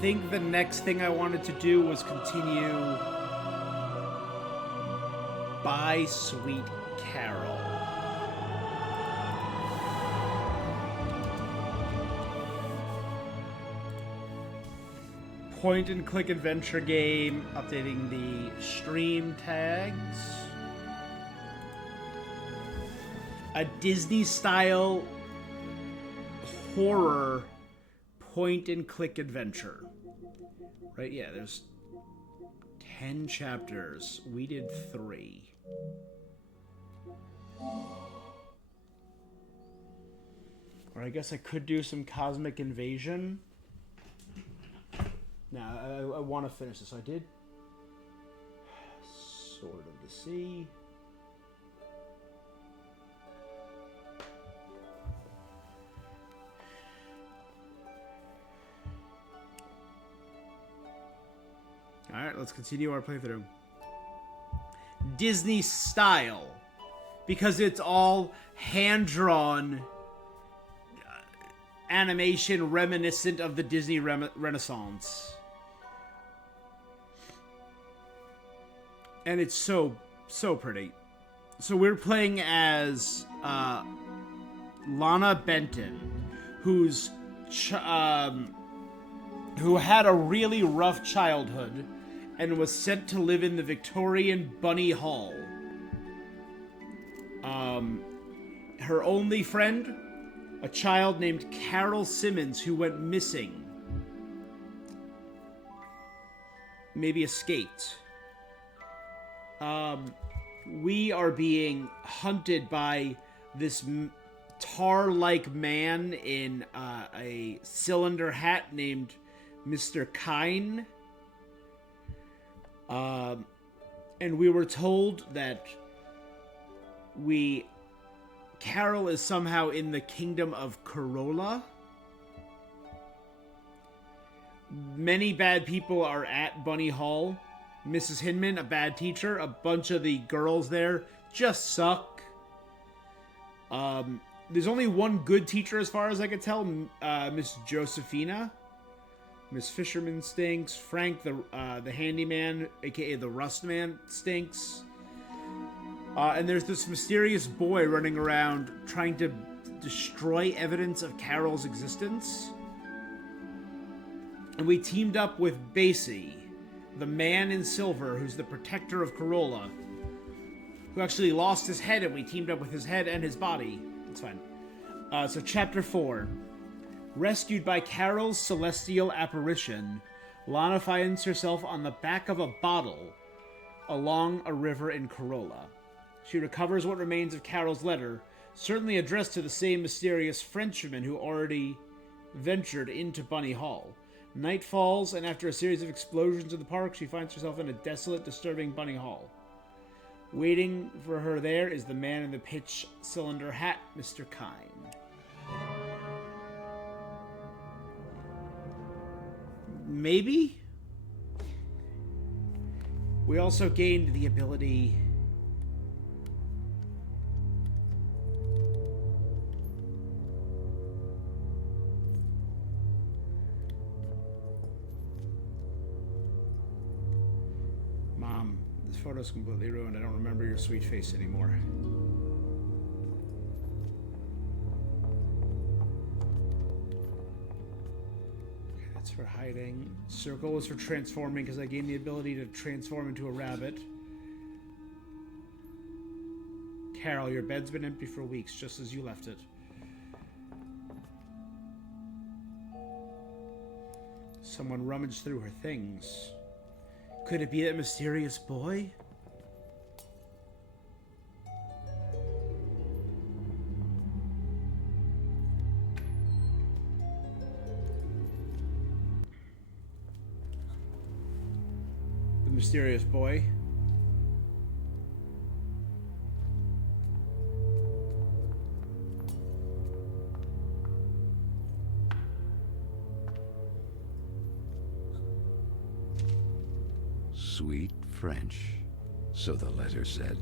think the next thing I wanted to do was continue By Sweet Carole. Point and click adventure game, updating the stream tags. A Disney style horror point and click adventure. Right, yeah, there's 10 chapters. We did 3. Or I guess I could do some Cosmic Invasion. Now, I want to finish this. So I did Sword of the Sea. Alright, let's continue our playthrough. Disney style. Because it's all hand-drawn animation reminiscent of the Disney Renaissance. And it's so pretty. So we're playing as Lana Benton, who had a really rough childhood and was sent to live in the Victorian Bunny Hall. Her only friend, a child named Carole Simmons, who went missing. Maybe escaped. We are being hunted by this tar-like man in a cylinder hat named Mr. Kine. And we were told that Carole is somehow in the kingdom of Carole. Many bad people are at Bunny Hall. Mrs. Hinman, a bad teacher. A bunch of the girls there just suck. There's only one good teacher as far as I could tell. Miss Josephina. Miss Fisherman stinks. Frank, the handyman, aka the Rust Man, stinks. And there's this mysterious boy running around trying to destroy evidence of Carole's existence. And we teamed up with Basie, the man in silver who's the protector of Carole, who actually lost his head, and we teamed up with his head and his body. It's fine. So chapter 4. Rescued by Carole's celestial apparition, Lana finds herself on the back of a bottle along a river in Carole. She recovers what remains of Carole's letter, certainly addressed to the same mysterious Frenchman who already ventured into Bunny Hall. Night falls, and after a series of explosions in the park, she finds herself in a desolate, disturbing Bunny Hall. Waiting for her there is the man in the pitch cylinder hat, Mr. Kine. Maybe? We also gained the ability... Mom, this photo's completely ruined. I don't remember your sweet face anymore. Okay, that's for hiding. Circle is for transforming, because I gained the ability to transform into a rabbit. Carole, your bed's been empty for weeks, just as you left it. Someone rummaged through her things. Could it be that mysterious boy? The mysterious boy. Sweet French, so the letter said.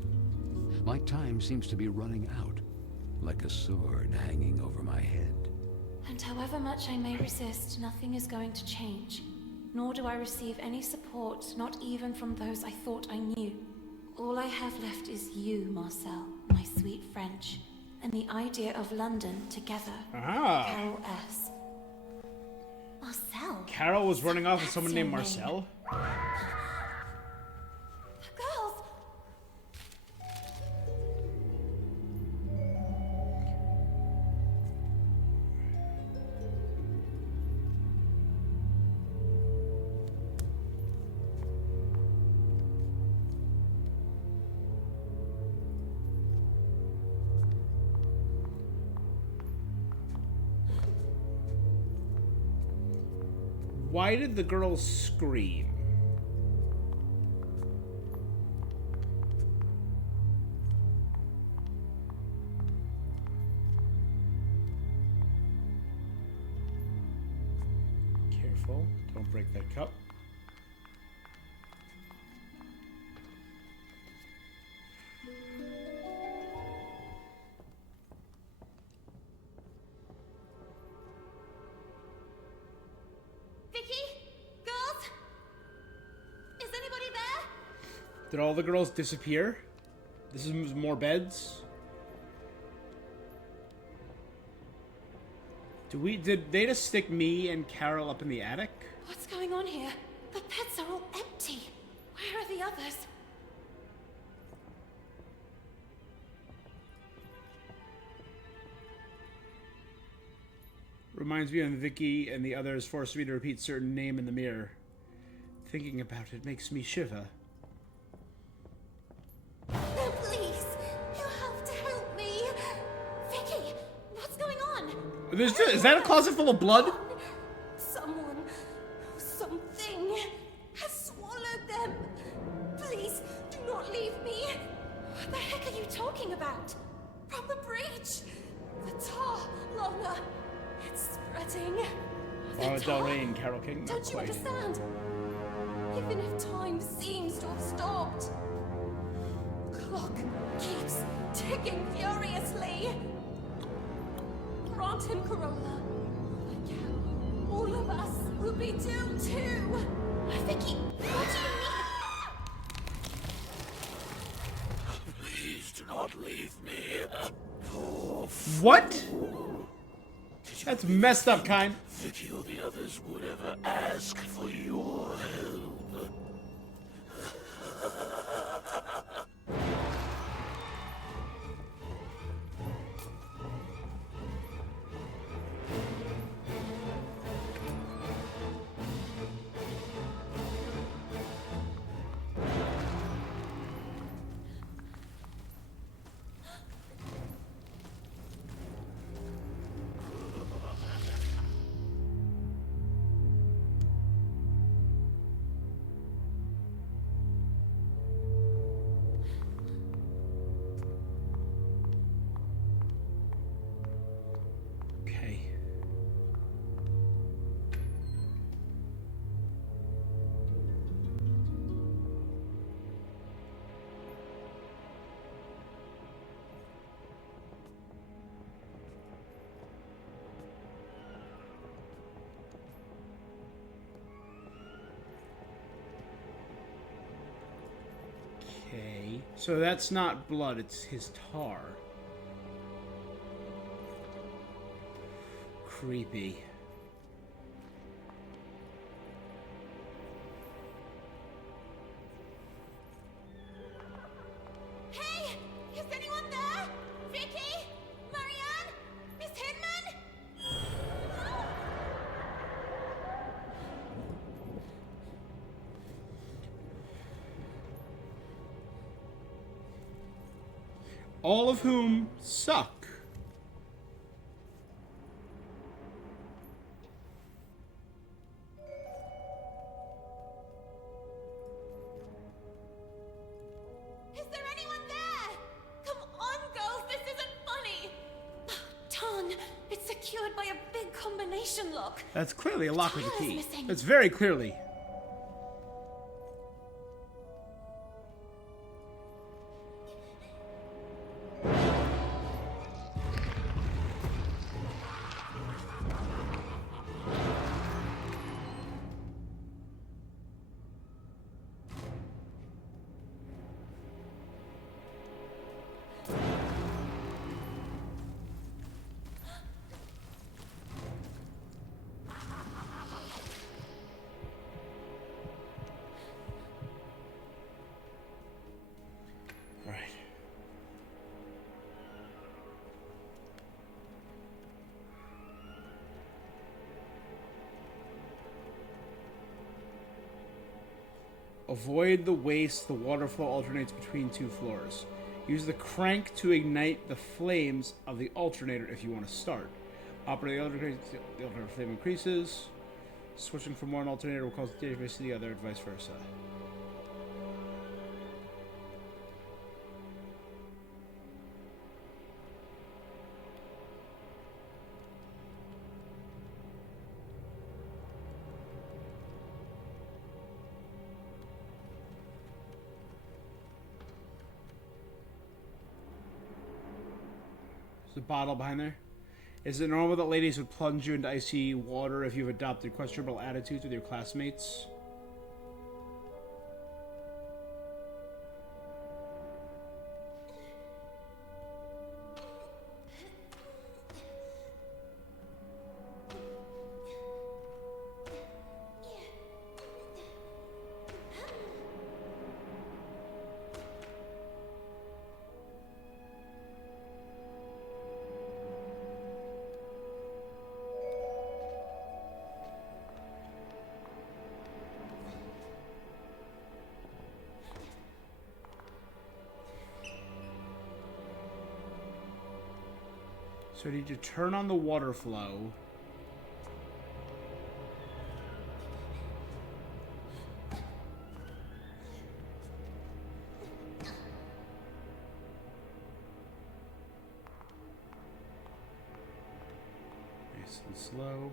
My time seems to be running out, like a sword hanging over my head. And however much I may resist, nothing is going to change. nor do I receive any support, not even from those I thought I knew. All I have left is you, Marcel, my sweet French, and the idea of London together. Ah. Carole S. Marcel? Carole was running off with someone named your Marcel? Girls! Why did the girls scream? Careful, don't break that cup. Did all the girls disappear? This is more beds? Did they just stick me and Carole up in the attic? What's going on here? The beds are all empty. Where are the others? Reminds me of Vicky and the others forced me to repeat certain name in the mirror. Thinking about it makes me shiver. No, please! You have to help me! Vicky, what's going on? Is that a closet full of blood? Someone, something, has swallowed them. Please, do not leave me. What the heck are you talking about? From the breach! The tar, Lana, it's spreading. Oh, Del Rey and Carole King. Not Don't you quite. understand? Even if time seems to have stopped, the clock keeps ticking furiously. Grant him Corolla. I can. All of us will be doomed too. Vicky, what do you mean? Please do not leave me. What? That's messed up, kind. Vicky or the others would ever ask for your help. Okay. Okay. So that's not blood, it's his tar. Creepy. Hey! Is anyone there? Vicky? Marianne? Miss Hinman? All of whom suck. Is there anyone there? Come on, girls, this isn't funny. Darn, it's secured by a big combination lock. That's clearly a lock with a Tile's key. missing. That's very clearly. Avoid the waste. The water flow alternates between two floors. Use the crank to ignite the flames of the alternator if you want to start. Operate the alternator flame increases. Switching from one alternator will cause the database to the other, and vice versa. The bottle behind there. Is it normal that ladies would plunge you into icy water if you've adopted questionable attitudes with your classmates? So I need to turn on the water flow. Nice and slow.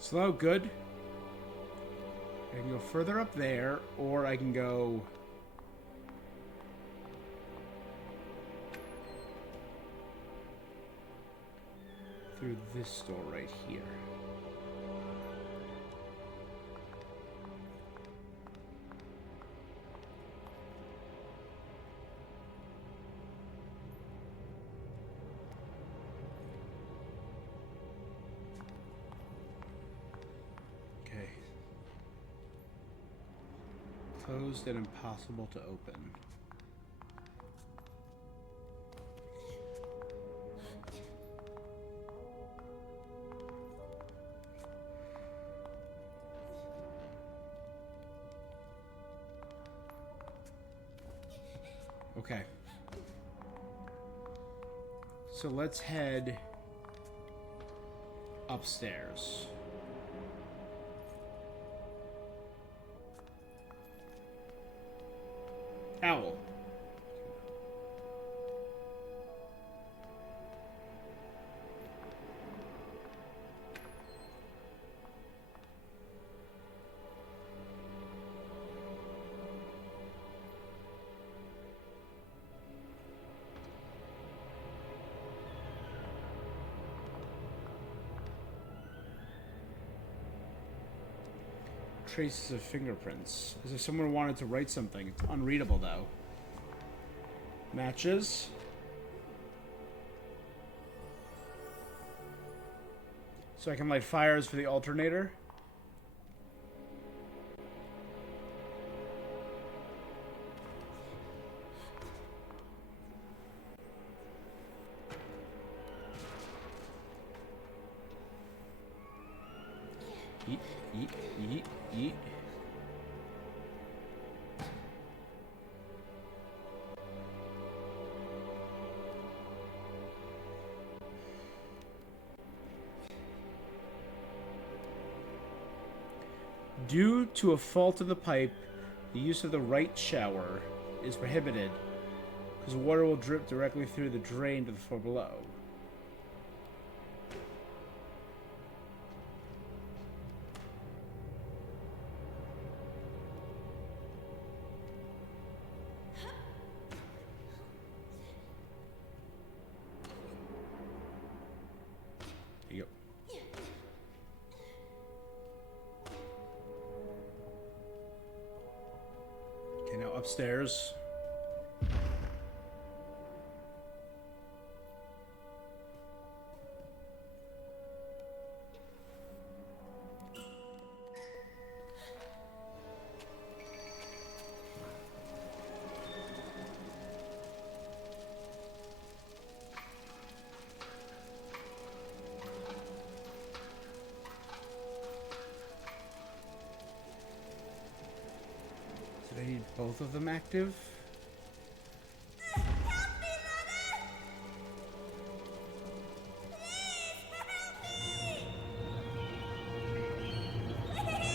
Slow, good. I can go further up there, or I can go through this door right here. Closed and impossible to open. Okay. So let's head upstairs. Owl. Traces of fingerprints. As if someone wanted to write something. It's unreadable, though. Matches. So I can light fires for the alternator. Yeet, yeet, yeet, yeet. Due to a fault in the pipe, the use of the right shower is prohibited because water will drip directly through the drain to the floor below. Yep. Okay, now upstairs. both of them active? Help me, Lana! Please, help me! Please! I beg you!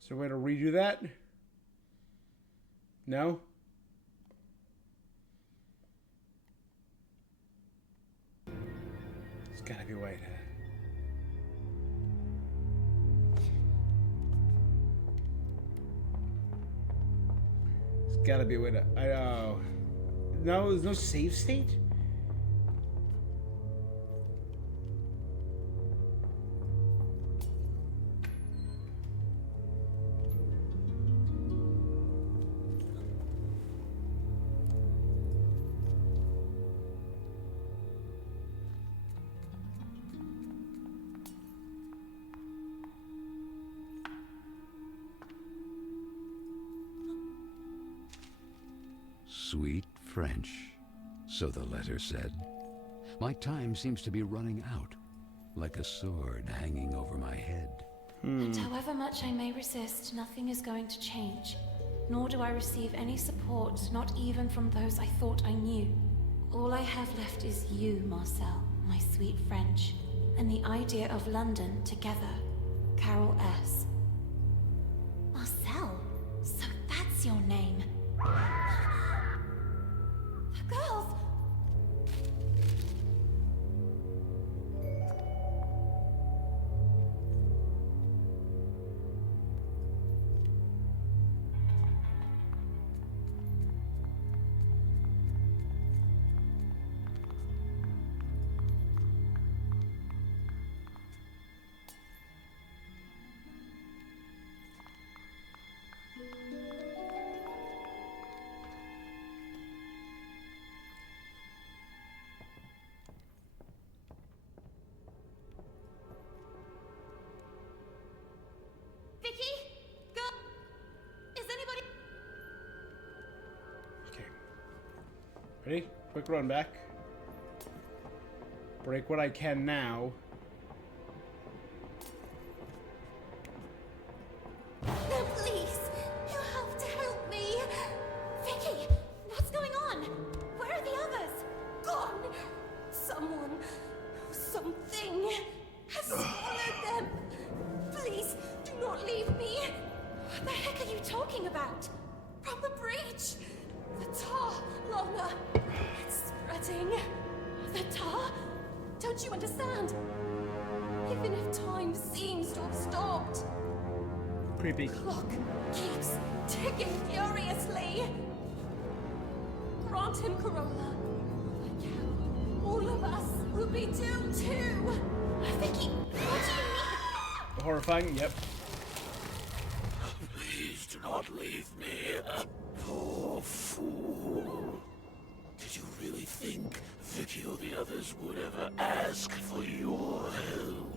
Is there a way to redo that? No? There's gotta be a way to... There's gotta be a way to... No, there's no save state? Sweet French, so the letter said. My time seems to be running out, like a sword hanging over my head. And however much I may resist, nothing is going to change. Nor do I receive any support, not even from those I thought I knew. All I have left is you, Marcel, my sweet French, and the idea of London together. Carole S. Marcel? So that's your name. The girls! Vicky? Girl? Is anybody... Okay. Ready? Quick run back. Break what I can now. No, please! You have to help me! Vicky! What's going on? Where are the others? Gone! Someone... something... has swallowed them! Please, do not leave me! What the heck are you talking about? From the breach! The tar, Lana! It's spreading! The tar? Don't you understand? Even if time seems to have stopped, Creepy. clock keeps ticking furiously. Grant him Corolla. All of us will be doomed too. Vicky, what do you mean? Horrifying, yep. Please do not leave me. Poor fool. Did you really think Vicky or the others would ever ask for your help?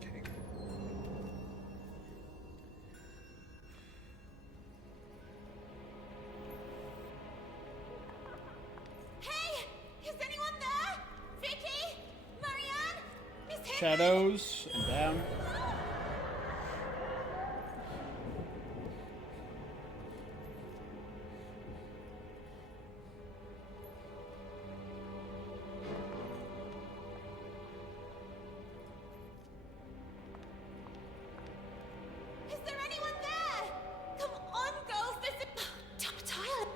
Okay. Hey, is anyone there? Vicky? Marianne? Miss Hickman? Shadows and down. Is there anyone there? Come on, girls, this is... Tactile.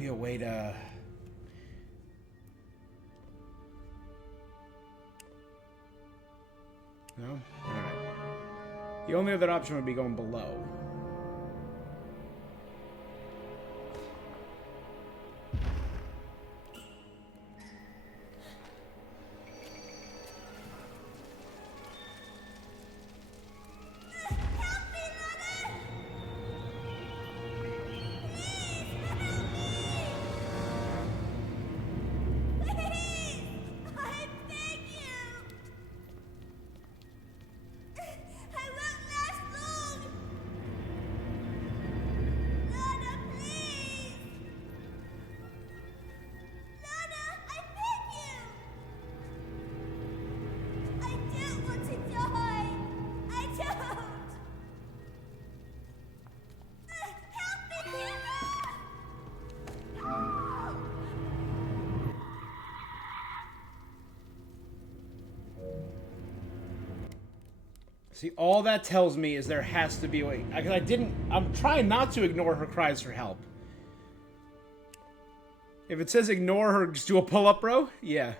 be a way to... No? Alright. The only other option would be going below. See, all that tells me is there has to be a way. I'm trying not to ignore her cries for help. If it says ignore her, just do a pull-up, bro? Yeah.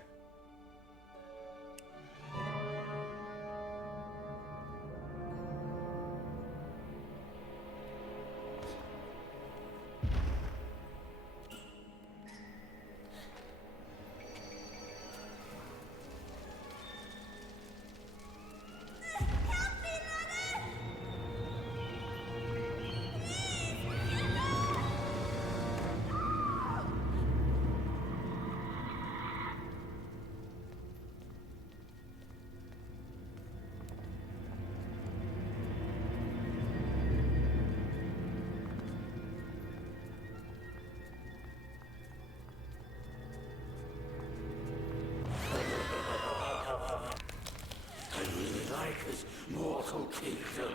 This mortal kingdom.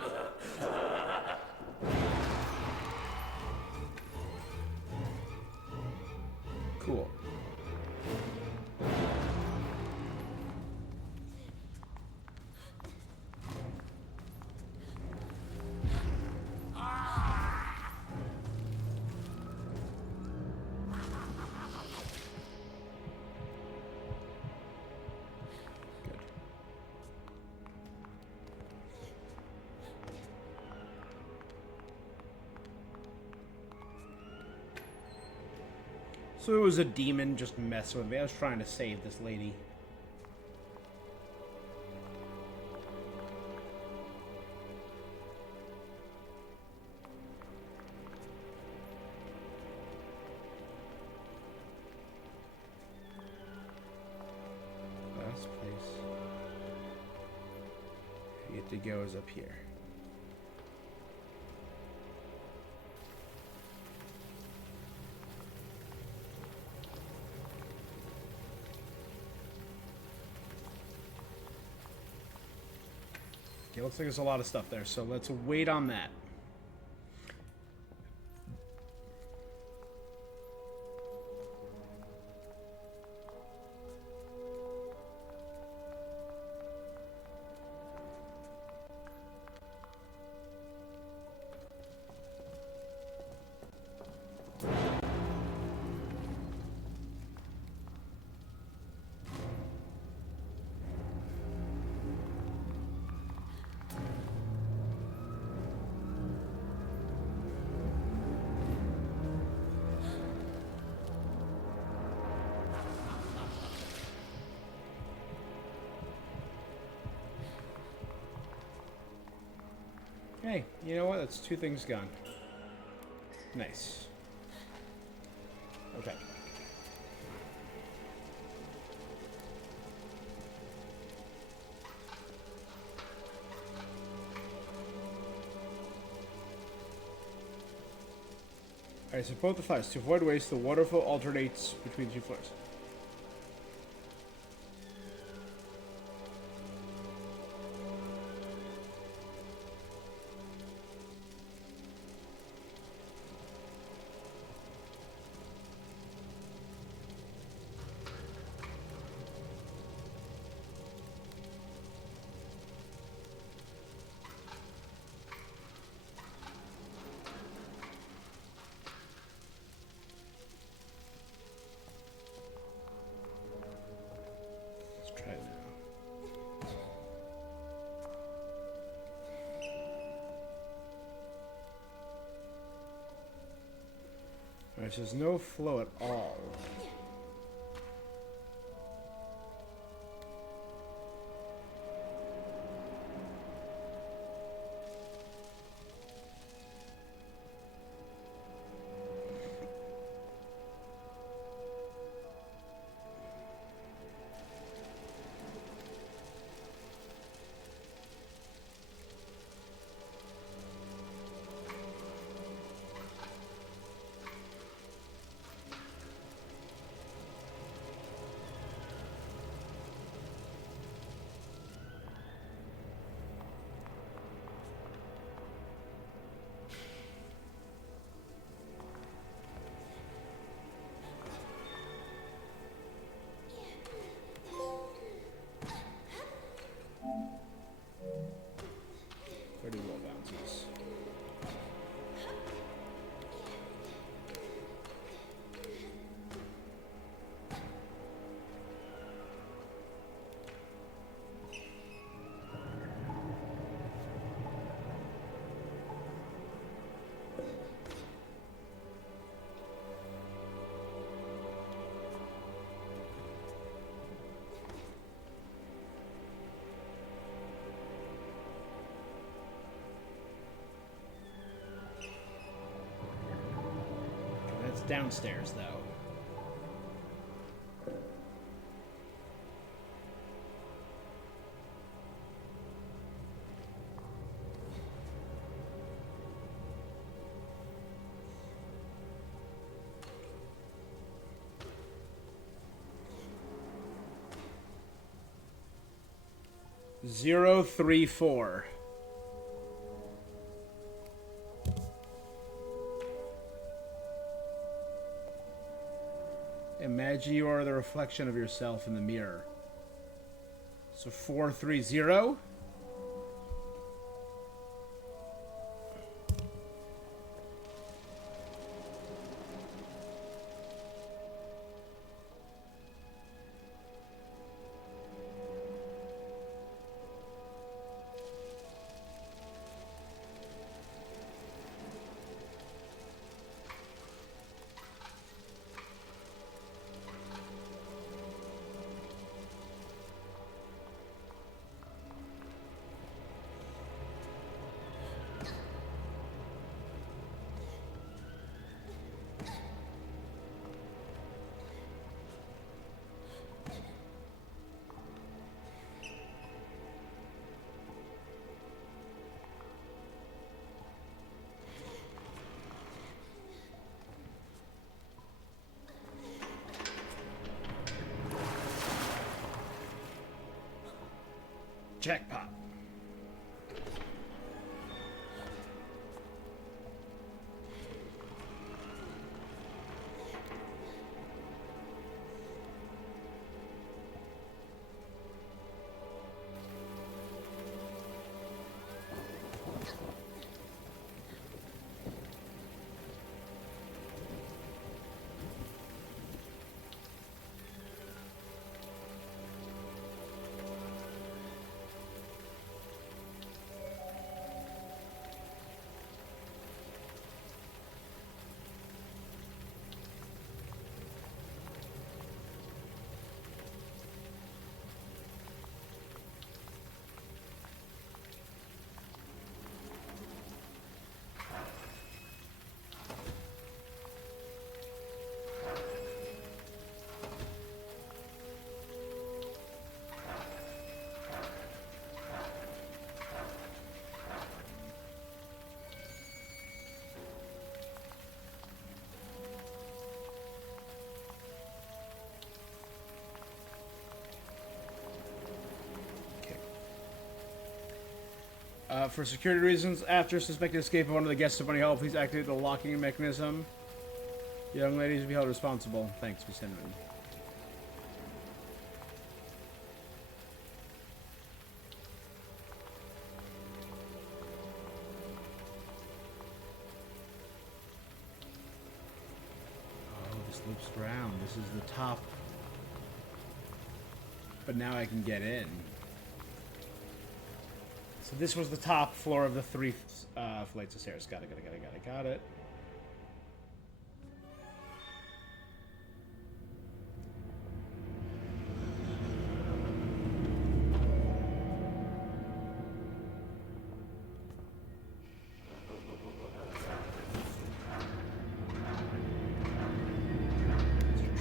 Cool. So it was a demon just messing with me. I was trying to save this lady. Last place you get to go is up here. Okay, looks like there's a lot of stuff there, so let's wait on that. Hey, you know what? That's 2 things gone. Nice. Okay. Alright, so both the flies. To avoid waste, the waterfall alternates between 2 floors. which has no flow at all. Pretty low bounces. That's downstairs, though. Zero, 3, 4. Imagine you are the reflection of yourself in the mirror. So 4, 3, 0. Jackpot. For security reasons, after suspected escape of one of the guests of Bunny Hall, please activate the locking mechanism. Young ladies will be held responsible. Thanks, Miss Cinnamon. Oh, this loops around. This is the top. But now I can get in. So this was the top floor of the 3 flights of stairs. Got it.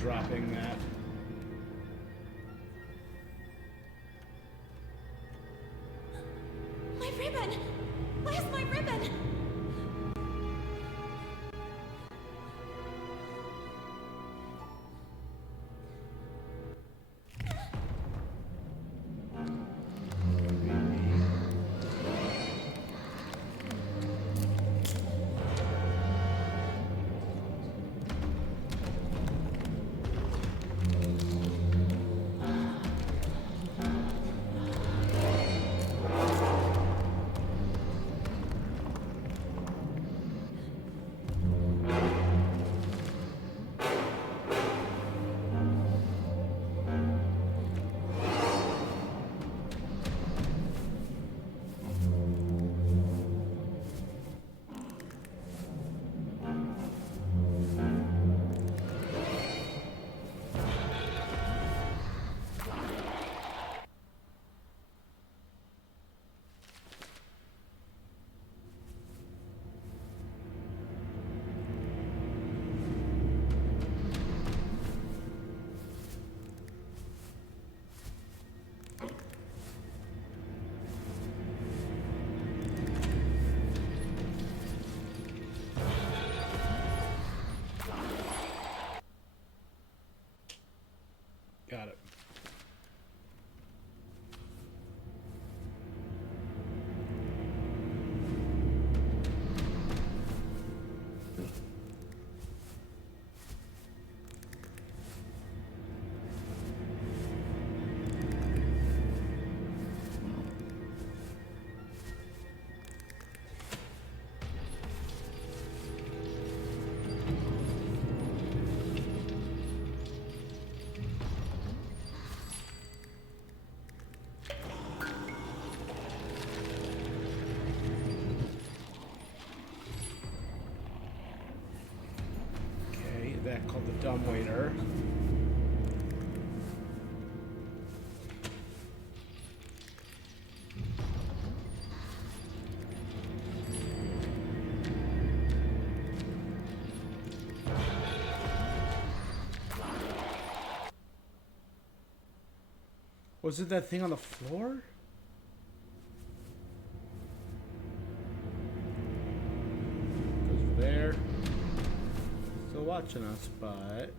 dropping that. My ribbon! Where's my ribbon? Got it. That called the dumbwaiter. Was it that thing on the floor? Goes there. Still watching us, but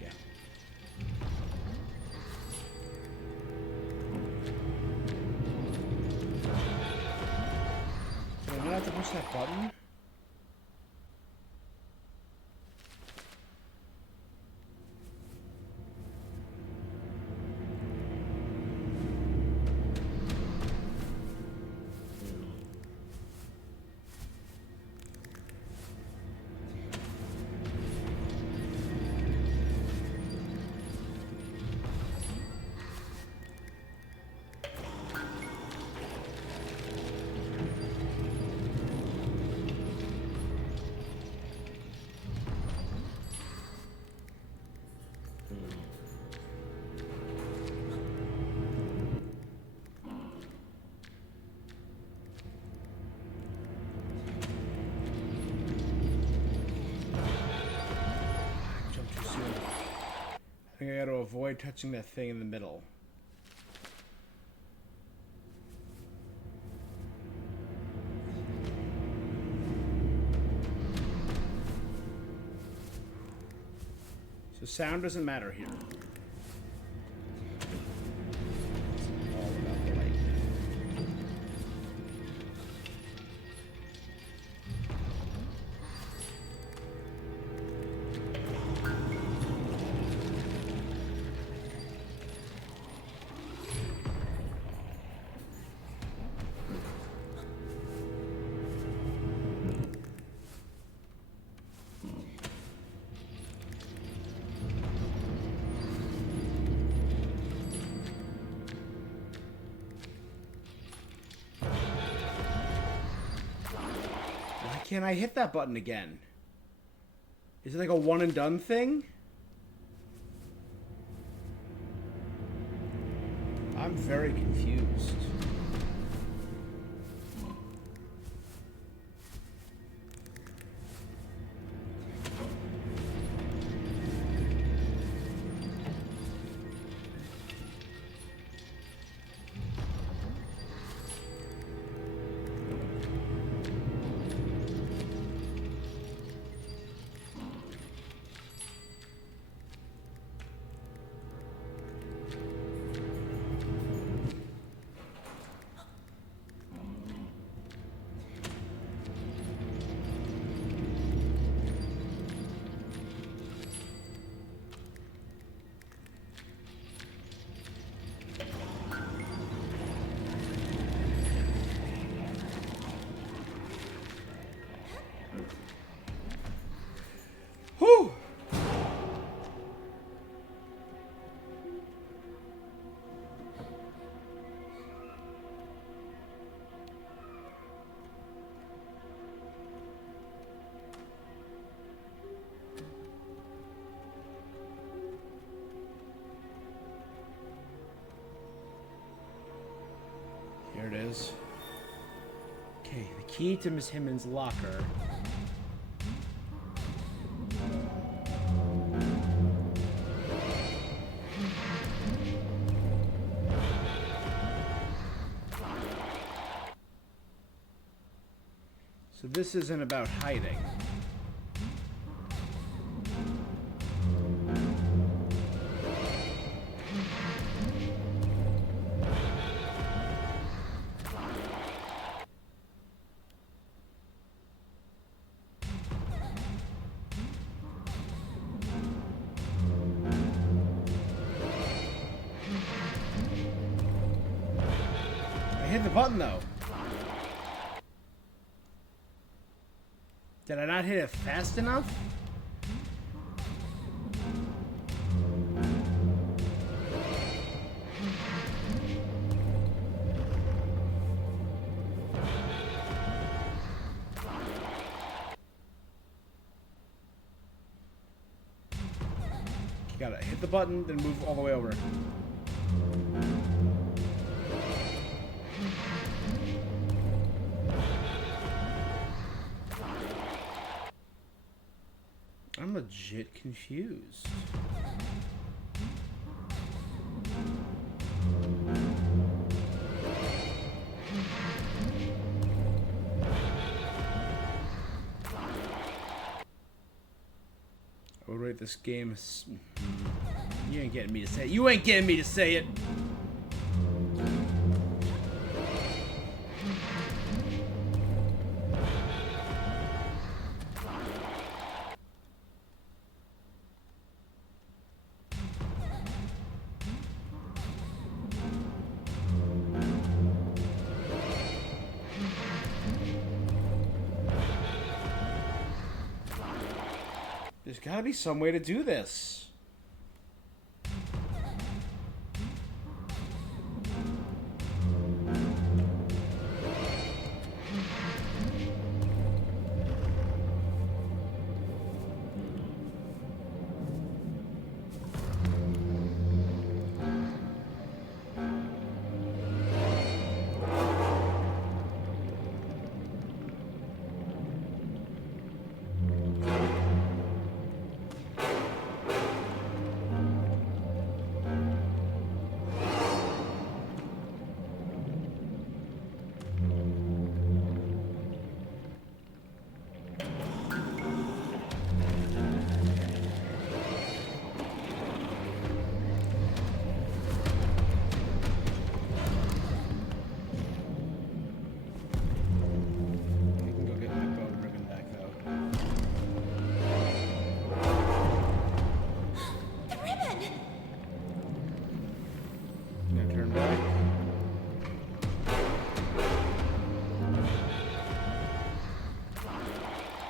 yeah. Do I not have to push that button? I think I gotta avoid touching that thing in the middle. So sound doesn't matter here. It's all about the light. Can I hit that button again? Is it like a one and done thing? I'm very confused. There it is. Okay, the key to Miss Himmons' locker. So this isn't about hiding. I hit the button though. Did I not hit it fast enough? You gotta hit the button, then move all the way over. I'm legit confused. I would rate this game. You ain't getting me to say it. You ain't getting me to say it. There's gotta be some way to do this.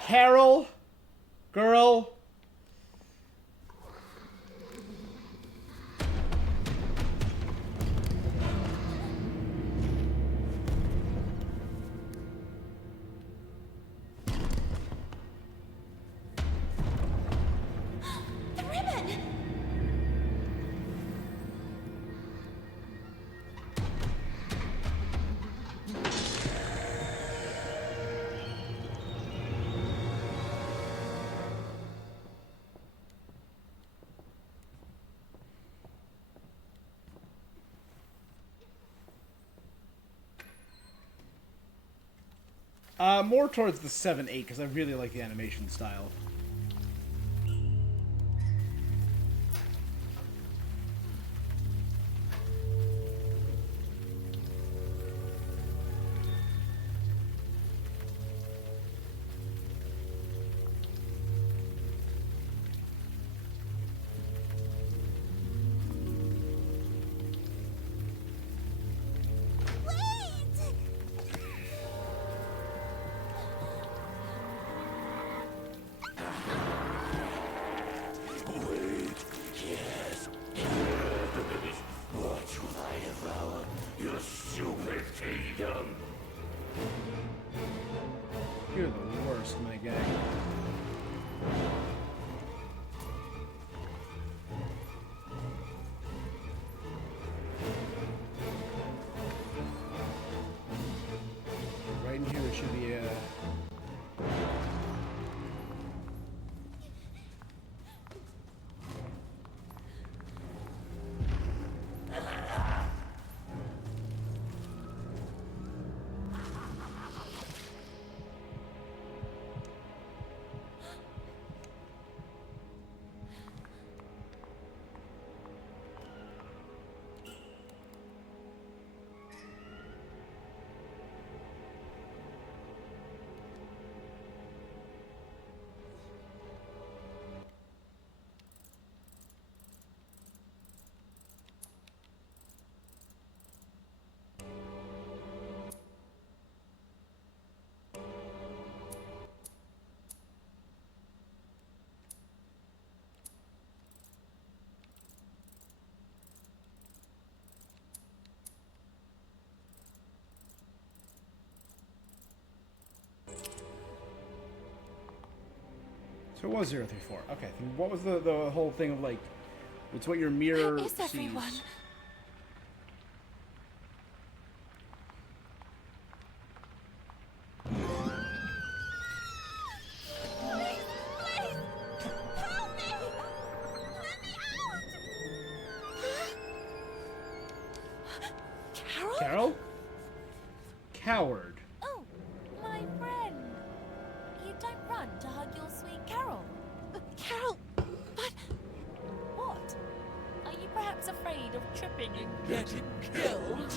Carole, girl. The ribbon! More towards the 7-8 because I really like the animation style. You're the worst, my guy. So it was 034. Okay. Then what was the whole thing of like? It's what your mirror Where is sees. everyone? Please, please, help me! Let me out! Carole? Carole? Coward. Oh, my friend. You don't run to hug your sweet Carole. Carole, but What? Are you perhaps afraid of tripping and getting killed?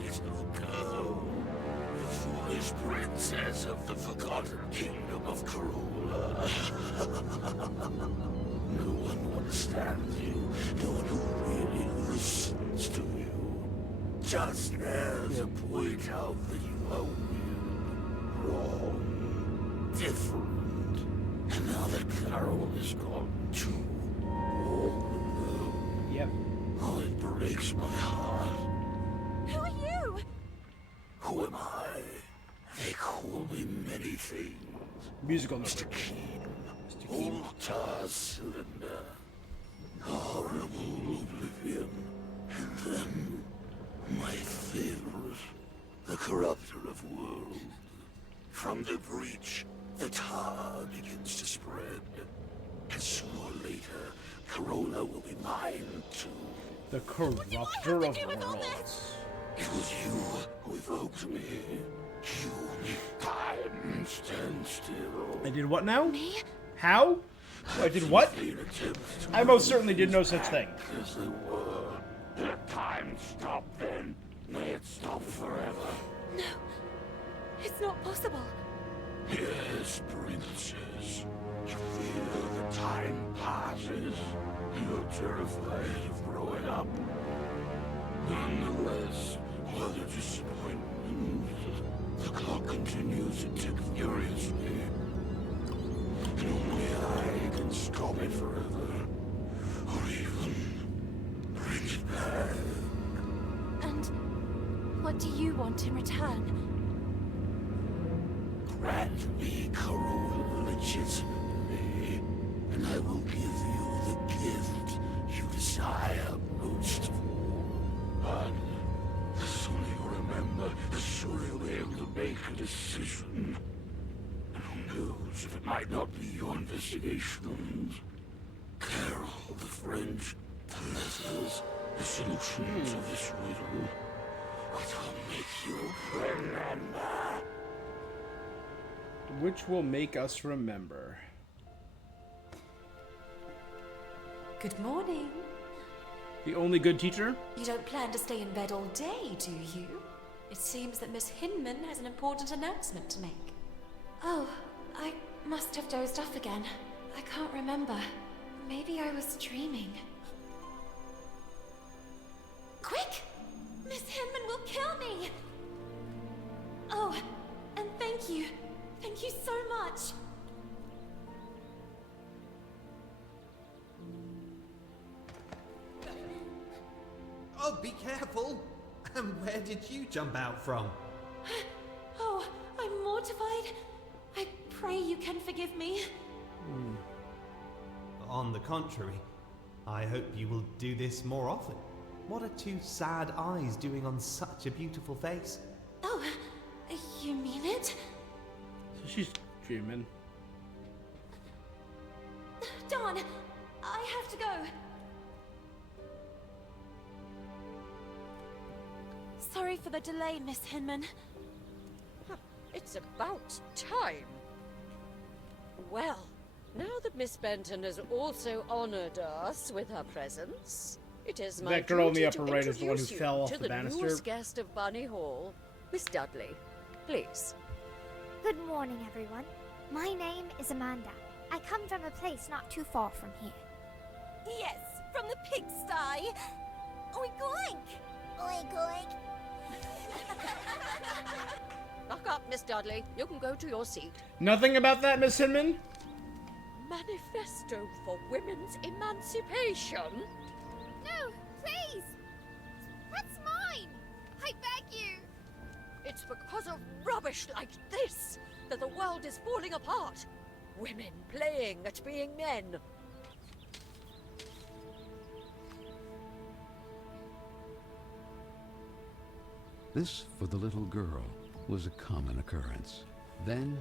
Little girl, the foolish princess of the forgotten kingdom of Carole. No one understands you. No one who really listens to you. Just there to point out that you are weird, wrong, different. And now that Carole is gone too, Yep. oh, it breaks my heart. who are you? Who am I? They call me many things. Musical Mr. number. Keen, Mr. Keen. Altar Cylinder, Horrible Oblivion, and then my favorite, the Corrupter of Worlds. From the breach, the tar begins to spread, and sooner or later, Carole will be mine too. The corrupter of worlds. It was you who evoked me. You make time stand still. I did what now? Me? How? I did what? Vain attempts to I most certainly did no such thing. as they were. Let time stop then. May it stop forever. No, it's not possible. Yes, princess. You feel the time passes. You're terrified of growing up. Nonetheless, while the disappointment, the clock continues to tick furiously. And only I can stop it forever. Or even bring it back. And what do you want in return? Grant me Carole legitimately, and I will give you the gift you desire most of all. But the sooner you remember, the sooner you'll be able to make a decision. And who knows if it might not be your investigations. Carole, the French, the letters, the solution to this riddle. What will make you remember? Which will make us remember. Good morning. The only good teacher? You don't plan to stay in bed all day, do you? It seems that Miss Hinman has an important announcement to make. Oh, I must have dozed off again. I can't remember. Maybe I was dreaming. Quick! Miss Hinman will kill me! Oh, and thank you. Thank you so much. Oh, be careful! And where did you jump out from? Oh, I'm mortified. I pray you can forgive me. On the contrary, I hope you will do this more often. What are two sad eyes doing on such a beautiful face? Oh, you mean it? So she's dreaming. Dawn, I have to go. Sorry for the delay, Miss Hinman. It's about time. Well, now that Miss Benton has also honored us with her presence, it is my That girl in the duty to upper right is the one who introduce you fell off to the banister. newest guest of Bunny Hall, Miss Dudley. Please. Good morning, everyone. My name is Amanda. I come from a place not too far from here. Yes, from the pigsty. Oink oink. Oink oink. Buck up, Miss Dudley. You can go to your seat. Nothing about that, Miss Hinman? Manifesto for Women's Emancipation? No, please! That's mine! I beg you! It's because of rubbish selfish like this that the world is falling apart. Women playing at being men. This, for the little girl, was a common occurrence. Then,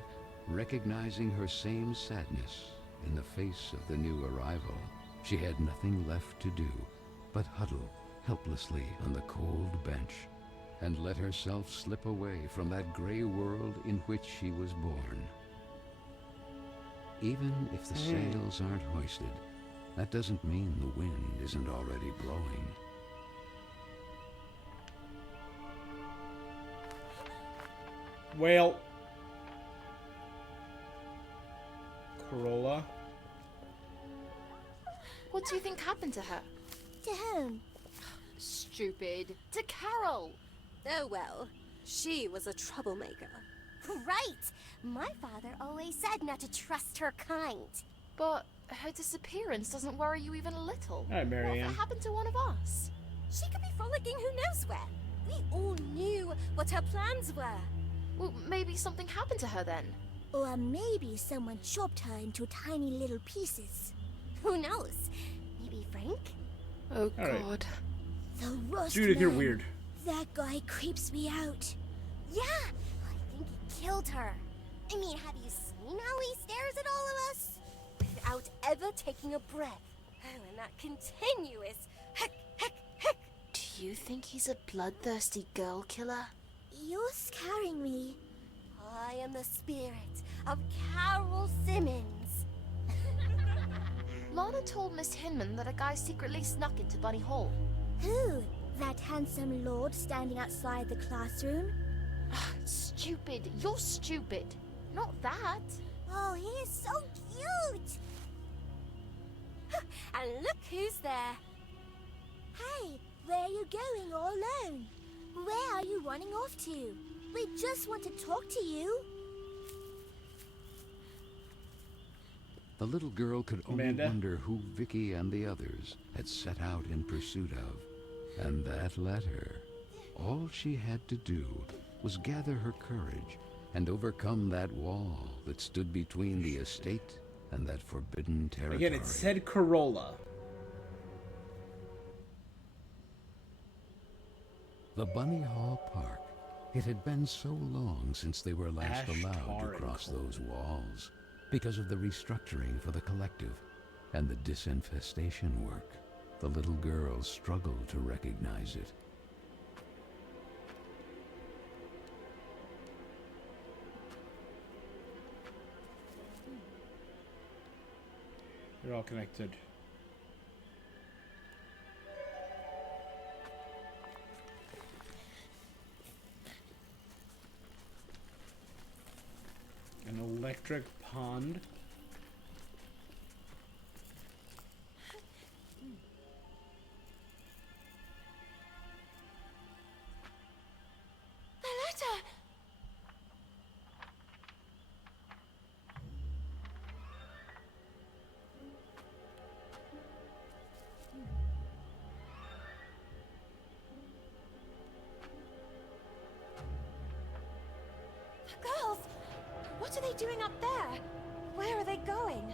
recognizing her same sadness in the face of the new arrival, she had nothing left to do but huddle helplessly on the cold bench and let herself slip away from that gray world in which she was born. Even if the sails aren't hoisted, that doesn't mean the wind isn't already blowing. Well, Corolla. What do you think happened to her? To whom? Stupid. To Carole. Oh well, she was a troublemaker. Right! My father always said not to trust her kind. But her disappearance doesn't worry you even a little. All right, What Marianne. if it happened to one of us? She could be frolicking who knows where. We all knew what her plans were. Well, maybe something happened to her then. Or maybe someone chopped her into tiny little pieces. Who knows? Maybe Frank? Oh, All right. God. The rust Judith, you're man. weird. That guy creeps me out. Yeah, I think he killed her. I mean, have you seen how he stares at all of us? Without ever taking a breath. Oh, and that continuous heck, heck, heck. Do you think he's a bloodthirsty girl killer? You're scaring me. I am the spirit of Carole Simmons. Lana told Miss Hinman that a guy secretly snuck into Bunny Hall. Who? That handsome lord standing outside the classroom? Stupid. You're stupid. Not that. Oh, he is so cute! And look who's there. Hey, where are you going all alone? Where are you running off to? We just want to talk to you. The little girl could only Amanda? wonder who Vicky and the others had set out in pursuit of. And that letter. All she had to do was gather her courage and overcome that wall that stood between the estate and that forbidden territory. Again, it said Corolla. The Bunny Hall Park. It had been so long since they were last allowed to Ashtar and cross Cole. those walls because of the restructuring for the collective and the disinfestation work. The little girl struggled to recognize it. They're all connected. An electric pond. The letter! The girls! What are they doing up there? Where are they going?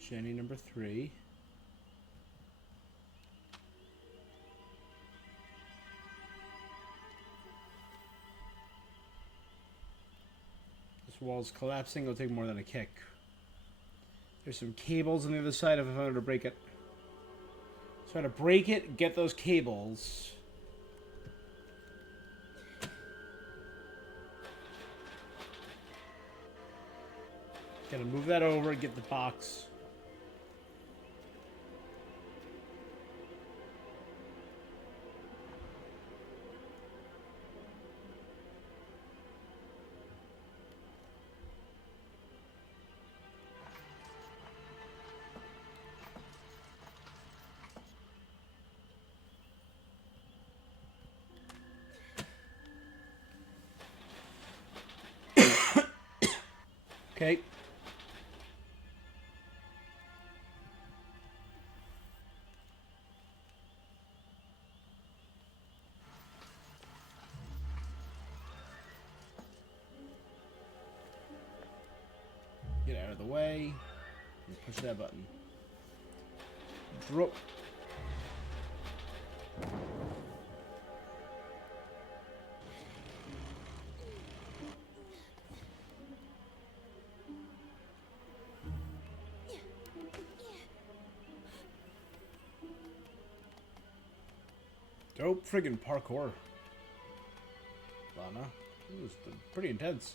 Jenny number 3. This wall's collapsing. It'll take more than a kick. There's some cables on the other side if I wanted to break it. Try to break it, get those cables. Gotta move that over, get the box. Okay. Get out of the way. And push that button. Drop. Dope friggin' parkour. Lana. It was pretty intense.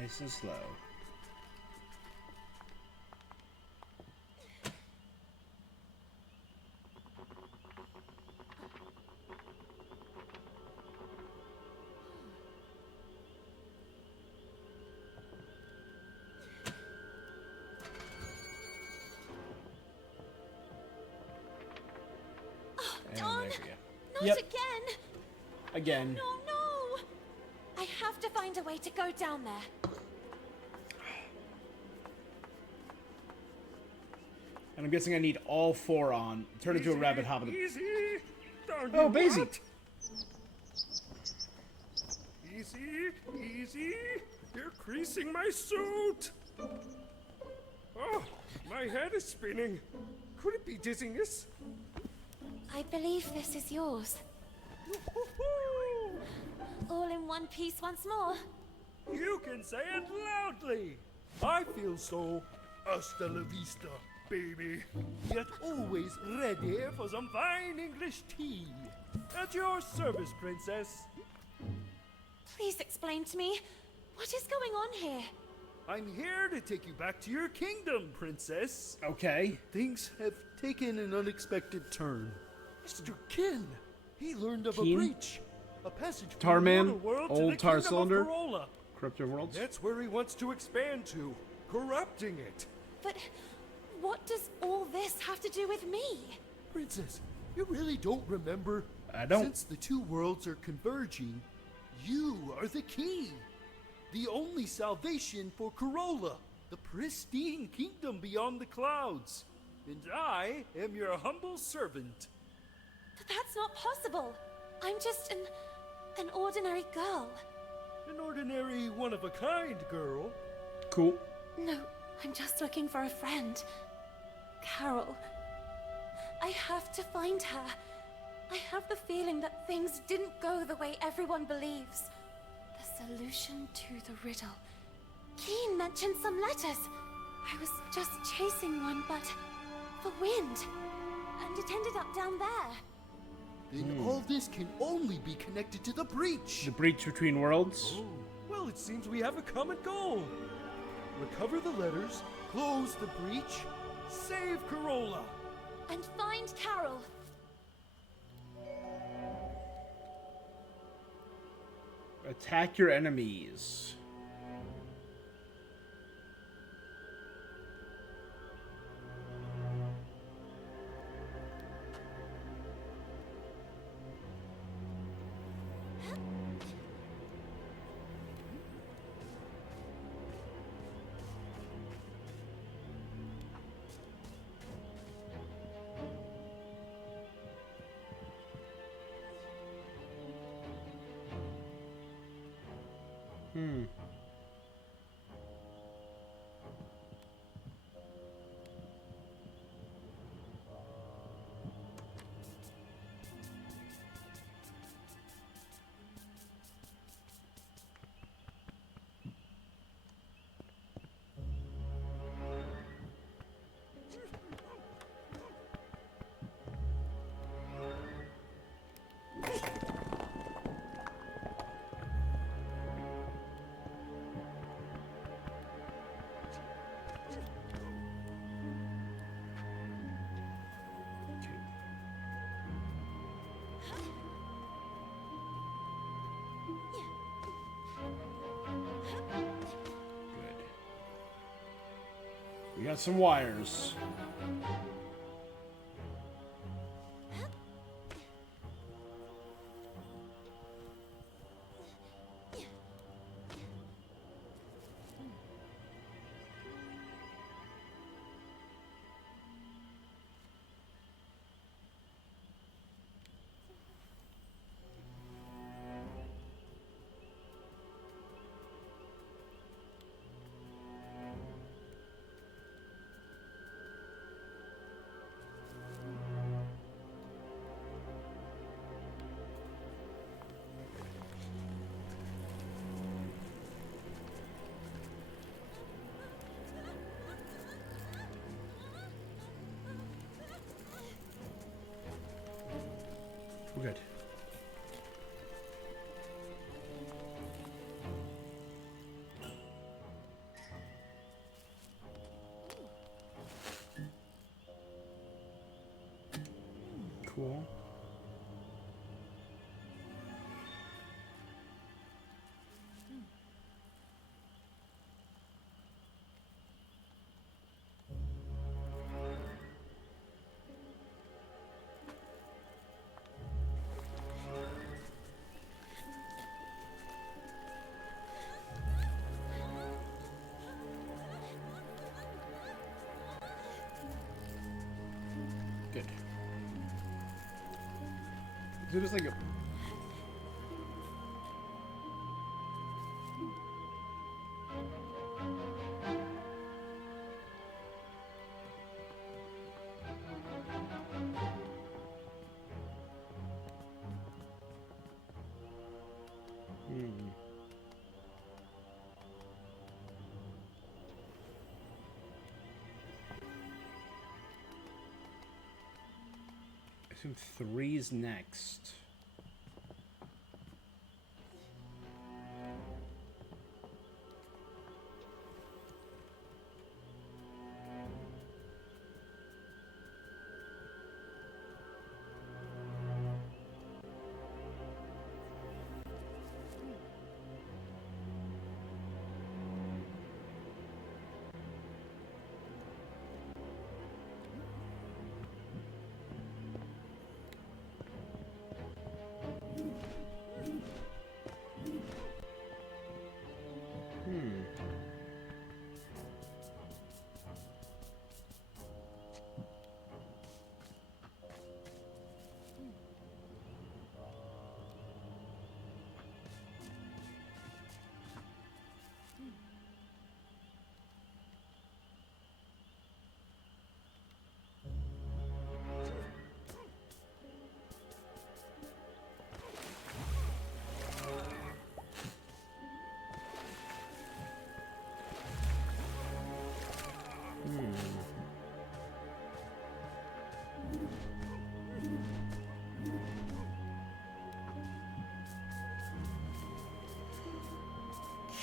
Nice and slow. And Don, there we go. not Yep. again! Again. No, no! I have to find a way to go down there. And I'm guessing I need all four on. Turn into a rabbit hopping. Easy! Don't Oh, you Basie. what? Easy, easy! You're creasing my suit! Oh, my head is spinning. Could it be dizziness? I believe this is yours. Woo-hoo-hoo! All in one piece once more. You can say it loudly! I feel so hasta la vista, baby. Yet always ready for some fine English tea. At your service, princess. Please explain to me, what is going on here? I'm here to take you back to your kingdom, princess. Okay. Things have taken an unexpected turn. Mr. Kin, he learned of Keen? a breach. A passage from Tarman, the mortal world to old the tar kingdom cylinder. of Carole. Corrupted worlds. That's where he wants to expand to, corrupting it. But what does all this have to do with me? Princess, you really don't remember? I don't. Since the two worlds are converging, you are the key. The only salvation for Carole, the pristine kingdom beyond the clouds. And I am your humble servant. But that's not possible. I'm just an ordinary girl. An ordinary, one-of-a-kind girl. Cool. No, I'm just looking for a friend. Carole. I have to find her. I have the feeling that things didn't go the way everyone believes. The solution to the riddle. Keen mentioned some letters. I was just chasing one, but the wind. And it ended up down there. Then all this can only be connected to the breach. The breach between worlds. Oh, well, it seems we have a common goal. Recover the letters, close the breach, save Carole. And find Carole. Attack your enemies. We got some wires. Good. Cool. Good. So just like a... I assume 3's next.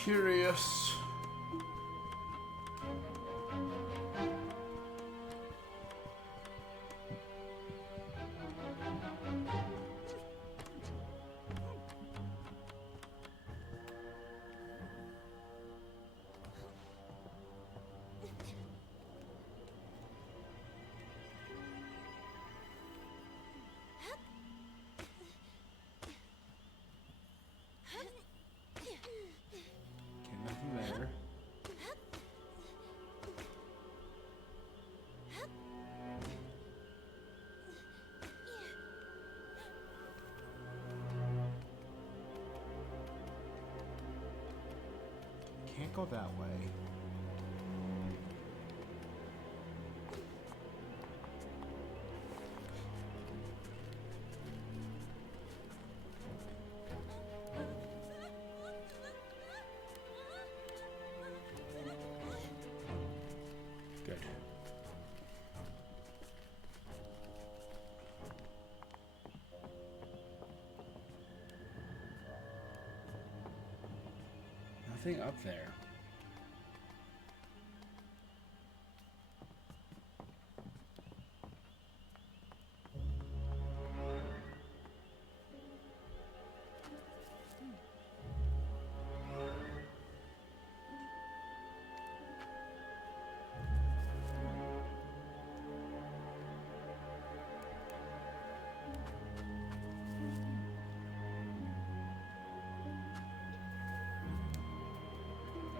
Curious. Okay, nothing there. Can't go that way. Good. Nothing up there.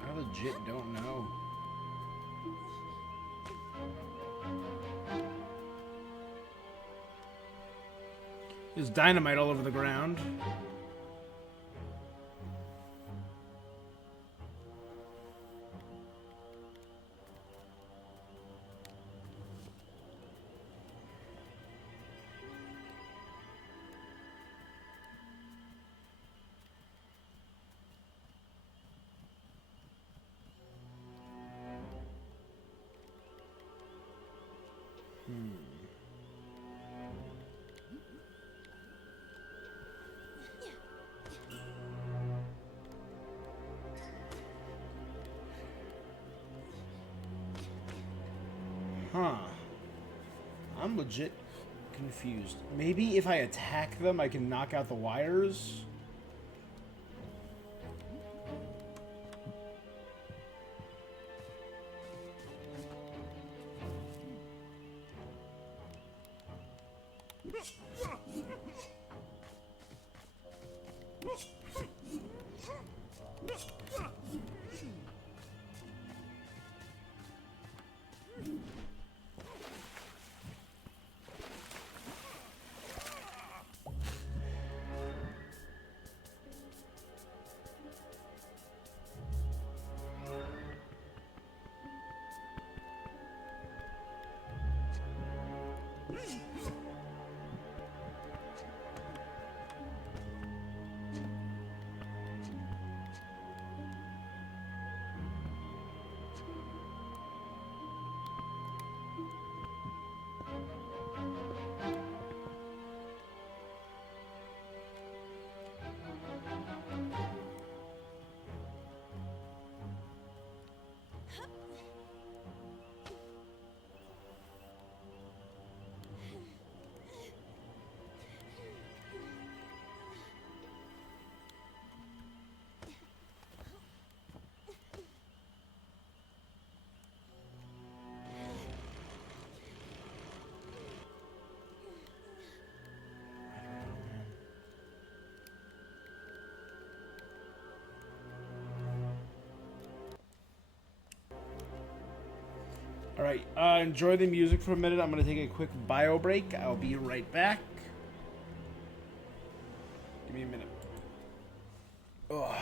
I legit don't know. There's dynamite all over the ground. I'm legit confused. Maybe if I attack them, I can knock out the wires? Alright, enjoy the music for a minute. I'm going to take a quick bio break. I'll be right back. Give me a minute. Ugh.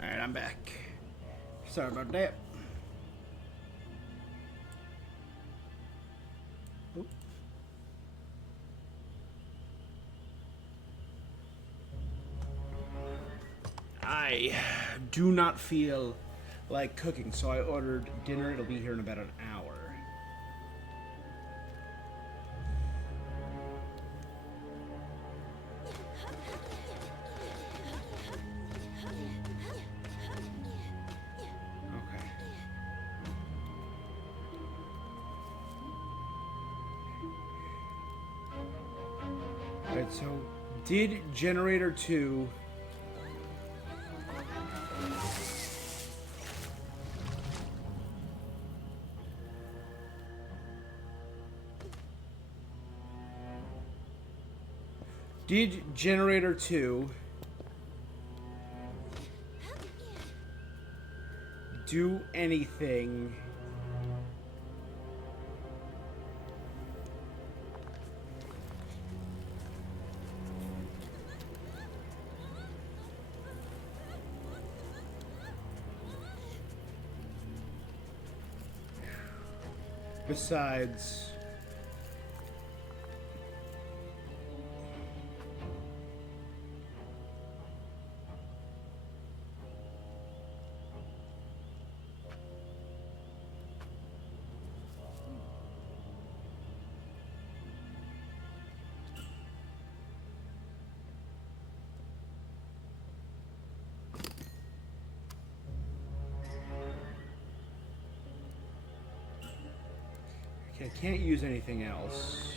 Alright, I'm back. Sorry about that. Oop. I do not feel like cooking, so I ordered dinner. It'll be here in about an hour. Okay. Alright, so did generator 2 Did generator 2 do anything besides okay, I can't use anything else.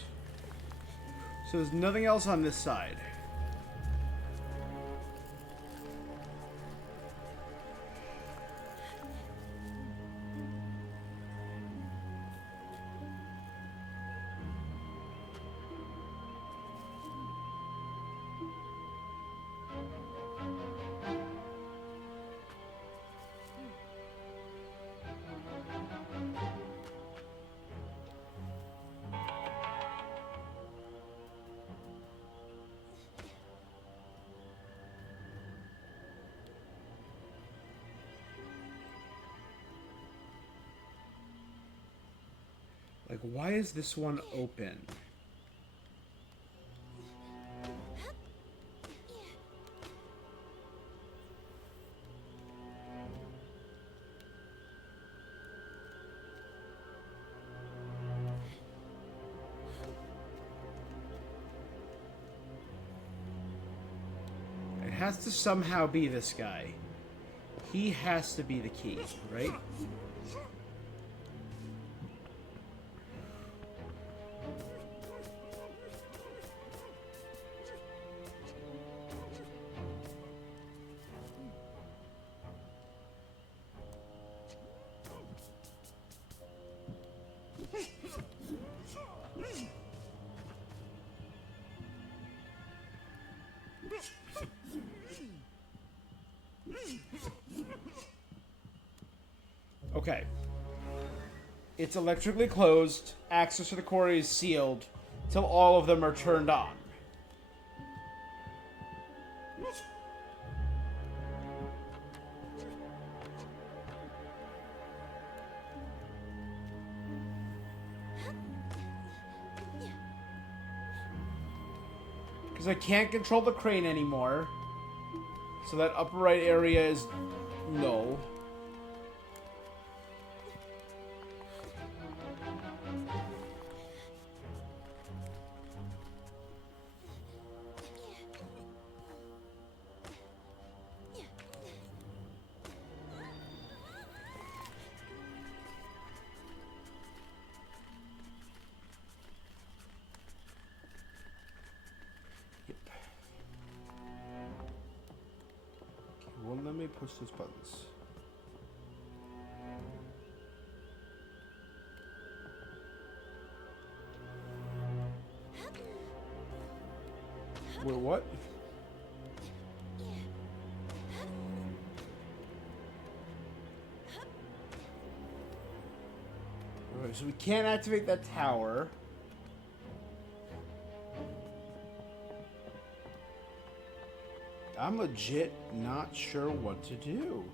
So there's nothing else on this side. Like, why is this one open? It has to somehow be this guy. He has to be the key, right? Okay. It's electrically closed. Access to the quarry is sealed till all of them are turned on. Because I can't control the crane anymore. So that upper right area is no. Well, let me push those buttons. Wait, what? Alright, so we can't activate that tower. I'm legit not sure what to do.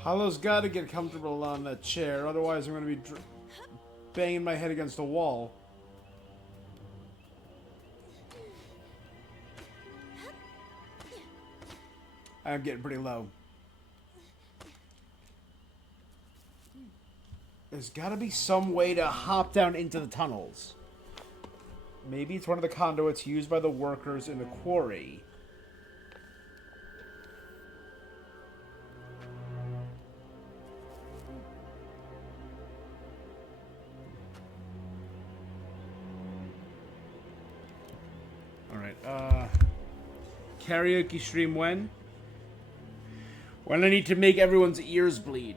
Hollow's got to get comfortable on that chair, otherwise I'm going to be banging my head against the wall. I'm getting pretty low. There's got to be some way to hop down into the tunnels. Maybe it's one of the conduits used by the workers in the quarry. Karaoke stream when? When I need to make everyone's ears bleed.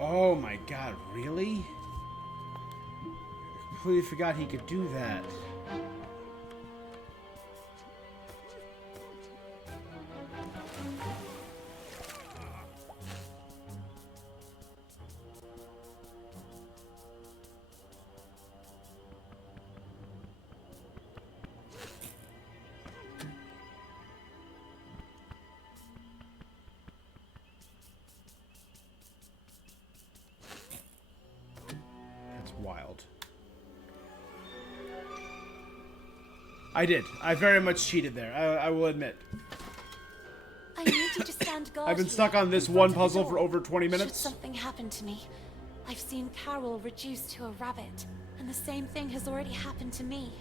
Oh my god, really? I completely forgot he could do that. Wild. I did. I very much cheated there. I will admit. I need you to stand guard. I've been here, stuck on this in one front of the puzzle door. for over 20 minutes. Should something happen to me, I've seen Carole reduced to a rabbit, and the same thing has already happened to me.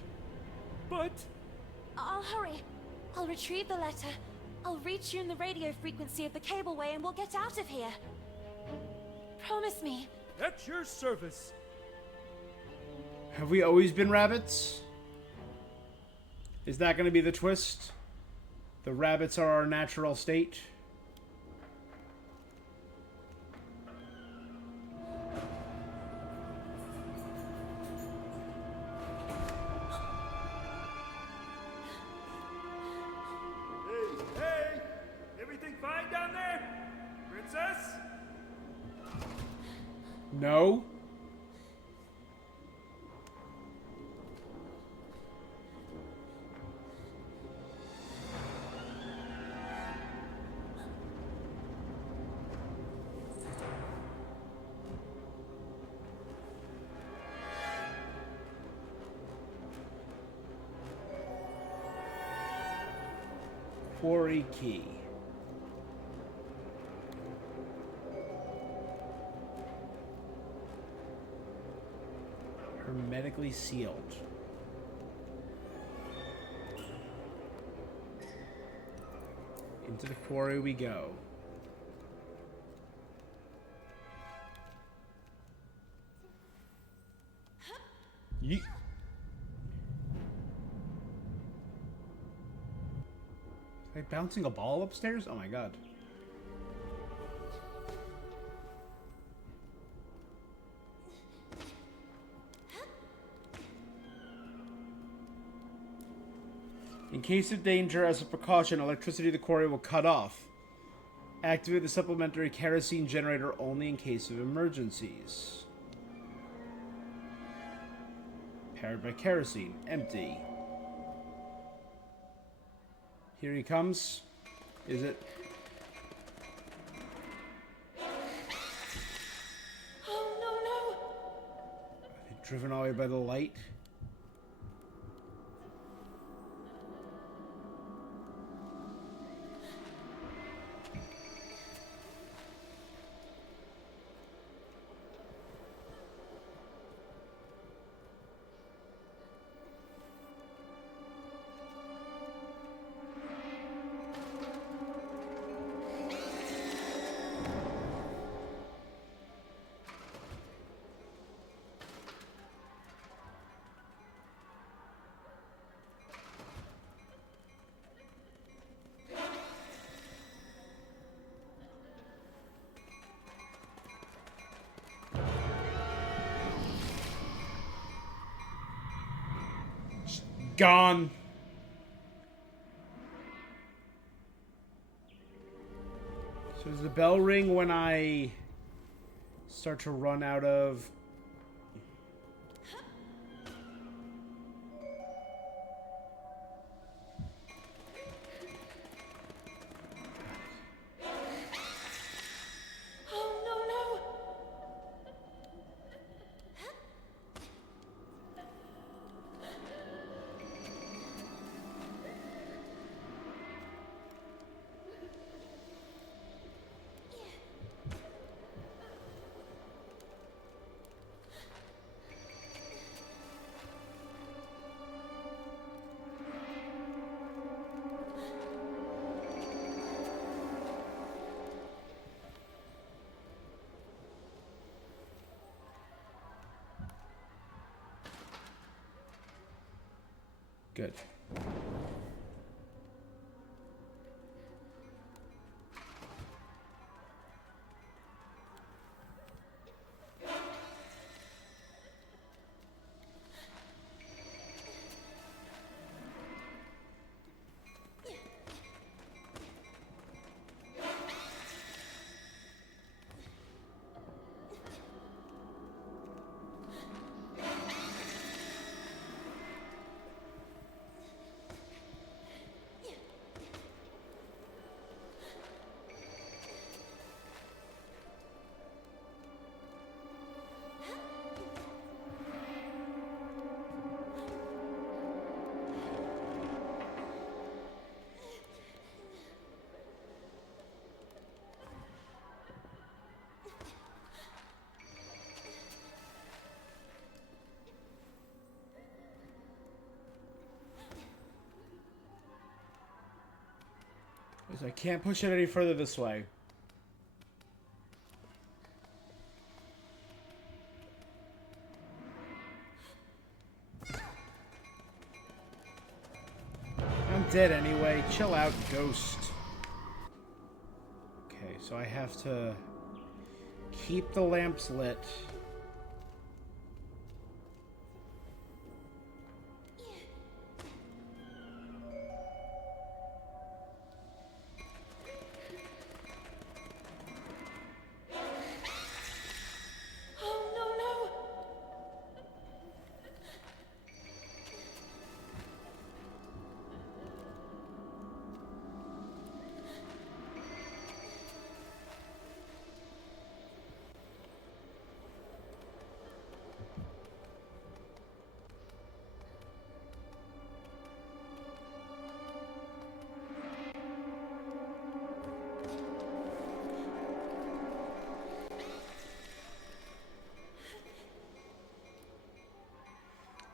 But I'll hurry. I'll retrieve the letter. I'll retune the radio frequency of the cableway, and we'll get out of here. Promise me. at your service. Have we always been rabbits? Is that going to be the twist? The rabbits are our natural state? Hey, everything fine down there? Princess? No? Quarry key. Hermetically sealed. Into the quarry we go. Yeet. Like bouncing a ball upstairs? Oh my god. In case of danger, as a precaution, electricity to the quarry will cut off. Activate the supplementary kerosene generator only in case of emergencies. Powered by kerosene. Empty. Here he comes. Is it? Oh, no, no! Driven away by the light? Gone. So does the bell ring when I start to run out of... Oh, no, no! Good. I can't push it any further this way. I'm dead anyway. Chill out, ghost. Okay, so I have to keep the lamps lit. Oh, no, no!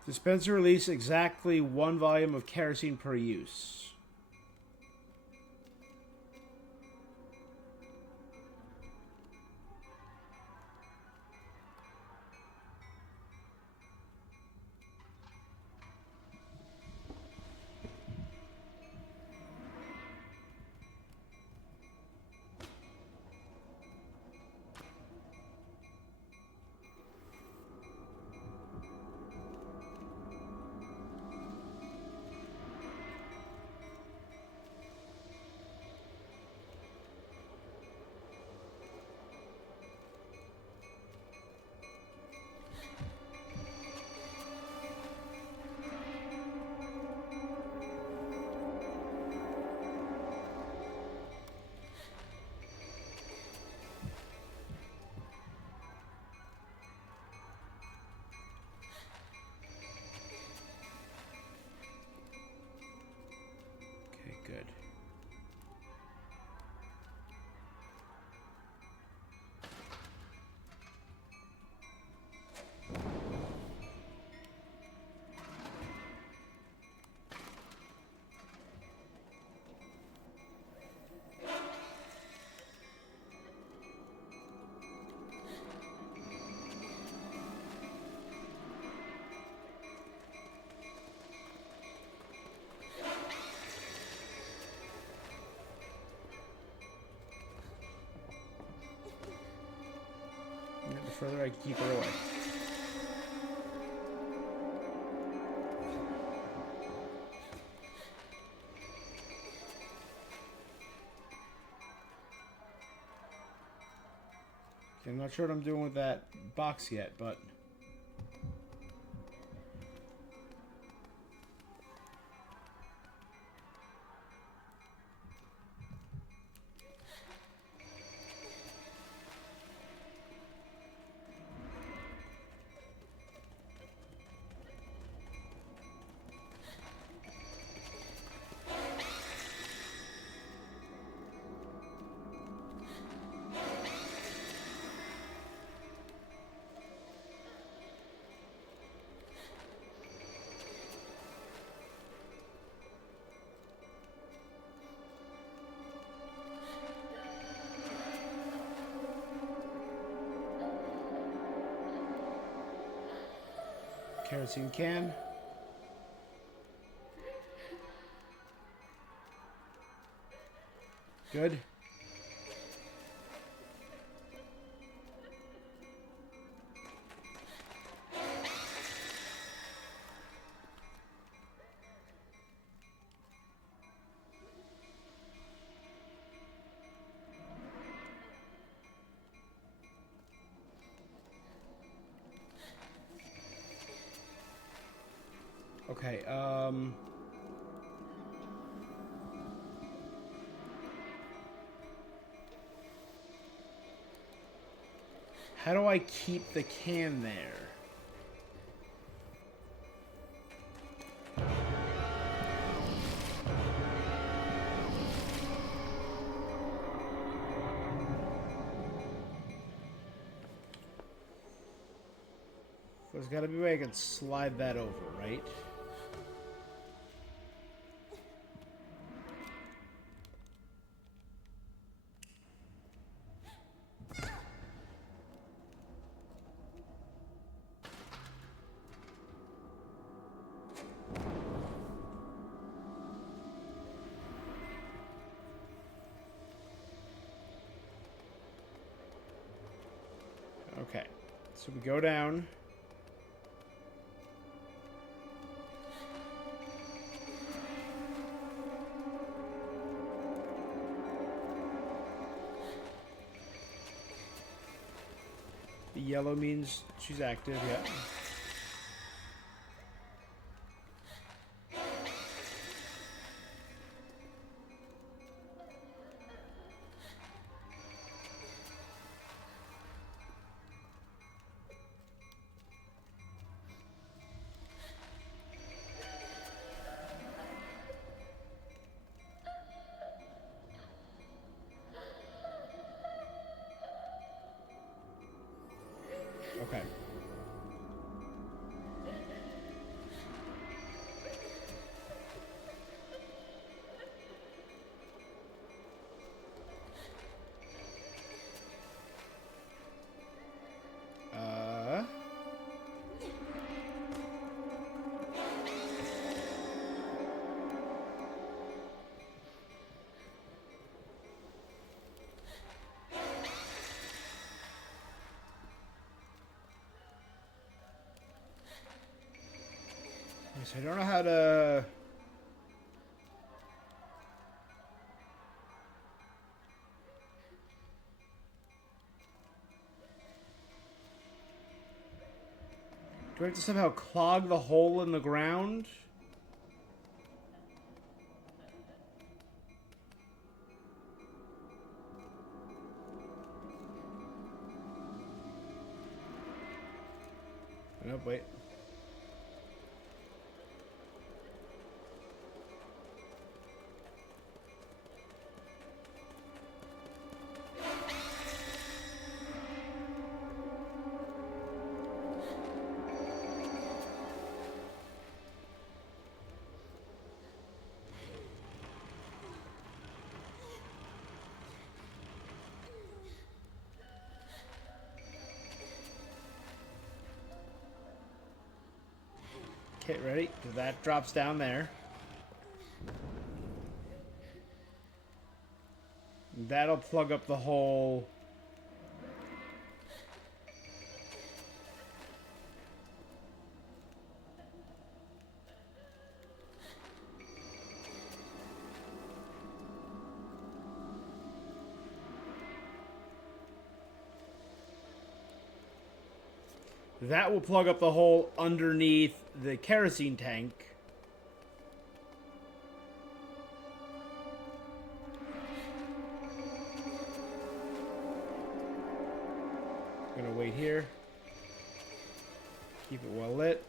Dispenser release exactly 1 volume of kerosene per use. further I can keep her away. Okay, I'm not sure what I'm doing with that box yet, but... Kerosene can. Good. Okay, how do I keep the can there? There's gotta be a way I can slide that over, right? Okay, so we go down. The yellow means she's active, yeah. Okay. So I don't know how to... Do I have to somehow clog the hole in the ground? Nope, wait. Okay, ready? So that drops down there. That'll plug up the hole That will plug up the hole underneath the kerosene tank. Gonna wait here. Keep it well lit.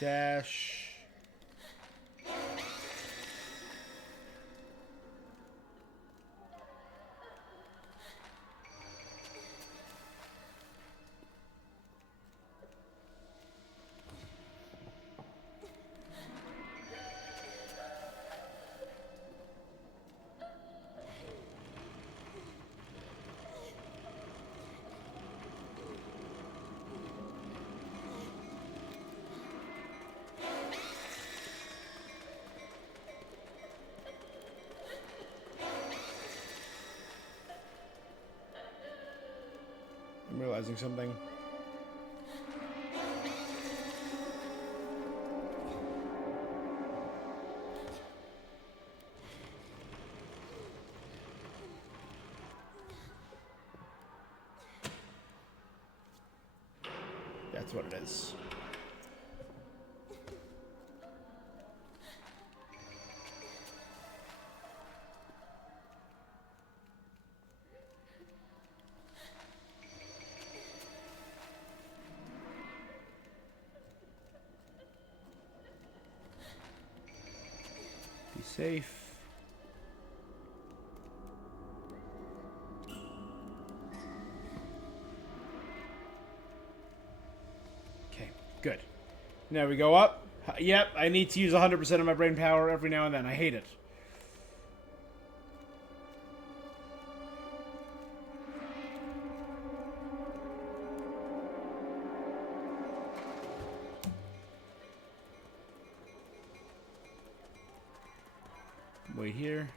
Dash. I'm realizing something. That's what it is. Be safe. Okay, good. Now we go up. Yep, I need to use 100% of my brain power every now and then. I hate it. Wait here.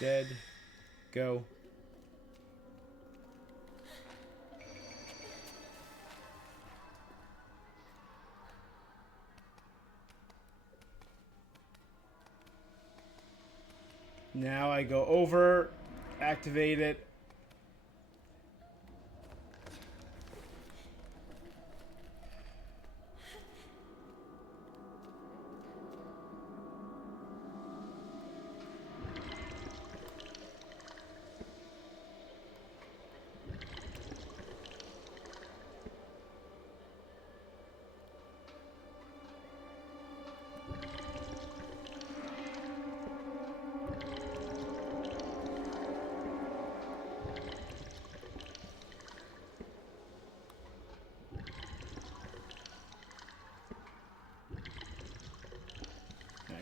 Dead. Go. Now I go over, activate it.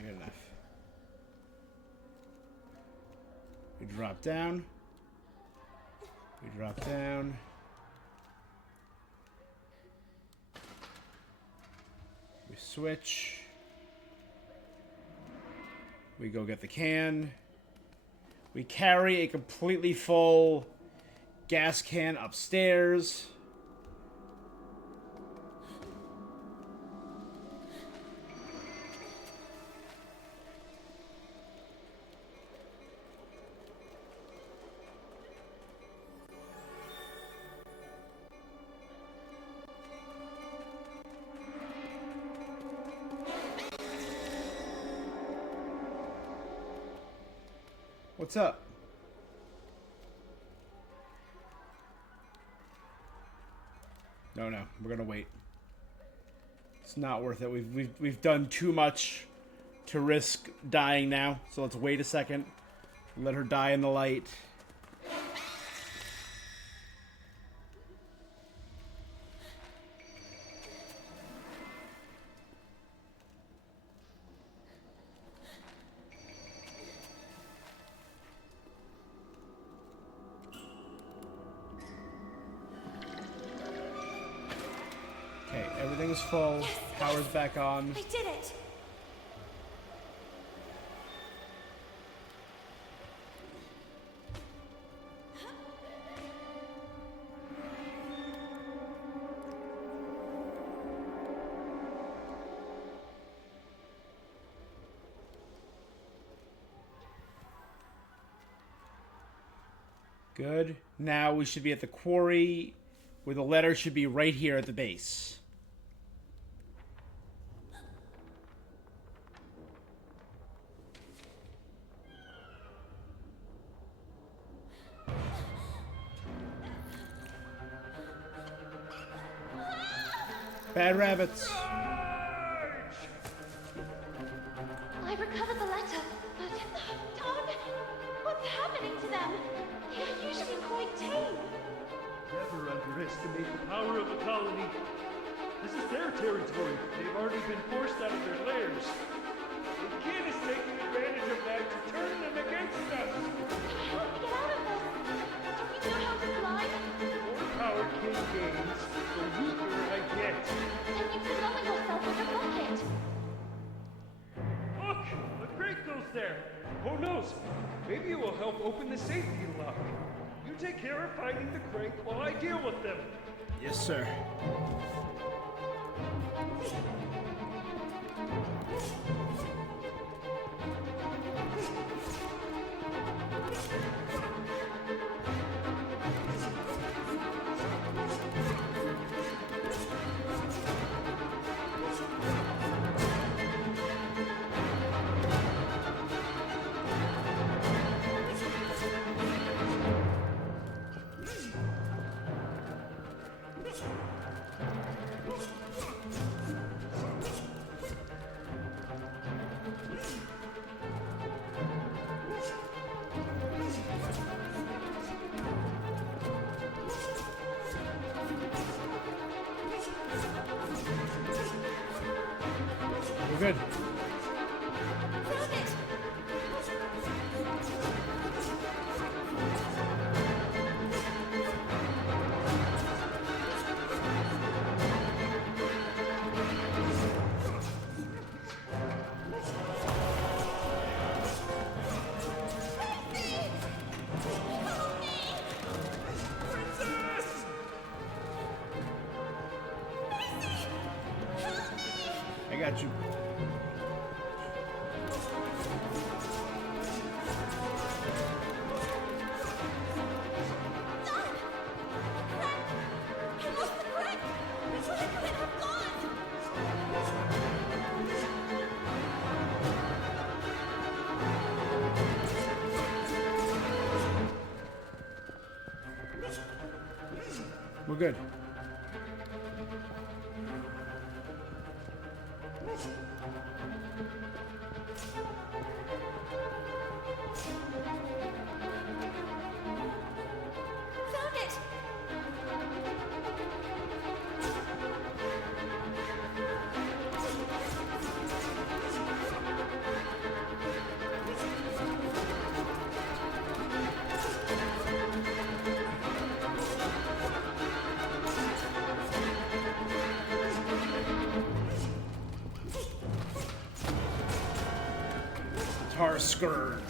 Good enough. We drop down. We drop down. We switch. We go get the can. We carry a completely full gas can upstairs. What's up? No, we're gonna wait. It's not worth it. We've done too much to risk dying now. So let's wait a second. Let her die in the light. Okay, everything's full. Yes, Power's back on. I did it! Good. Now we should be at the quarry, where the letter should be right here at the base. Bad rabbits. I recovered the letter, but... Don! What's happening to them? They are usually quite tame. Never underestimate the power of a colony. This is their territory. They've already been forced out of their lairs. The kid is taking advantage of that to turn them against us. How do we get out of this? Do you know how to fly? The more power King gains, the weaker I get. Then you can lower yourself with a rocket. Look! The crate goes there! Who knows? Maybe it will help open the safety lock. You take care of finding the crate while I deal with them. Yes, sir. We're good. Found it! I got you. We're good. Found it! Tar Scourge.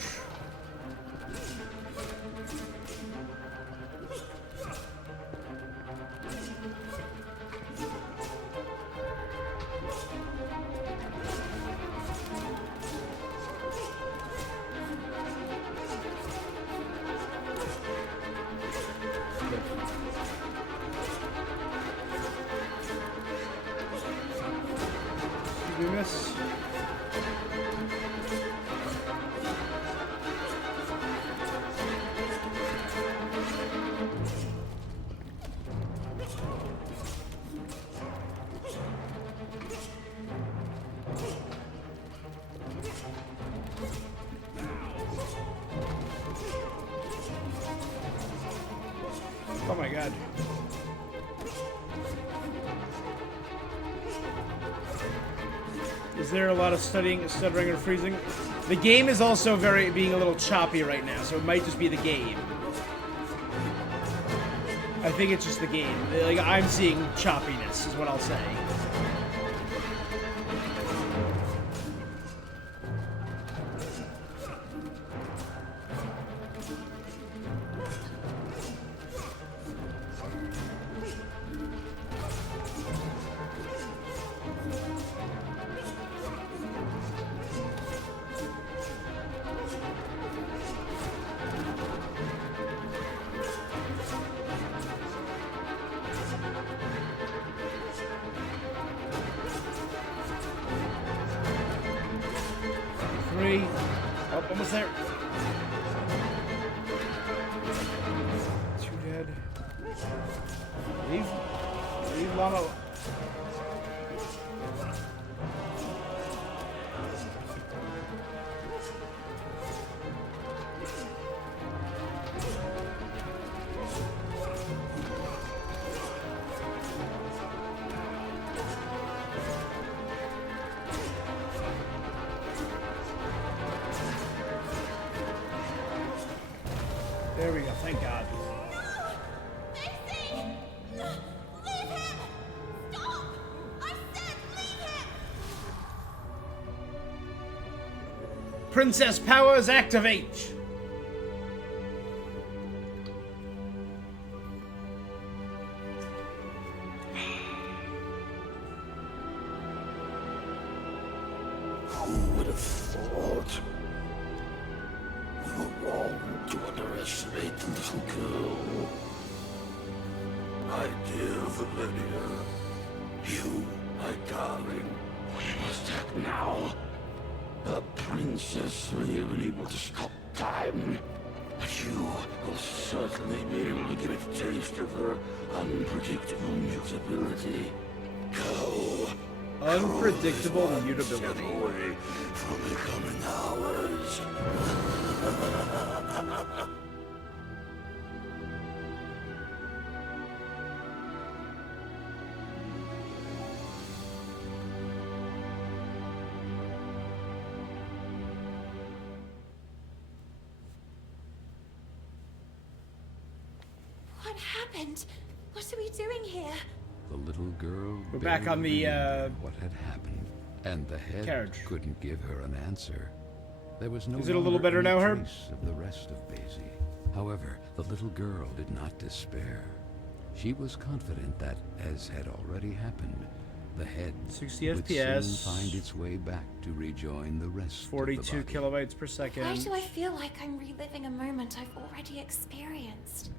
Did we miss? Oh my god. Is there a lot of stuttering or freezing? The game is also being a little choppy right now, so it might just be the game. I think it's just the game. Like, I'm seeing choppiness, is what I'll say. way. Oh, almost there. Two dead. Leave Lana. There we go, thank God. Macy! No! Leave him! Stop! I said leave him! Princess powers activate! Who would have thought? We were wrong to underestimate the little girl. My dear Valenia, you, my darling, we must act now. The princess may have been able to stop time, but you will certainly be able to get a taste of her unpredictable mutability. Go. Unpredictable Step mutability. away from becoming ours. What happened? What are we doing here? The little girl We're back on the, remembered what had happened, and the head carriage. couldn't give her an answer. There was no Is it a little longer better any now, Herb? trace of the rest of Basie. However, the little girl did not despair. She was confident that, as had already happened, the head 60 would FPS. soon find its way back to rejoin the rest 42 of the body. kilobytes per second. Why do I feel like I'm reliving a moment I've already experienced?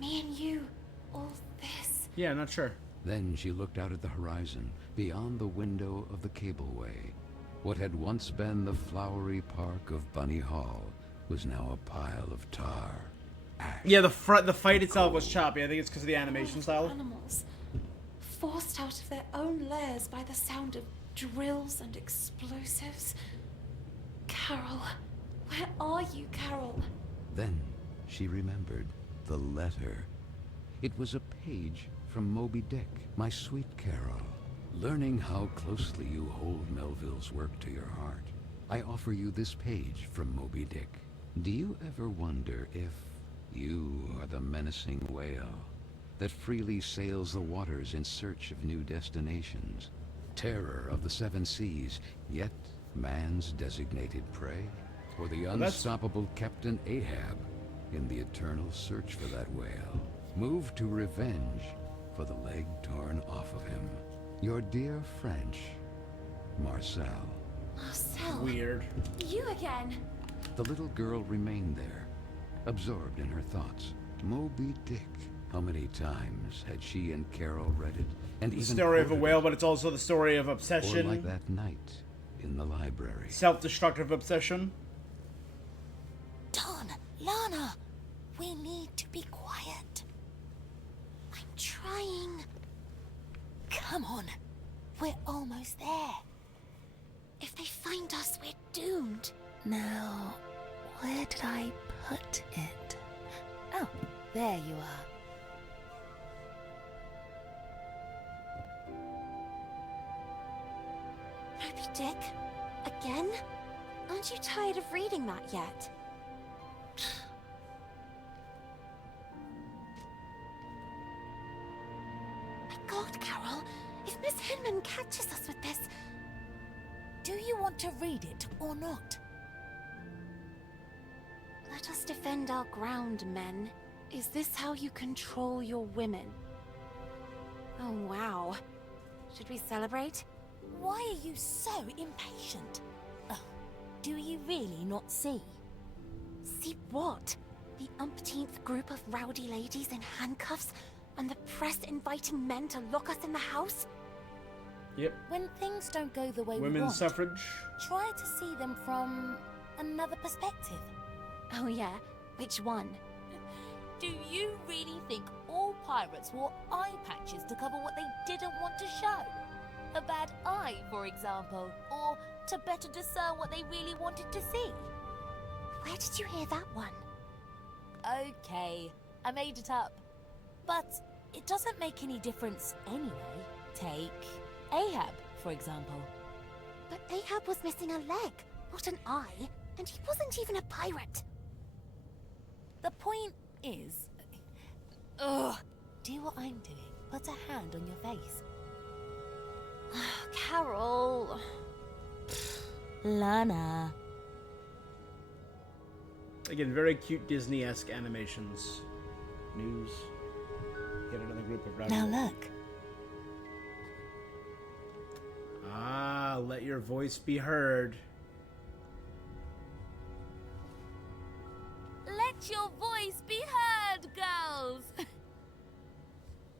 Me and you, all this. Yeah, I'm not sure. Then she looked out at the horizon, beyond the window of the cableway. What had once been the flowery park of Bunny Hall was now a pile of tar. Ash. Yeah, the fight itself was choppy. I think it's because of the animation style. Animals, forced out of their own lairs by the sound of drills and explosives. Carole, where are you, Carole? Then she remembered the letter. It was a page from Moby Dick, my sweet Carole. Learning how closely you hold Melville's work to your heart, I offer you this page from Moby Dick. Do you ever wonder if you are the menacing whale that freely sails the waters in search of new destinations? Terror of the seven seas, yet man's designated prey? Or the unstoppable Captain Ahab in the eternal search for that whale, moved to revenge for the leg torn off of him? Your dear French, Marcel. Marcel. Weird. You again. The little girl remained there, absorbed in her thoughts. Moby Dick. How many times had she and Carole read it? And The even story of a quoted whale, it? but it's also the story of Or obsession. like that night in the library. Self-destructive obsession. Don, Lana, we need to be quiet. I'm trying. Come on, we're almost there. If they find us, we're doomed. Now, where did I put it? Oh, there you are. Moby Dick? Again? Aren't you tired of reading that yet? My God, Carole, if Miss Hinman catches us with this... Do you want to read it or not? Let us defend our ground, men. Is this how you control your women? Oh, wow. Should we celebrate? Why are you so impatient? Oh, do you really not see? See what? The umpteenth group of rowdy ladies in handcuffs, and the press inviting men to lock us in the house? Yep. When things don't go the way we Women's want, suffrage. try to see them from another perspective. Oh yeah, which one? Do you really think all pirates wore eye patches to cover what they didn't want to show? A bad eye, for example, or to better discern what they really wanted to see? Where did you hear that one? Okay, I made it up. But it doesn't make any difference anyway. Take Ahab, for example. But Ahab was missing a leg, not an eye, and he wasn't even a pirate. The point is... Ugh. Do what I'm doing. Put a hand on your face. Carole. Lana. Again, very cute Disney-esque animations. News. Get another group of Now rebels. look. Ah, let your voice be heard. Let your voice be heard, girls!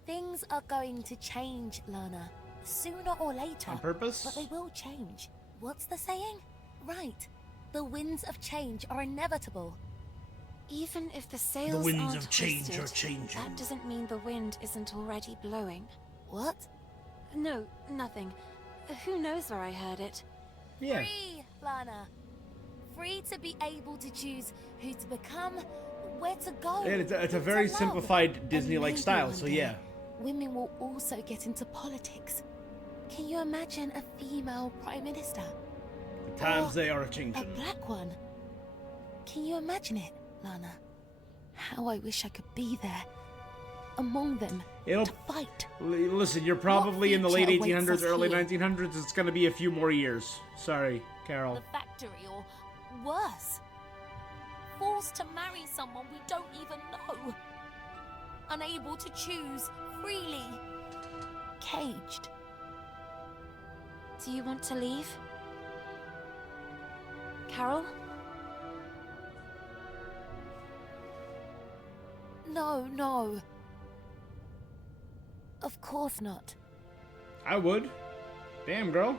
Things are going to change, Lana. Sooner or later. On purpose? But they will change. What's the saying? Right. The winds of change are inevitable. Even if the sails winds aren't of change hoisted, are changing. that doesn't mean the wind isn't already blowing. What? No, nothing. Who knows where I heard it? Yeah. Free, Lana. Free to be able to choose who to become, where to go. And it's a who very to love. simplified Disney-like And maybe style, one so day, yeah. Women will also get into politics. Can you imagine a female prime minister? The times they are A changing. black one? Can you imagine it, Lana? How I wish I could be there. Among them. It'll To fight. listen. You're probably in the late future awaits 1800s, us early here? 1900s. It's gonna be a few more years. Sorry, Carol. The factory, or worse. Forced to marry someone we don't even know. Unable to choose freely. Caged. Do you want to leave? Carole? No, no. Of course not. I would. Damn, girl.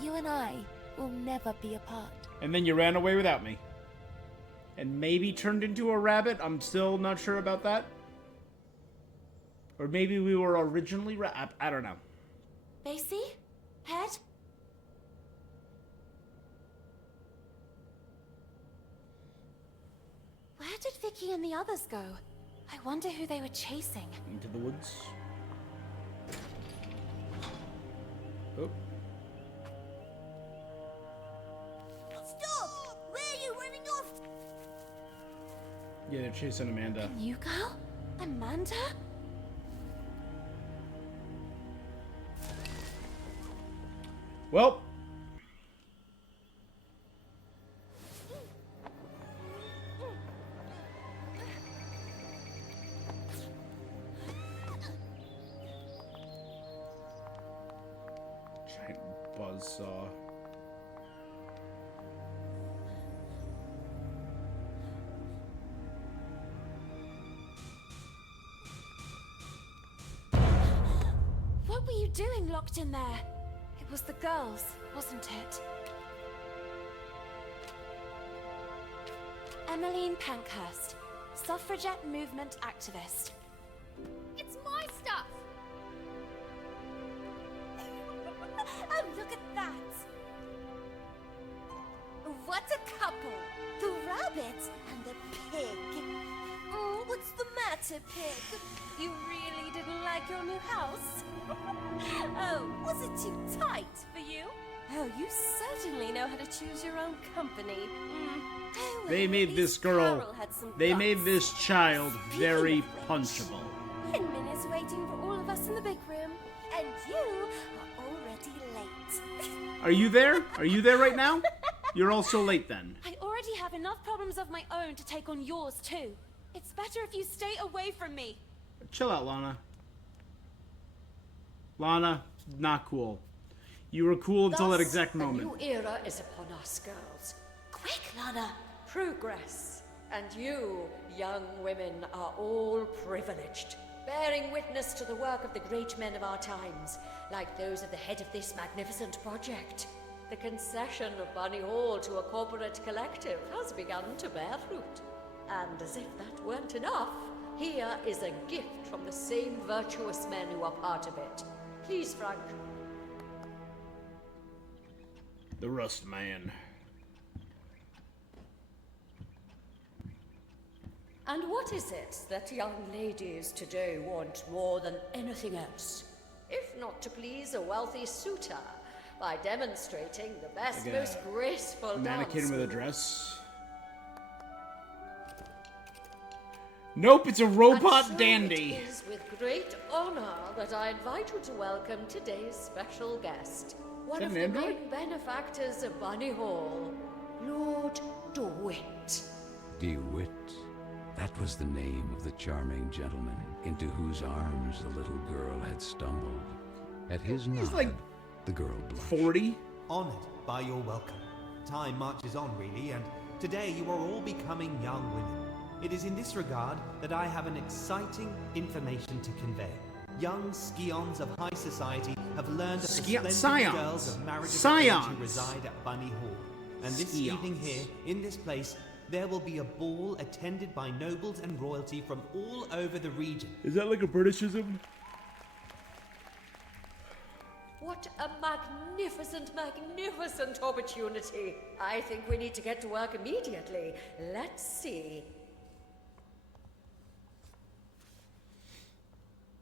You and I will never be apart. And then you ran away without me. And maybe turned into a rabbit. I'm still not sure about that. Or maybe we were originally I don't know. Basie? Head? Where did Vicky and the others go? I wonder who they were chasing. Into the woods. Oh. Stop! Where are you running off? Yeah, they're chasing Amanda. You go? Amanda? Well. Giant buzzsaw. What were you doing locked in there? It was the girls, wasn't it? Emmeline Pankhurst, suffragette movement activist. It's my stuff! Oh, look at that! What a couple! The rabbit and the pig. Oh, what's the matter, pig? You really didn't like your new house? Oh, was it too tight for you? Oh, you certainly know how to choose your own company. Oh, well, They at made least this girl. Carole had some They guts. made this child very Speaking of which, punchable. Hinman is waiting for all of us in the big room, and you are already late. Are you there? Are you there right now? You're all so late then. I already have enough problems of my own to take on yours, too. It's better if you stay away from me. Chill out, Lana. Lana, not cool. You were cool until that exact moment. A new era is upon us, girls. Quick, Lana. Progress. And you, young women, are all privileged. bearing witness to the work of the great men of our times, like those at the head of this magnificent project. The concession of Bunny Hall to a corporate collective has begun to bear fruit. And as if that weren't enough, here is a gift from the same virtuous men who are part of it. Please, Frank. The Rust Man. And what is it that young ladies today want more than anything else? If not to please a wealthy suitor by demonstrating the best, Like a most graceful mannequin dance with a moves. dress. Nope, it's a robot And so dandy. It is with great honor that I invite you to welcome today's special guest, one that of an the android? main benefactors of Bunny Hall, Lord DeWitt. DeWitt. That was the name of the charming gentleman into whose arms the little girl had stumbled. At his nod, like the girl blushed. 40? Honored by your welcome. Time marches on, really, and today you are all becoming young women. It is in this regard that I have an exciting information to convey. Young scions of high society have learned of the splendid Scions. girls of marriageable age Scions. who reside at Bunny Hall. And this Scions. evening here, in this place, there will be a ball attended by nobles and royalty from all over the region. Is that like a Britishism? What a magnificent, magnificent opportunity. I think we need to get to work immediately. Let's see.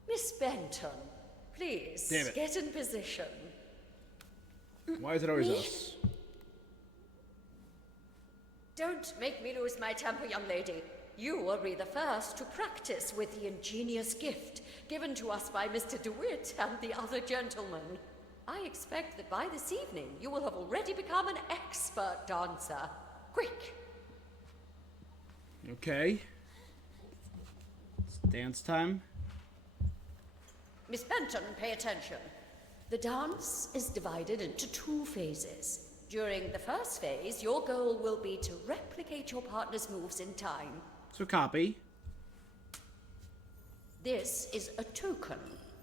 Miss Benton, please Damn it. get in position. Why is it always us? Don't make me lose my temper, young lady. You will be the first to practice with the ingenious gift given to us by Mr. DeWitt and the other gentlemen. I expect that by this evening you will have already become an expert dancer. Quick! Okay. It's dance time. Miss Benton, pay attention. The dance is divided into 2 phases. During the first phase, your goal will be to replicate your partner's moves in time. So copy. This is a token.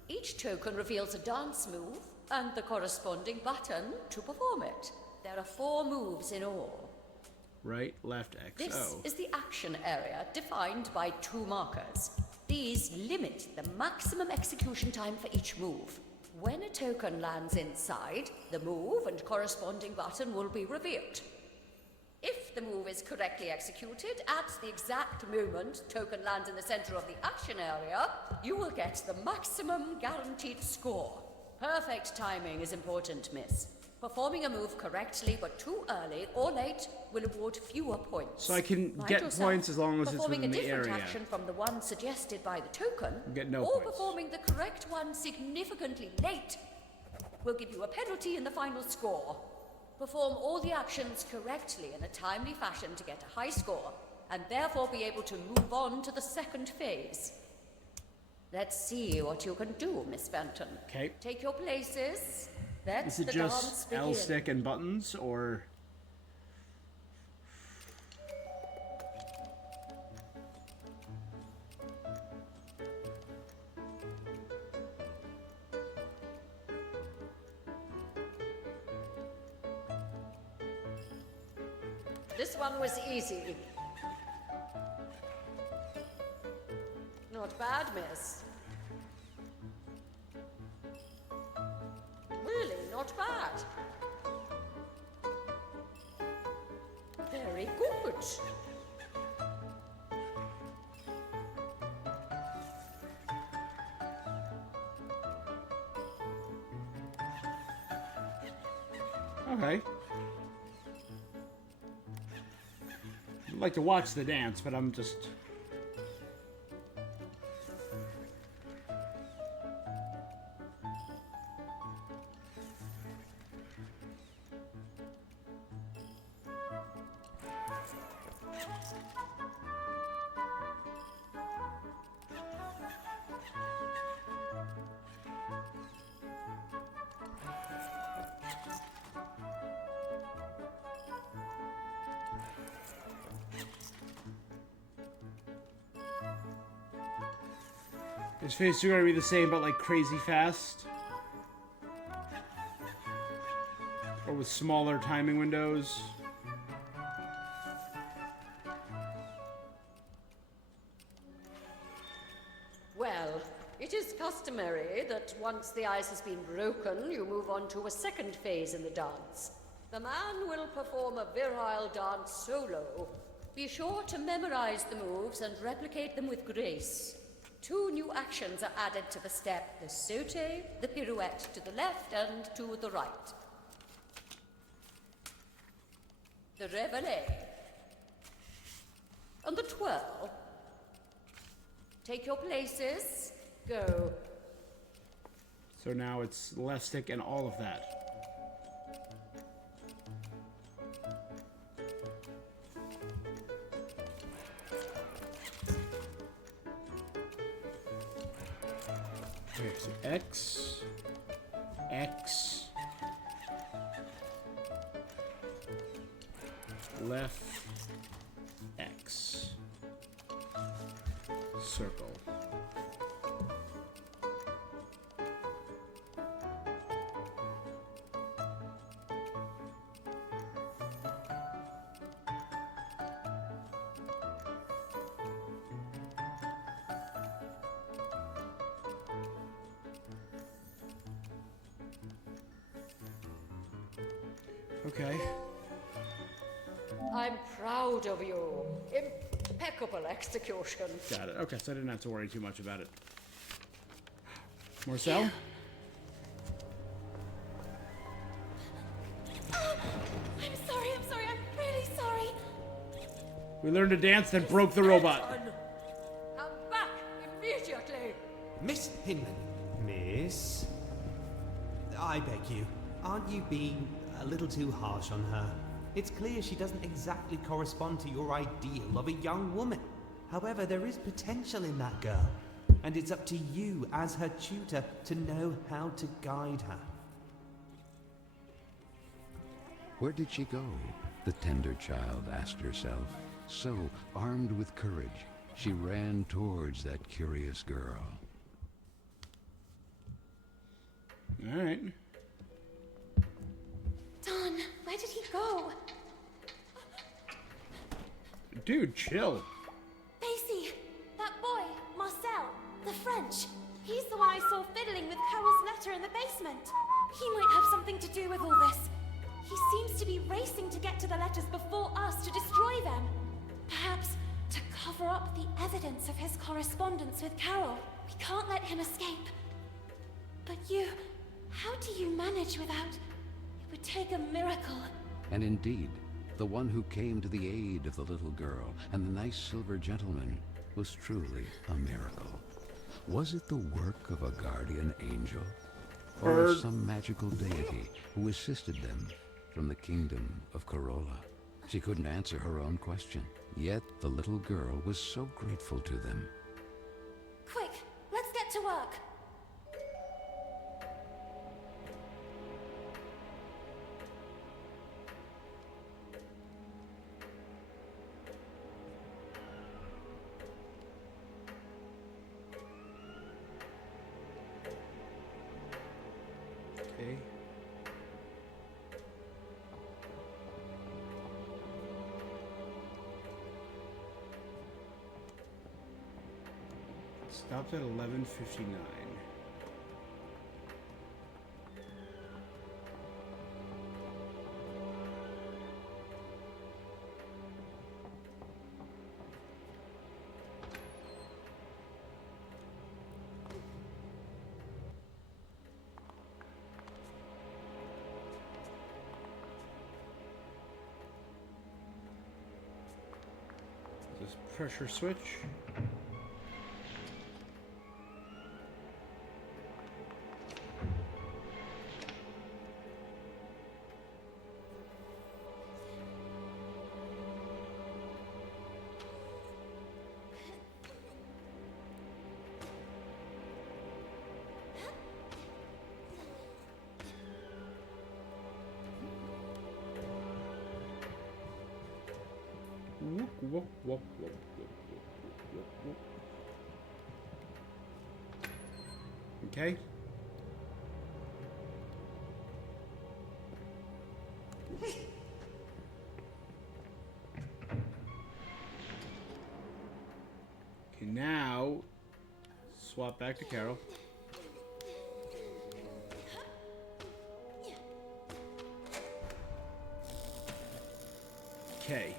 Each token reveals a dance move and the corresponding button to perform it. There are 4 moves in all. Right, left, X, This O. is the action area, defined by 2 markers. These limit the maximum execution time for each move. When a token lands inside, the move and corresponding button will be revealed. If the move is correctly executed at the exact moment token lands in the center of the action area, you will get the maximum guaranteed score. Perfect timing is important, miss. Performing a move correctly but too early or late will award fewer points. So I can Mind get yourself, points as long as it's performing within a the different area. action from the one suggested by the token, Get no or points. performing the correct one significantly late will give you a penalty in the final score. Perform all the actions correctly in a timely fashion to get a high score, and therefore be able to move on to the second phase. Let's see what you can do, Miss Benton. Okay. Take your places. Let Is it the just dance begin. L stick and buttons, or... This one was easy. Not bad, miss. Really, not bad. Very good. Okay. I'd like to watch the dance, but I'm just... His face is gonna be the same, but like crazy fast. Or with smaller timing windows. Well, it is customary that once the ice has been broken, you move on to a second phase in the dance. The man will perform a virile dance solo. Be sure to memorize the moves and replicate them with grace. 2 new actions are added to the step: the saute, the pirouette to the left and to the right. The reveille. And the twirl. Take your places. Go. So now it's left stick and all of that. Okay, so X, X, left, X, circle. Okay. I'm proud of you. Impeccable execution. Got it. Okay, so I didn't have to worry too much about it. Marcel? I'm sorry, I'm really sorry. We learned to dance, then broke the robot. Come back immediately. Miss Hinman. Miss? I beg you, aren't you being a little too harsh on her? It's clear she doesn't exactly correspond to your ideal of a young woman. However, there is potential in that girl, and it's up to you as her tutor to know how to guide her. Where did she go? The tender child asked herself. So, armed with courage, she ran towards that curious girl. All right. Don, where did he go? Dude, chill. Basie, that boy, Marcel, the French. He's the one I saw fiddling with Carole's letter in the basement. He might have something to do with all this. He seems to be racing to get to the letters before us to destroy them. Perhaps to cover up the evidence of his correspondence with Carole. We can't let him escape. But you, how do you manage without... It would take a miracle. And indeed, the one who came to the aid of the little girl and the nice silver gentleman was truly a miracle. Was it the work of a guardian angel? Or of some magical deity who assisted them from the kingdom of Carole? She couldn't answer her own question, yet the little girl was so grateful to them. Quick, let's get to work. Okay. Stopped at 11:59. This pressure switch. Whoop, whoop, whoop, whoop, whoop, whoop, whoop, whoop. Okay. Okay, now swap back to Carole. Okay.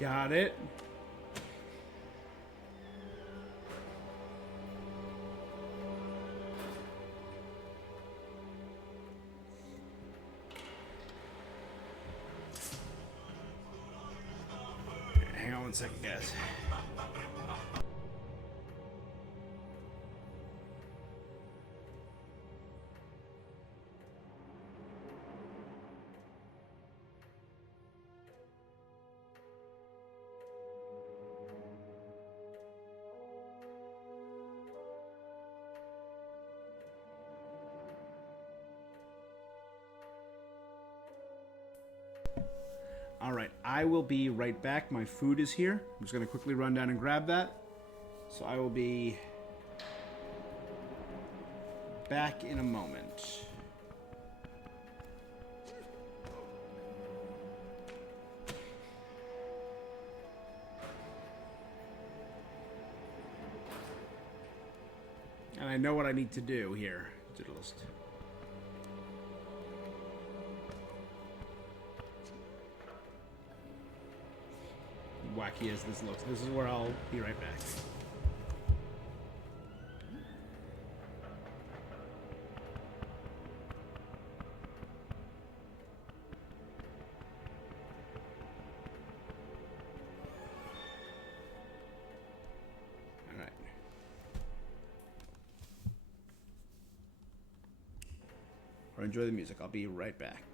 Got it. Hang on one second, guys. Alright, I will be right back. My food is here. I'm just going to quickly run down and grab that. So I will be back in a moment. And I know what I need to do here. Doodlist. Wacky as this looks, this is where I'll be right back. Alright. Or enjoy the music. I'll be right back.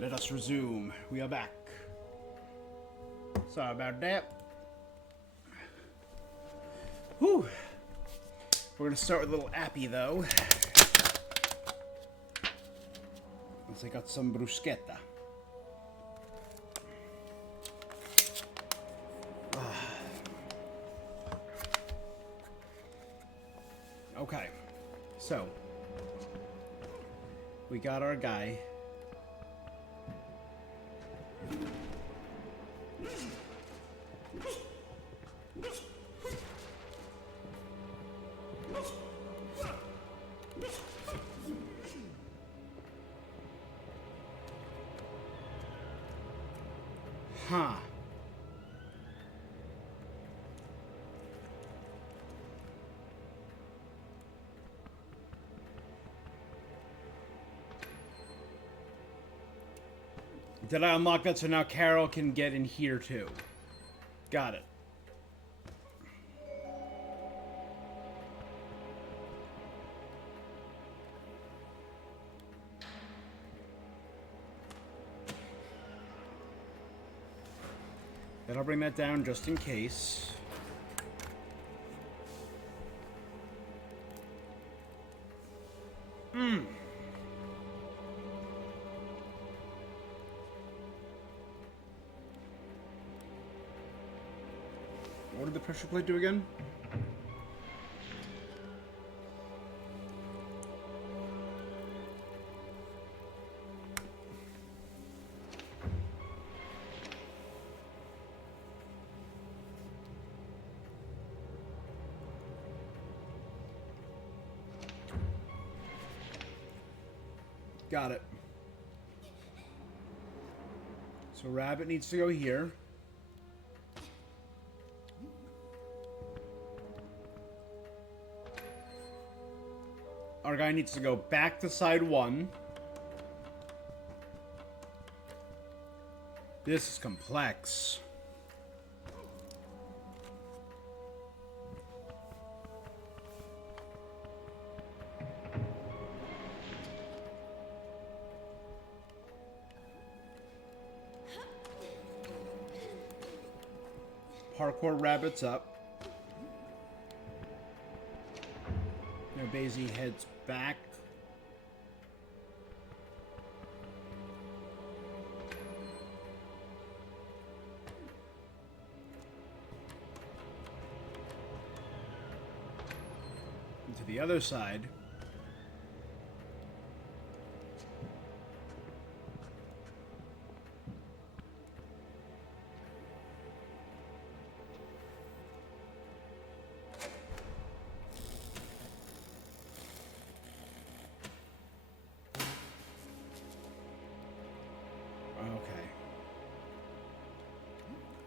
Let us resume. We are back. Sorry about that. Whew. We're gonna start with a little appy though. Once I got some bruschetta. Okay, so we got our guy. Huh. Did I unlock that so now Carole can get in here too? Got it. Then I'll bring that down just in case. What did the pressure plate do again? Got it. So rabbit needs to go here. Our guy needs to go back to side one. This is complex. Parkour rabbits up. Now Basie heads back. To the other side.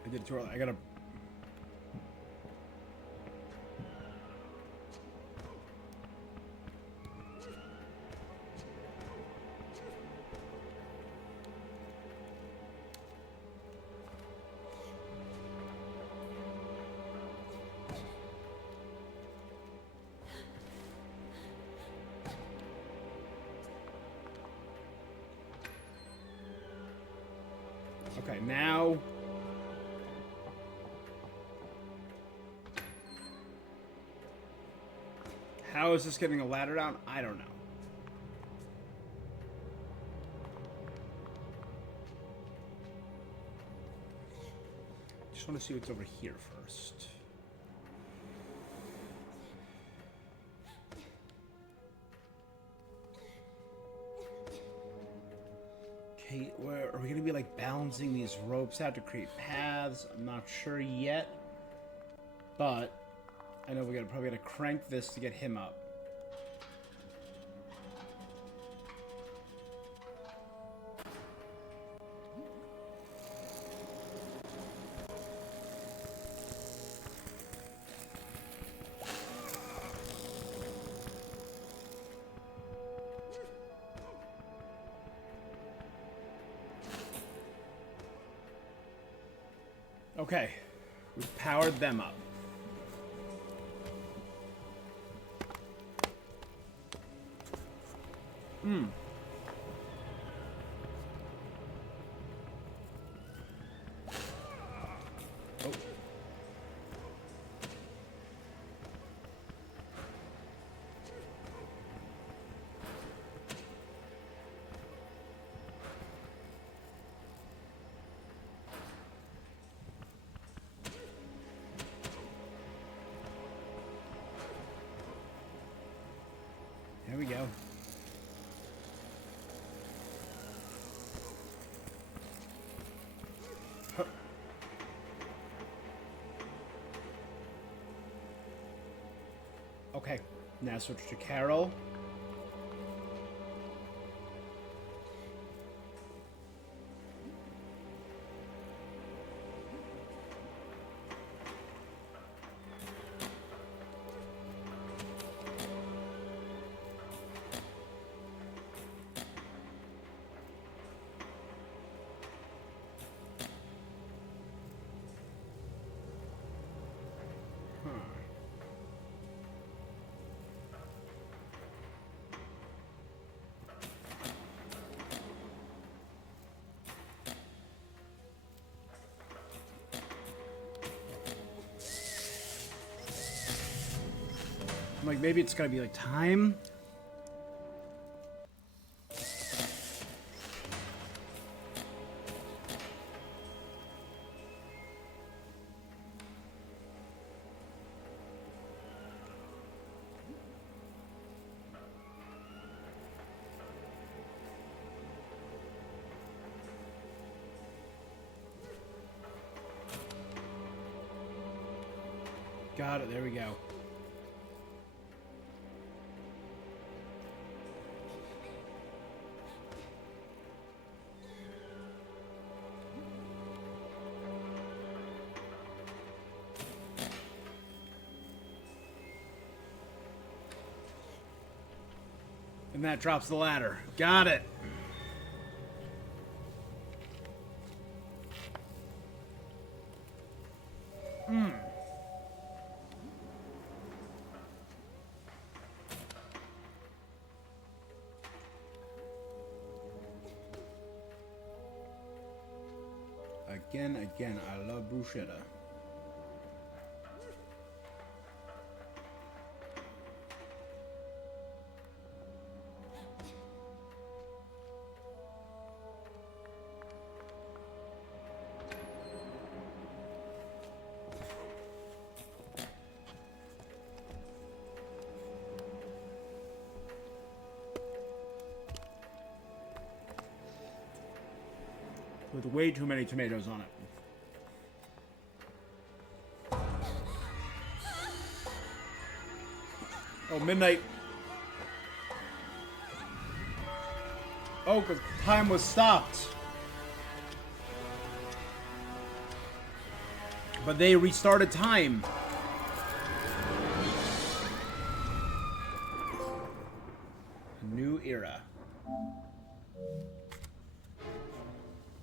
I did it too early. I gotta. Okay, now. How is this getting a ladder down? I don't know. Just want to see what's over here first. Okay, where are we going to be like balancing these ropes out to create paths? I'm not sure yet, but I know we're probably gonna crank this to get him up. Okay, we've powered them up. Okay, now switch to Carole. I'm like, maybe it's gotta be like time. Got it, there we go. And that drops the ladder. Got it. Again, I love bruschetta. With way too many tomatoes on it. Oh, midnight. Oh, because time was stopped. But they restarted time. New era.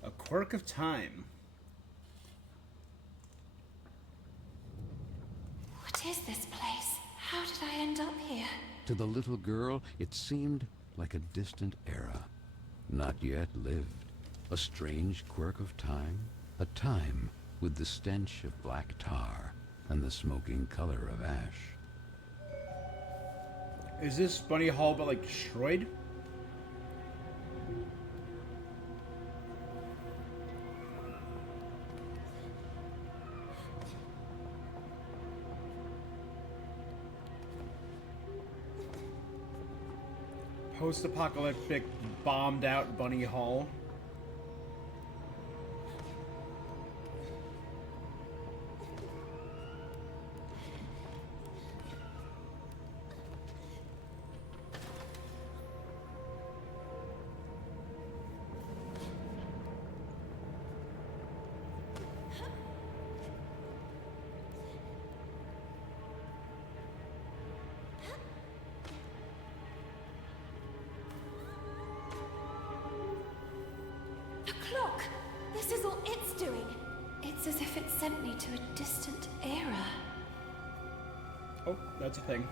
A quirk of time. What is this place? How did I end up here? To the little girl, it seemed like a distant era, not yet lived. A strange quirk of time, a time with the stench of black tar and the smoking color of ash. Is this Bunny Hall but like destroyed? Post-apocalyptic, bombed-out Bunny Hall. The clock! This is all it's doing. It's as if it sent me to a distant era. Oh, that's a thing.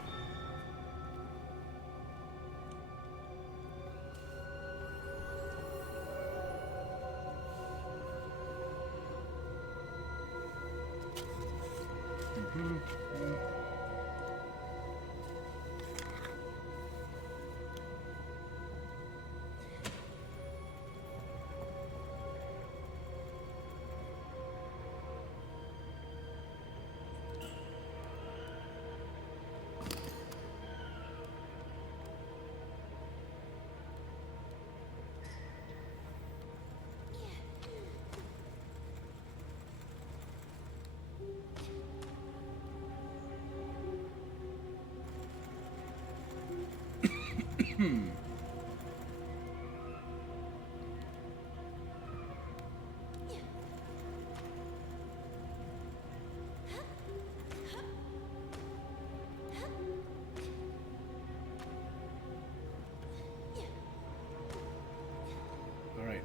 Alright,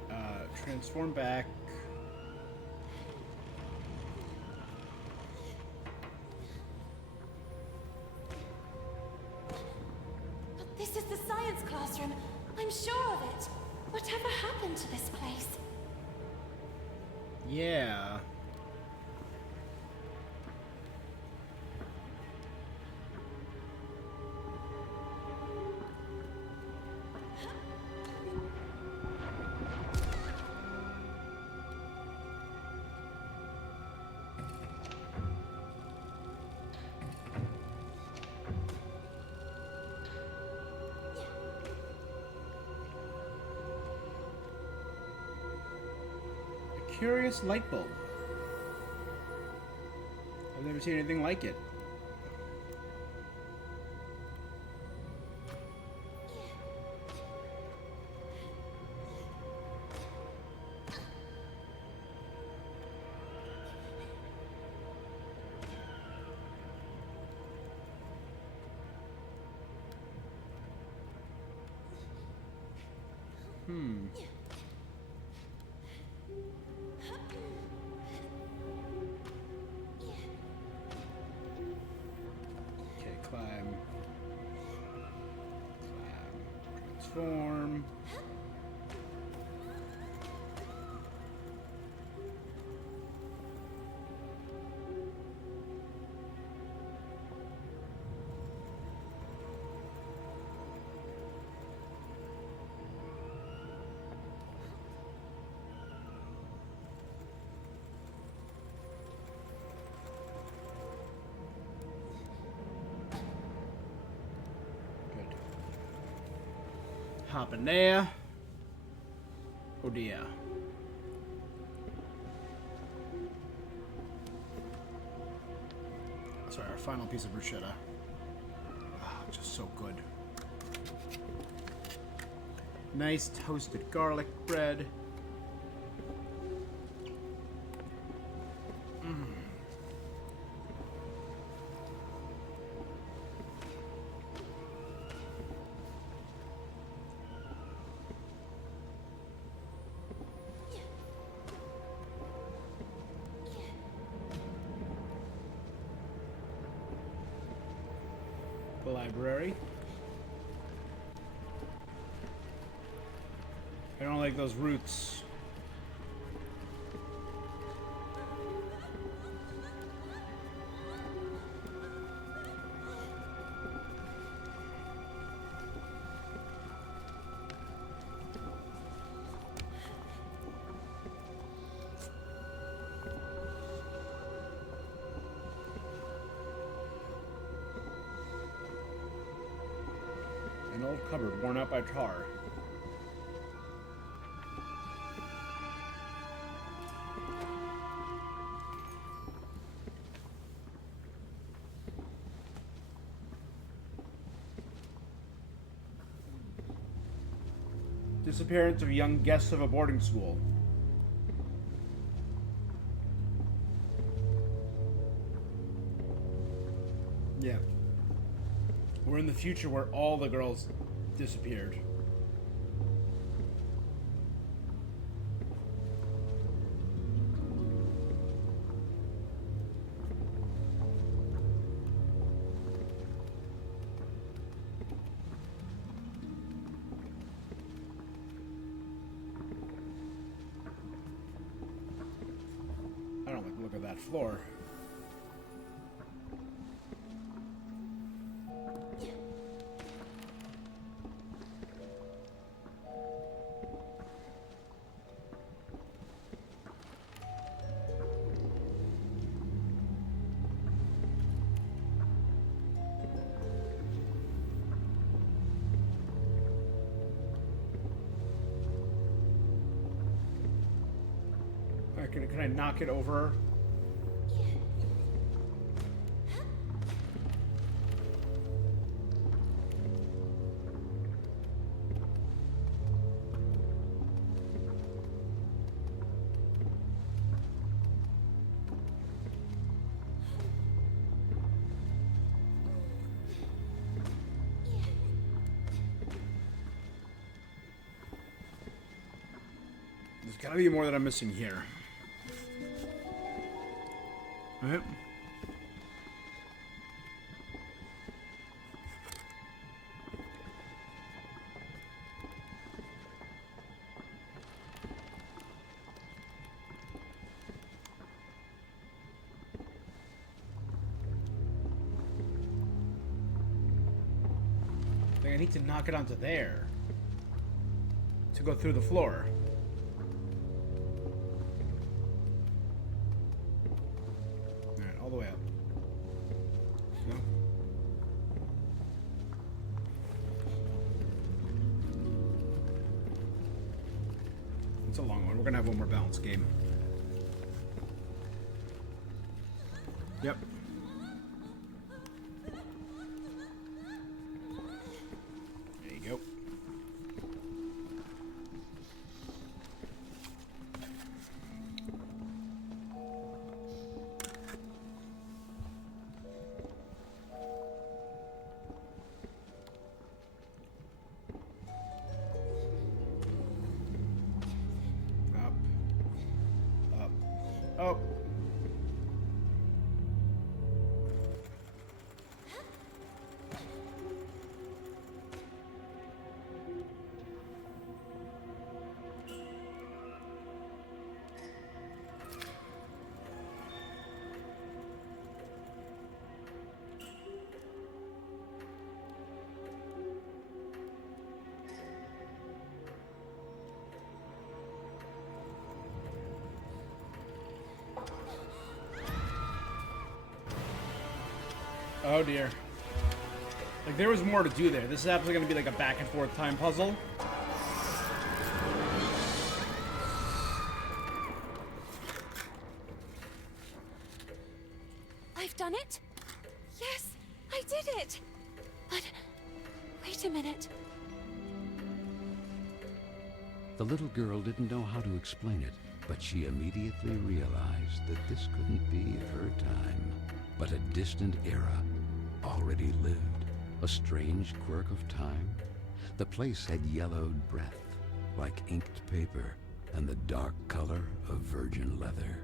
transform back. But this is the science classroom. I'm sure of it. Whatever happened to this place? Yeah. Curious light bulb. I've never seen anything like it. Okay, climb. Transform. Good. Hop in there. Oh dear. Sorry, our final piece of bruschetta. Ah, just so good. Nice toasted garlic bread. The library. I don't like those roots. An old cupboard worn out by tar. Disappearance of young guests of a boarding school. Yeah. We're in the future where all the girls disappeared. I don't like the look of that floor. Can I knock it over? Gotta be more that I'm missing here. Alright. I need to knock it onto there to go through the floor. Alright, all the way up. No? It's a long one. We're gonna have one more balance game. Yep. There you go. Up. Up. Oh. Oh dear. Like, there was more to do there. This is absolutely going to be like a back and forth time puzzle. I've done it? Yes, I did it! But, wait a minute. The little girl didn't know how to explain it, but she immediately realized that this couldn't be her time, but a distant era already lived. A strange quirk of time. The place had yellowed breath, like inked paper, and the dark color of virgin leather.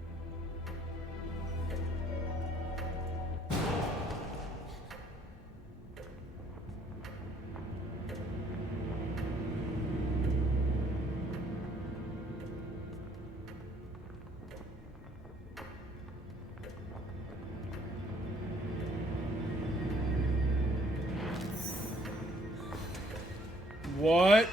What?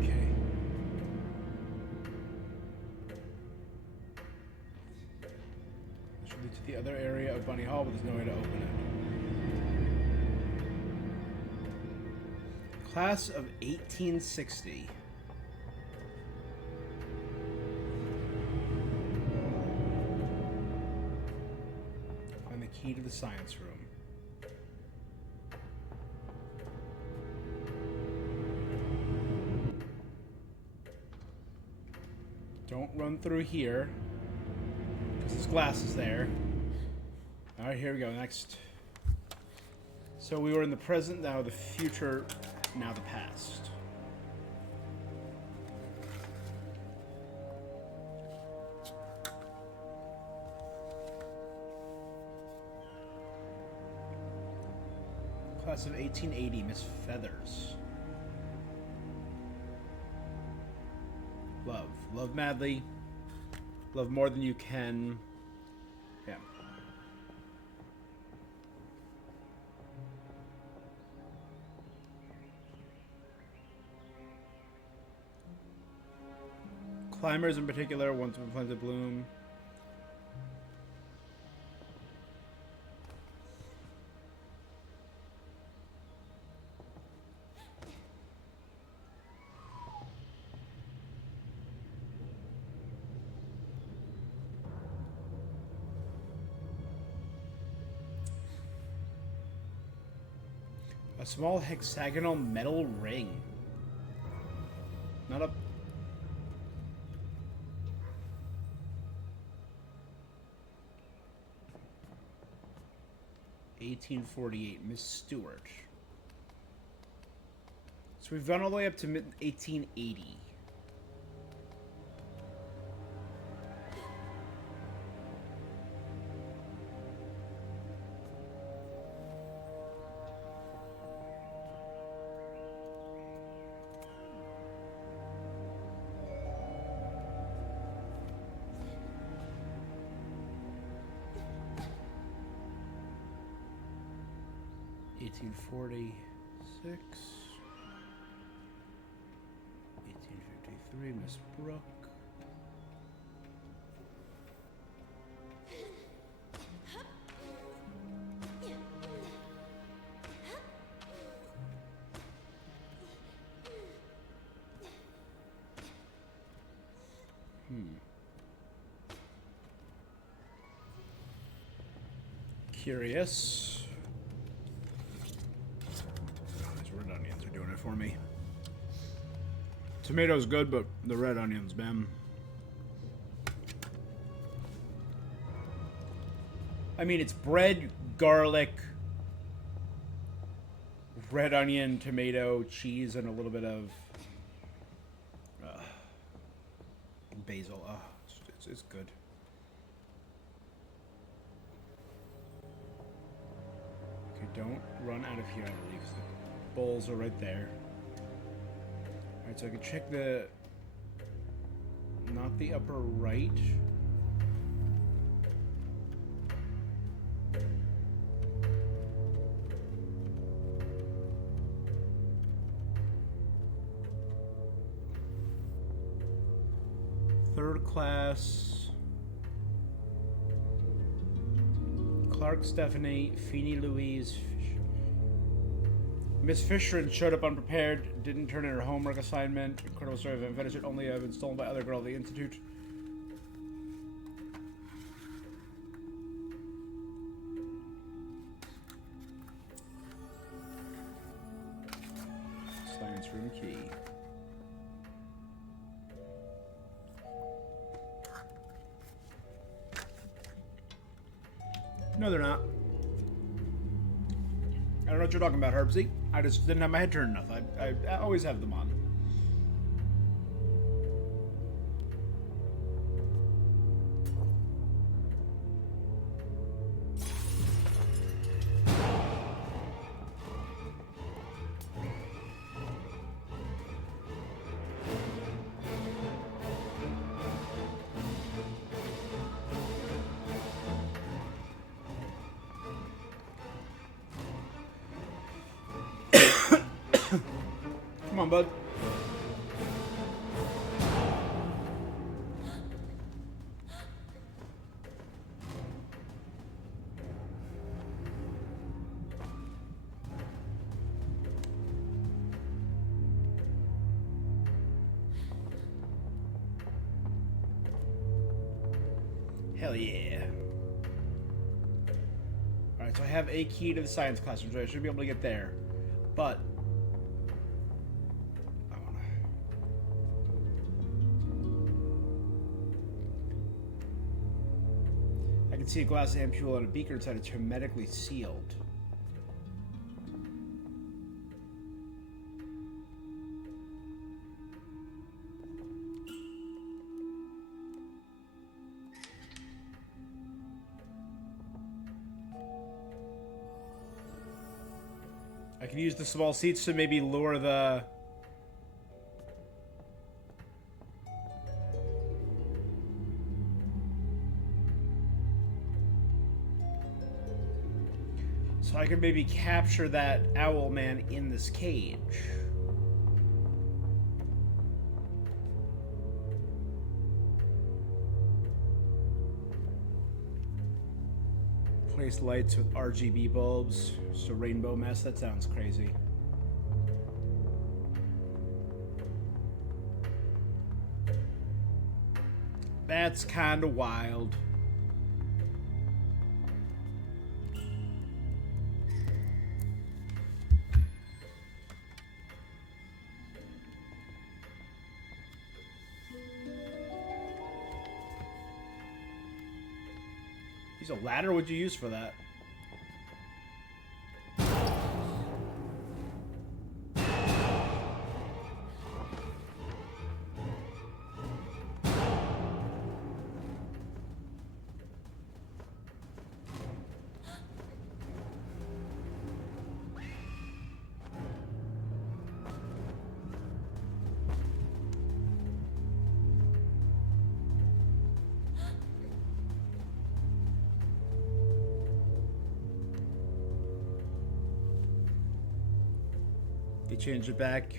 Okay. Should lead to the other area of Bunny Hall, but there's no way to open it. Class of 1860. Find the key to the science room. Don't run through here, because this glass is there. Alright, here we go. Next. So we were in the present, now the future, now the past. Class of 1880, Miss Feathers. Love. Love madly. Love more than you can. Yeah. Climbers in particular, once when flames of bloom. A small hexagonal metal ring. Not a... 1848, Miss Stewart. So we've gone all the way up to 1880. $1846, 1853, Miss Brooke. Curious. These red onions are doing it for me. Tomato's good, but the red onions, man. I mean, it's bread, garlic, red onion, tomato, cheese, and a little bit of basil. It's good. Okay, don't run out of here, I believe. The bowls are right there. Alright, so I can check the... not the upper right. Third class. Clark, Stephanie, Feeney, Louise. Miss Fisherin showed up unprepared, didn't turn in her homework assignment. Incredible story of invention should only have been stolen by other girl at the Institute. Science room key. No, they're not. I don't know what you're talking about, Herbsy. I just didn't have my head turned enough. I always have them on. Come on, bud. Hell yeah. Alright, so I have a key to the science classroom, so I should be able to get there. But I can see a glass ampule and a beaker inside. It's hermetically sealed. I can use the small seats to maybe lure the... So I can maybe capture that owl man in this cage. Replace lights with RGB bulbs. Just a rainbow mess. That sounds crazy. That's kind of wild. Use a ladder? What'd you use for that? You changed it back.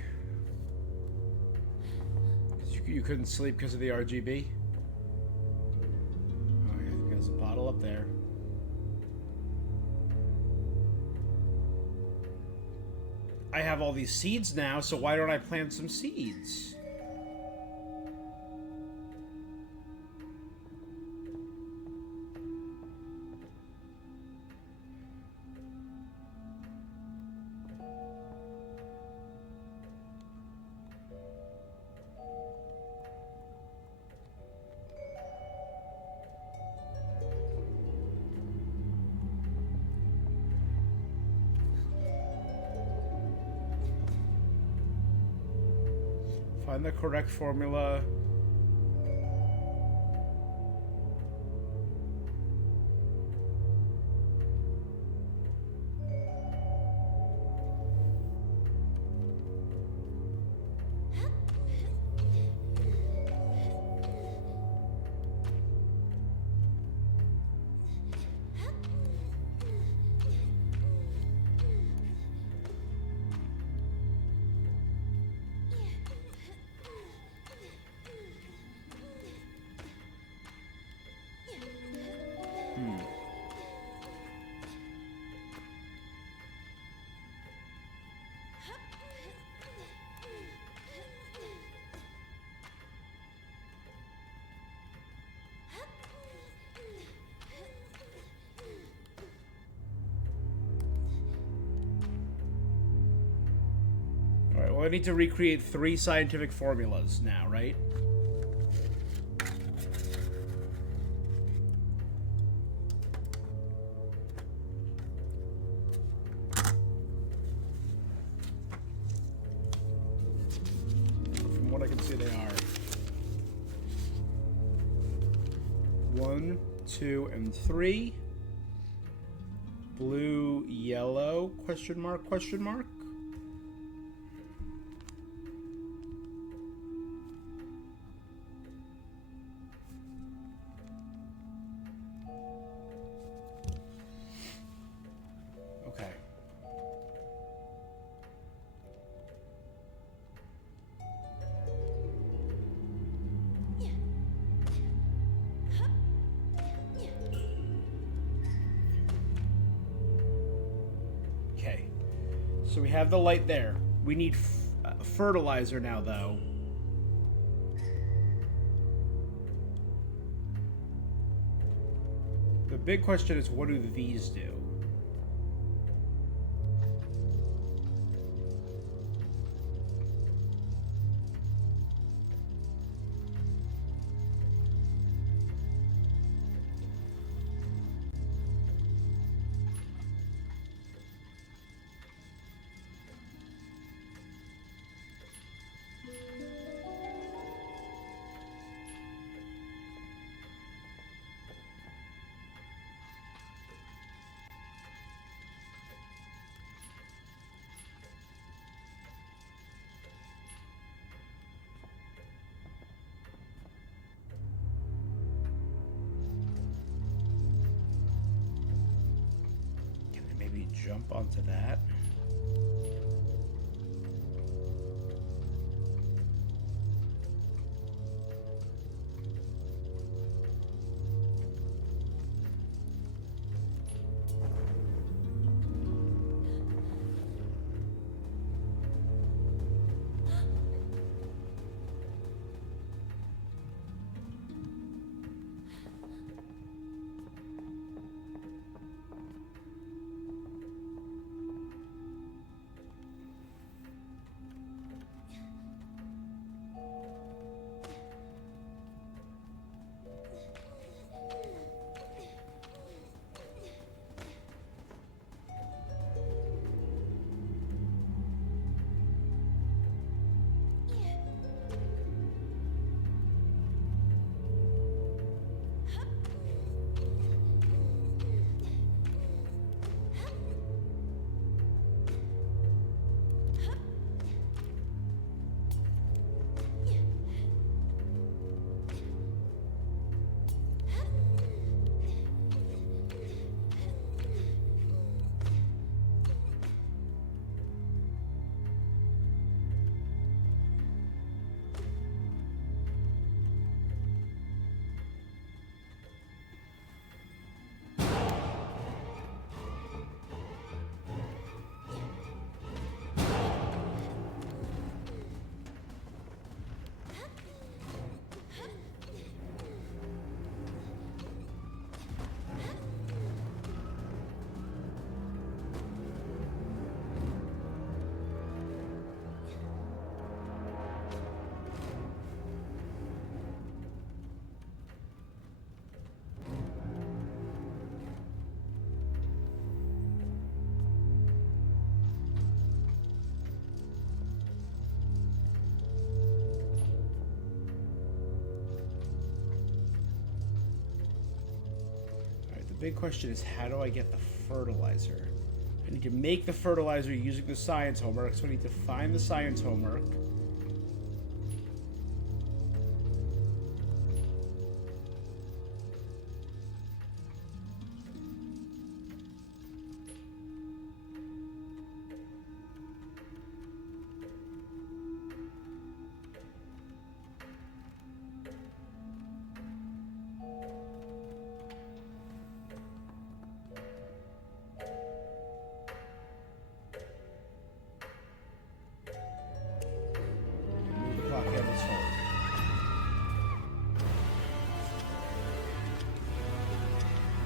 You couldn't sleep because of the RGB? Oh, yeah, there's a bottle up there. I have all these seeds now, so why don't I plant some seeds? Find the correct formula. Alright, well I need to recreate 3 scientific formulas now, right? From what I can see, they are 1, 2, and 3. Blue, yellow, question mark, question mark. Okay. Okay. So we have the light there. We need fertilizer now, though. The big question is, what do these do? Jump onto that. Big question is, how do I get the fertilizer? I need to make the fertilizer using the science homework, so I need to find the science homework.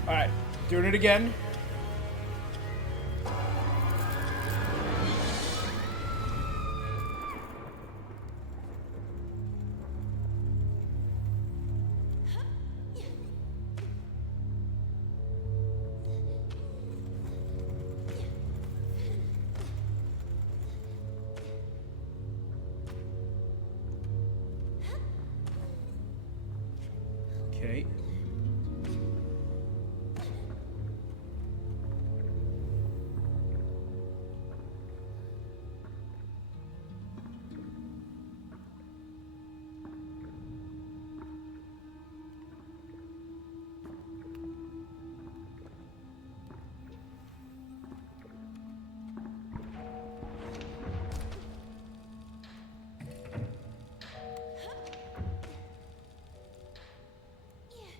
Alright, doing it again. Okay.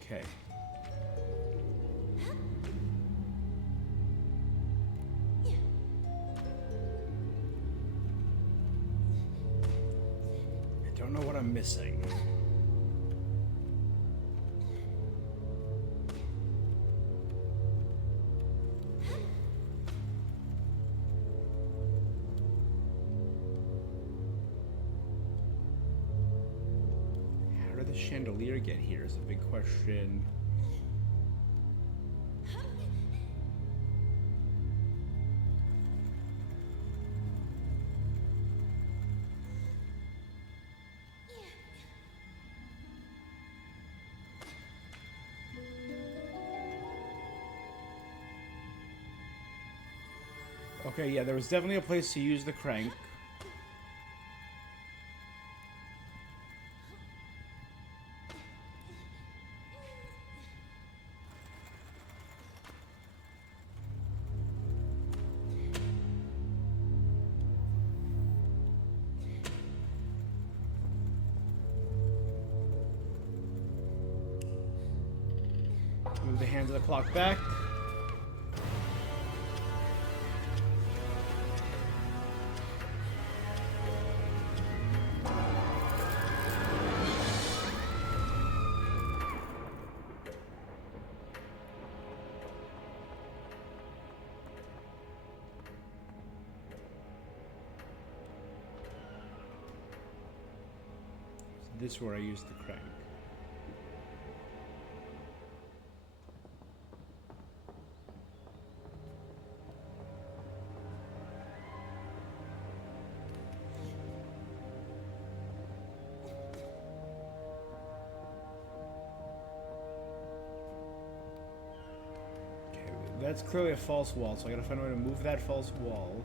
Okay. I don't know what I'm missing. How did the chandelier get here is a big question. Okay, yeah, there was definitely a place to use the crank. Move the hands of the clock back. This is where I use the crank. Okay, that's clearly a false wall, so I gotta find a way to move that false wall.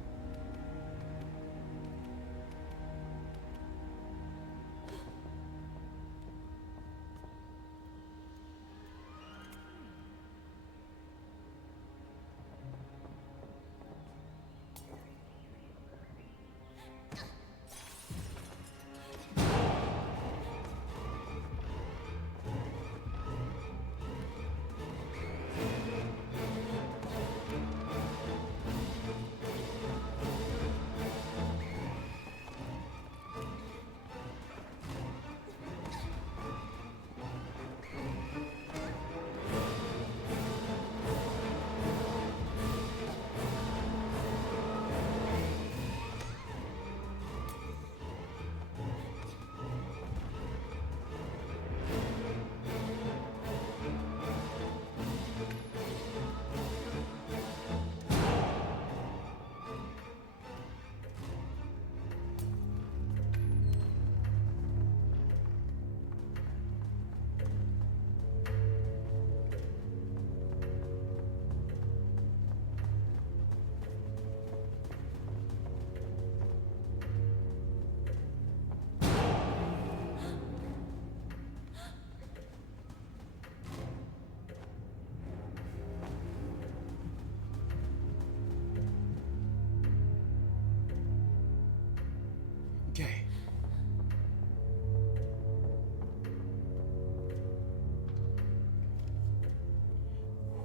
Okay.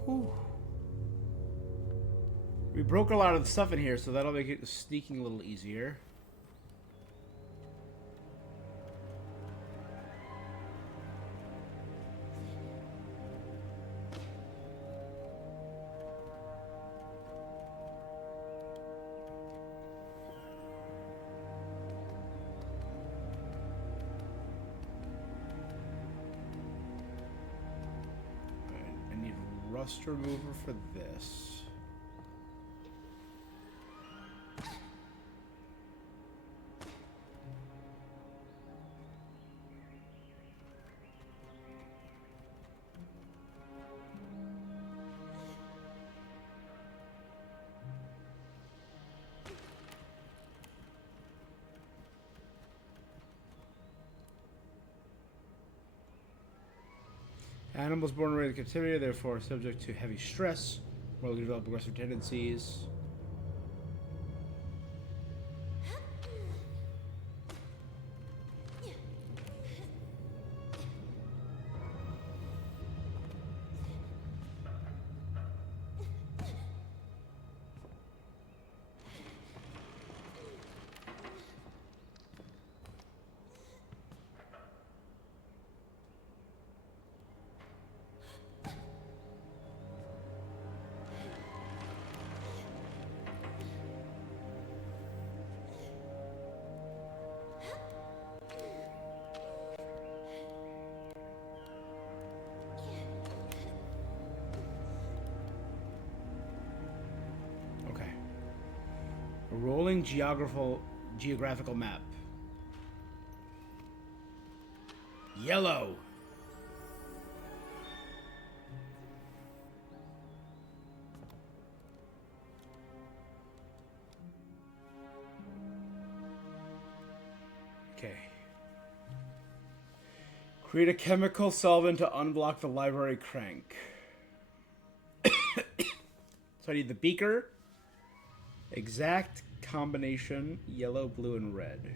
Whew. We broke a lot of the stuff in here, so that'll make it sneaking a little easier. Rust remover for this. Animals born and raised in captivity are therefore subject to heavy stress, more likely to develop aggressive tendencies. A rolling geographical map. Yellow. Okay. Create a chemical solvent to unblock the library crank. So I need the beaker. Exact combination, yellow, blue, and red.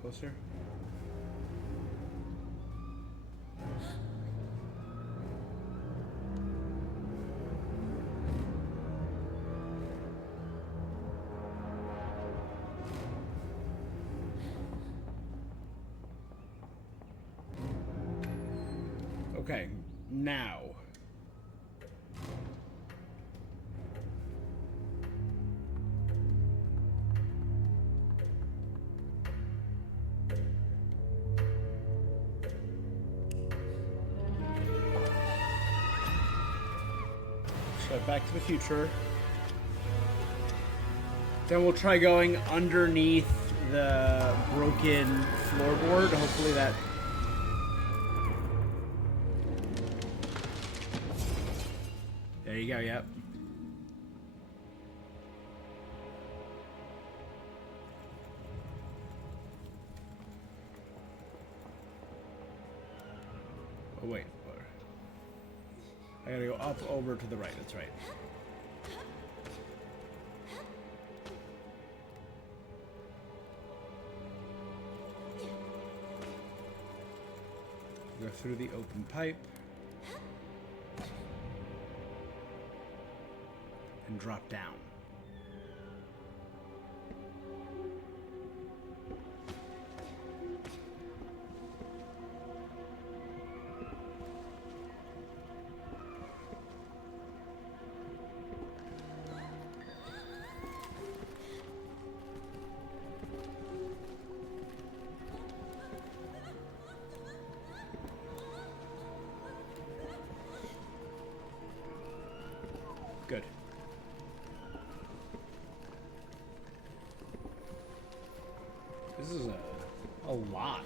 Closer. Okay, now. So Back to the Future. Then we'll try going underneath the broken floorboard. Hopefully that... There you go, yep. Oh, wait. I gotta go up, over to the right. That's right. Go through the open pipe. And drop down. Good. This is a lot.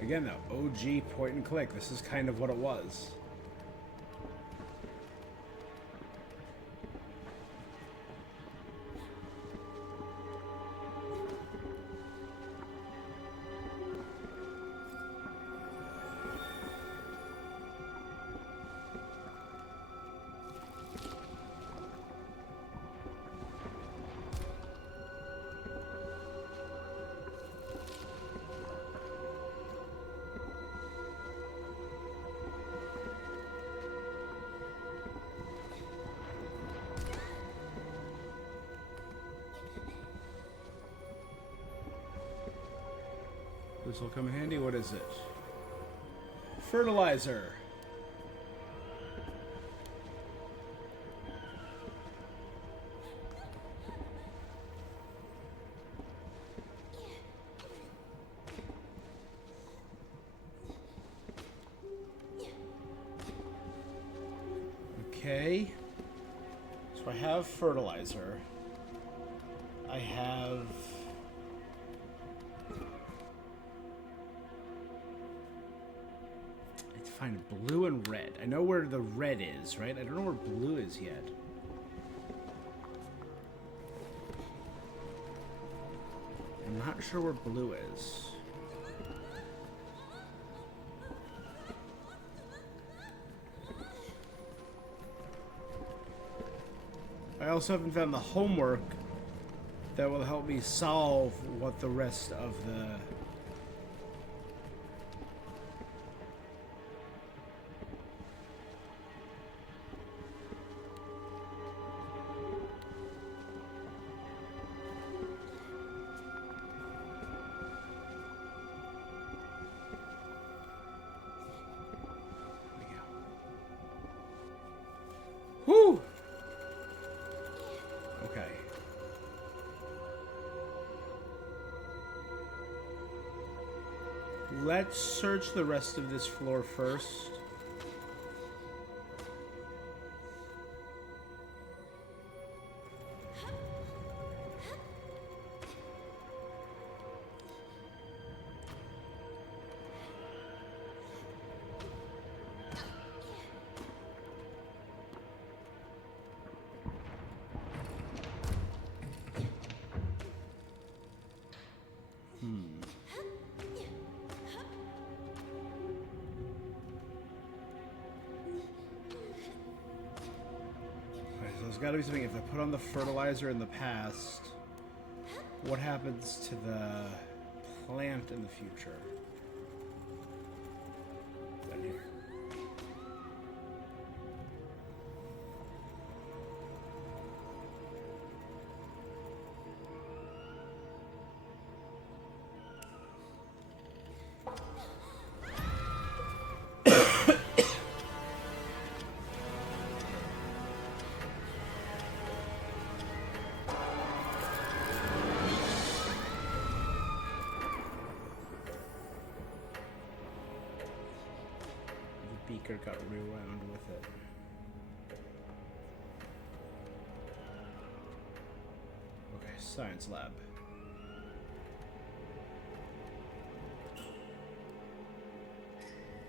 Again, the OG point and click. This is kind of what it was. This will come in handy. What is it? Fertilizer. Okay. So I have fertilizer. I have... Find blue and red. I know where the red is, right? I don't know where blue is yet. I'm not sure where blue is. I also haven't found the homework that will help me solve what the rest of the... Whew! Okay. Let's search the rest of this floor first. There's got to be something. If I put on the fertilizer in the past, what happens to the plant in the future? Down here. beaker got rewound with it. Okay, science lab.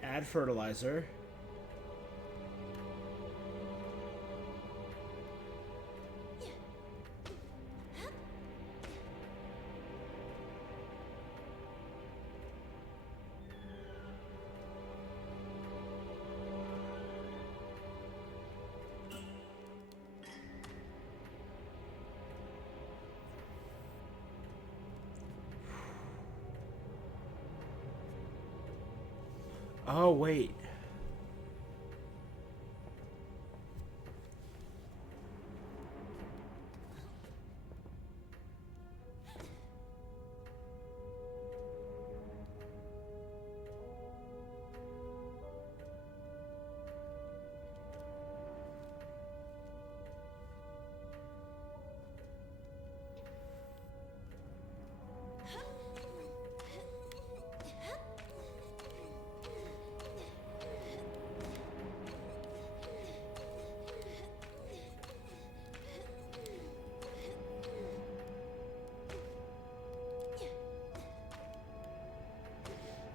Add fertilizer. Oh, wait.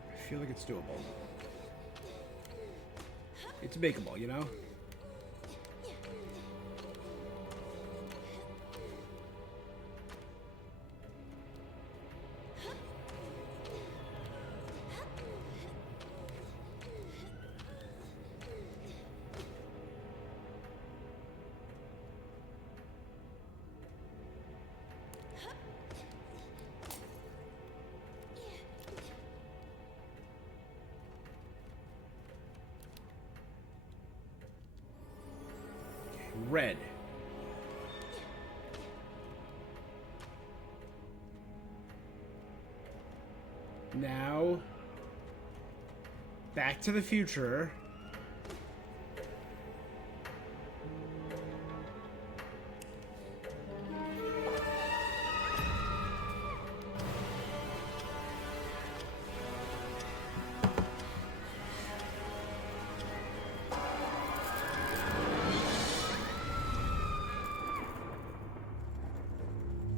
I feel like it's doable. It's makeable, you know? Red. Now, Back to the Future.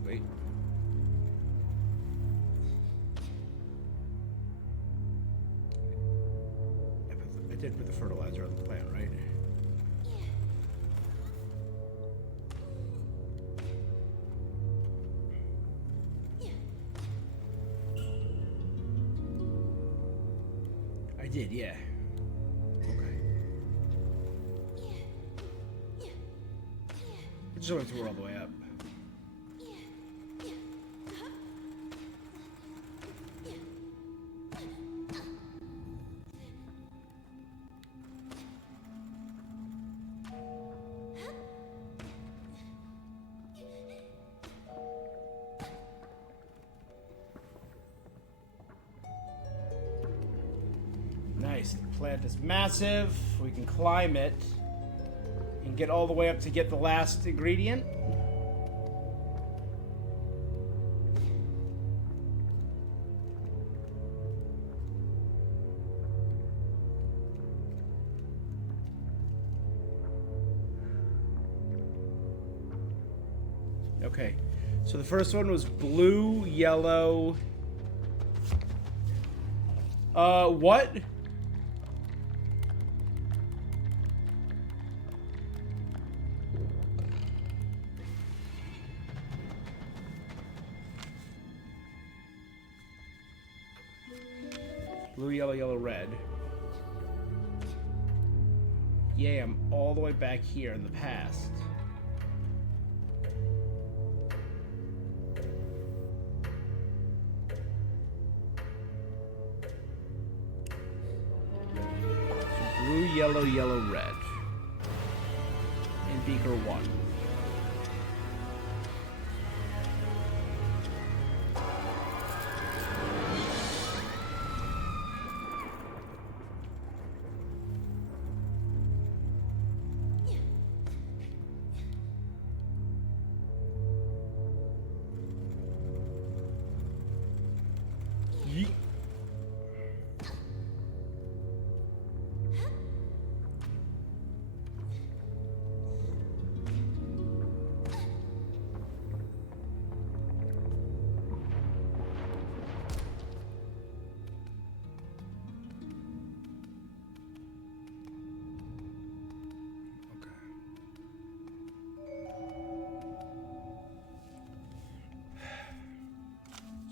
Wait. I did put the fertilizer on the plant, right? I did, yeah. Okay. I just went through all the way up. Nice. The plant is massive. We can climb it and get all the way up to get the last ingredient. Okay. So the first one was blue, yellow. What? Blue, yellow, yellow, red. Yeah, I'm all the way back here in the past. So blue, yellow, yellow, red. In beaker 1.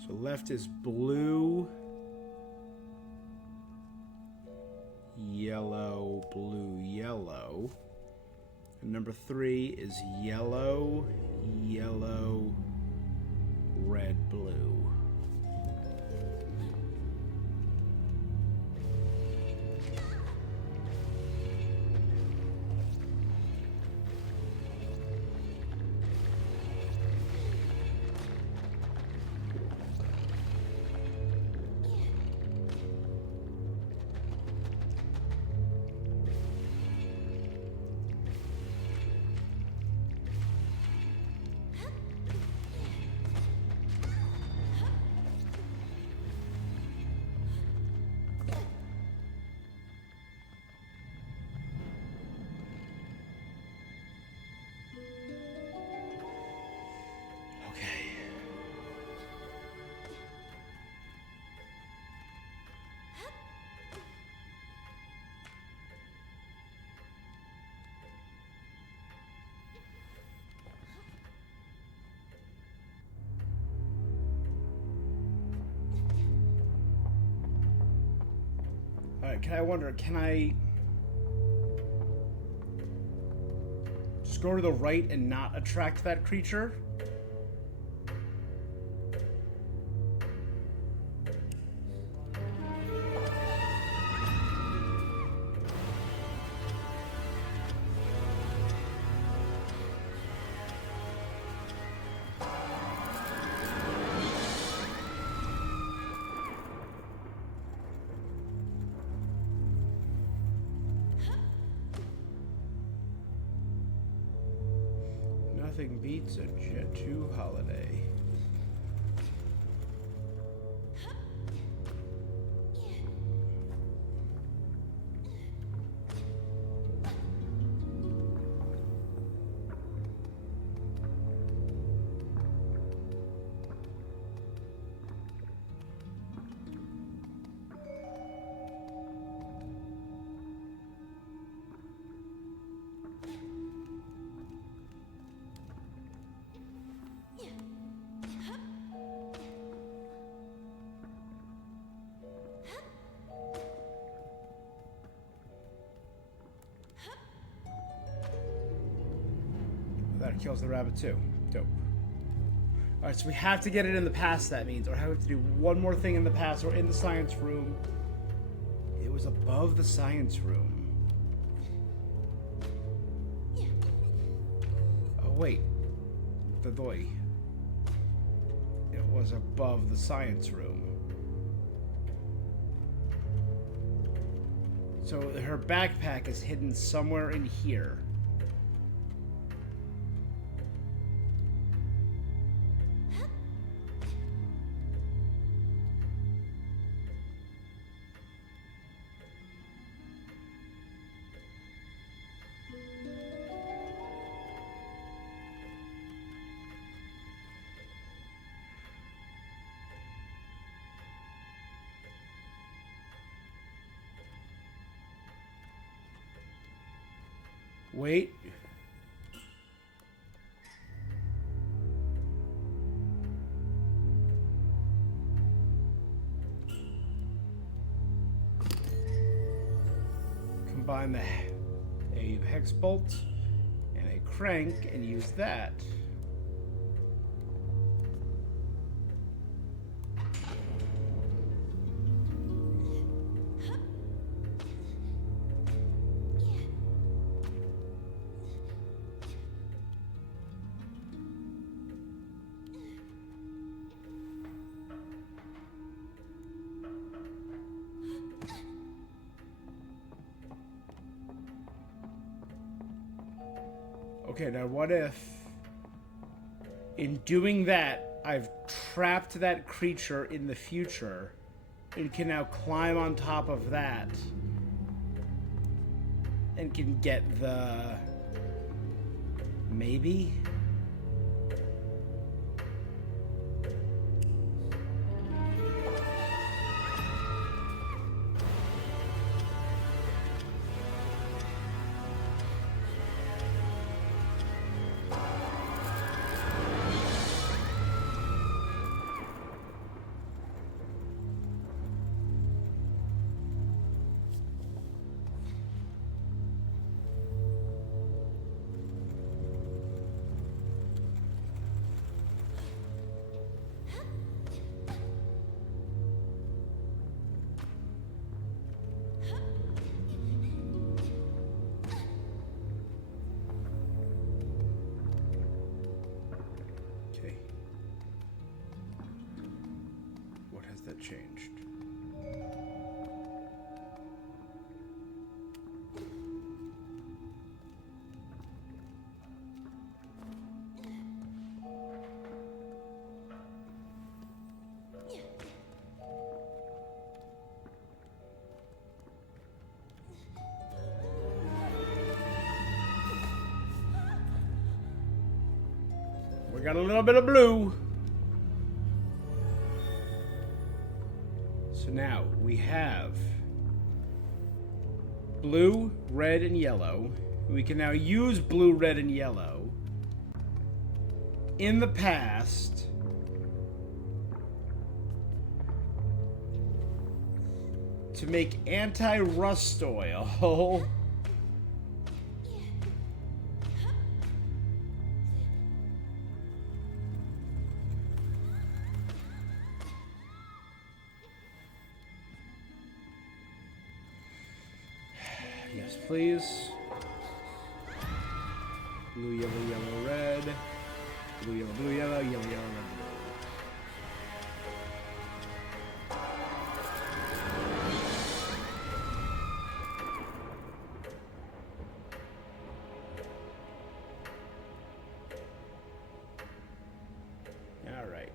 So left is blue, yellow, blue, yellow. And number 3 is yellow, yellow, red, blue. Alright, can I just go to the right and not attract that creature? Nothing beats a Jet 2 holiday. That kills the rabbit too. Dope. Alright, so we have to get it in the past, that means. Or I have to do one more thing in the past, or in the science room. It was above the science room. Oh, wait. The doy. It was above the science room. So her backpack is hidden somewhere in here. Wait. Combine a hex bolt and a crank and use that. Okay, now what if, in doing that, I've trapped that creature in the future and can now climb on top of that and can get the... maybe? that changed. We got a little bit of blue. So now we have blue, red, and yellow. We can now use blue, red, and yellow in the past to make anti-rust oil. Yes, please. Blue, yellow, yellow, red. Blue, yellow, blue, yellow, yellow, yellow, red. All right.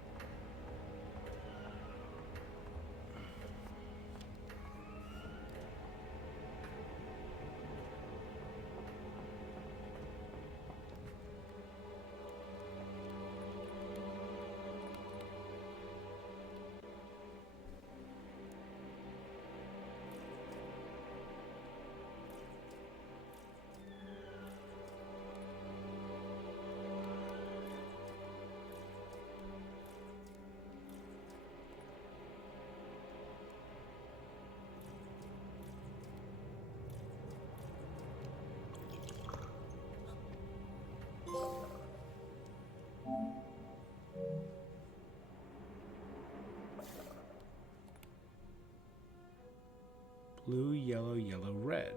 Blue, yellow, yellow, red.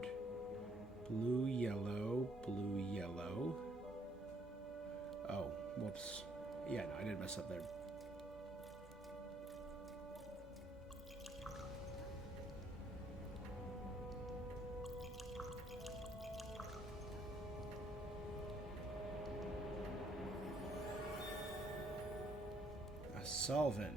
Blue, yellow, blue, yellow. Oh, whoops. Yeah, no, I did mess up there. A solvent.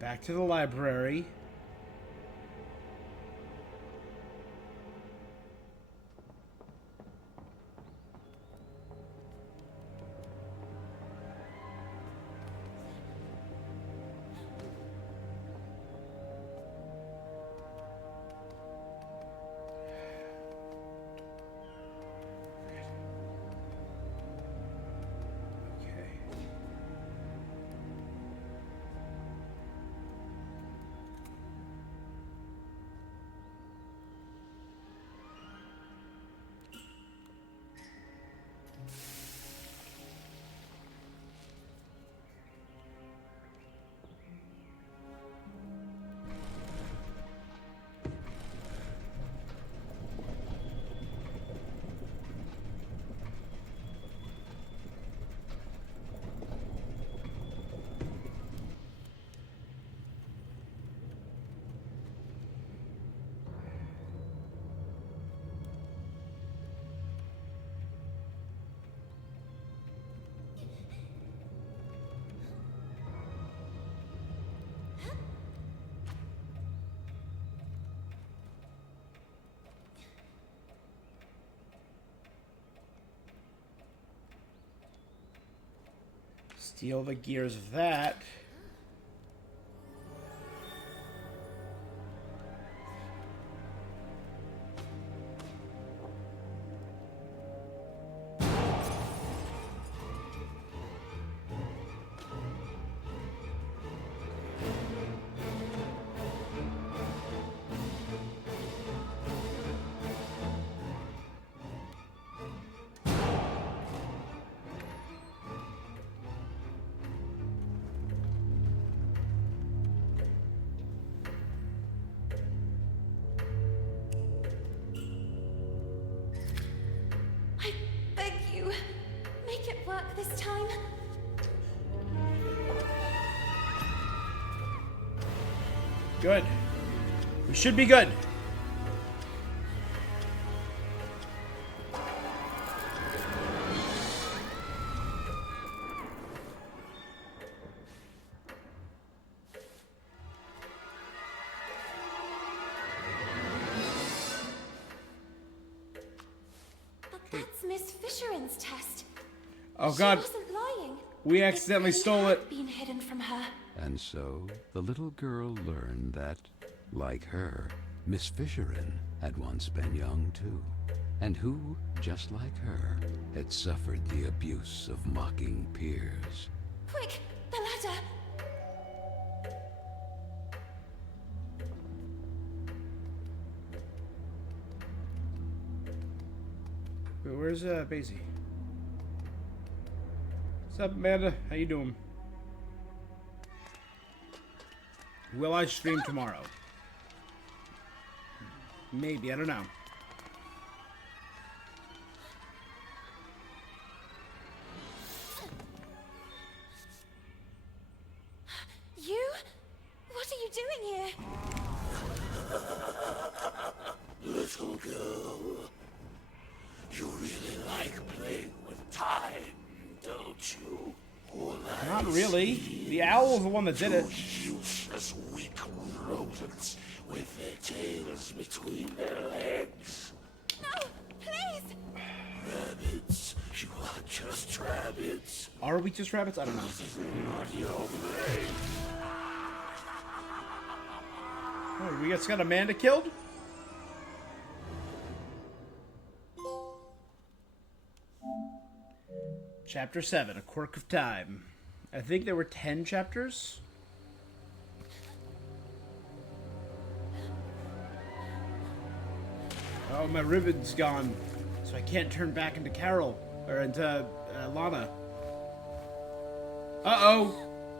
Back to the library. Steal the gears of that. work this time? Good. We should be good. But that's Miss Fisheran's test. Oh God, She wasn't lying. we accidentally It really stole had it. been hidden from her. And so the little girl learned that, like her, Miss Fisherin had once been young too, and who, just like her, had suffered the abuse of mocking peers. Quick, the ladder. Wait, where's Basie? What's up, Amanda? How you doing? Will I stream tomorrow? Maybe, I don't know. You? What are you doing here? Little girl, you really like playing with time, don't you? All Not really. The owl's the one that did it. useless, weak rodents with their tails between their legs. No, please! Rabbits, you are just rabbits. Are we just rabbits? I don't know. Not your brain. Oh, we just got Amanda killed? Chapter 7, A Quirk of Time. I think there were 10 chapters? Oh, my ribbon's gone, so I can't turn back into Carole, or into Lana. Uh-oh!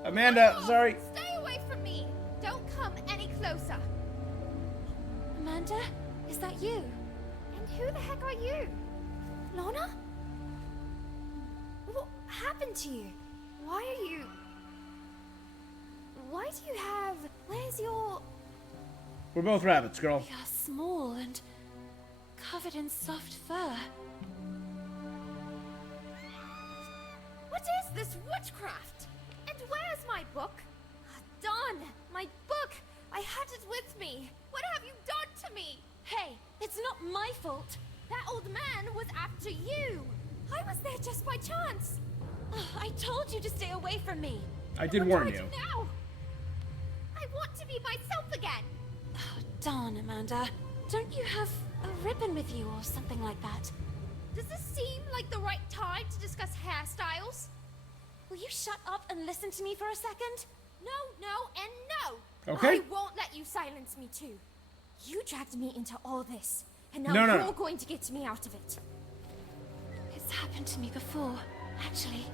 Amanda, sorry. Stay away from me! Don't come any closer! Amanda, is that you? And who the heck are you? Lana? What happened to you? Why are you... Why do you have... Where's your... We're both rabbits, girl. You're small and covered in soft fur. What is this witchcraft? And where's my book? Darn, my book! I had it with me! What have you done to me? Hey, it's not my fault. That old man was after you! I was there just by chance! Ugh, I told you to stay away from me. I did What warn do I you. do now? I want to be myself again! Oh, darn, Amanda. Don't you have a ribbon with you or something like that? Does this seem like the right time to discuss hairstyles? Will you shut up and listen to me for a second? No, no, and no! Okay. I won't let you silence me too. You dragged me into all this, and now No, no, you're no. going to get me out of it. It's happened to me before. Actually,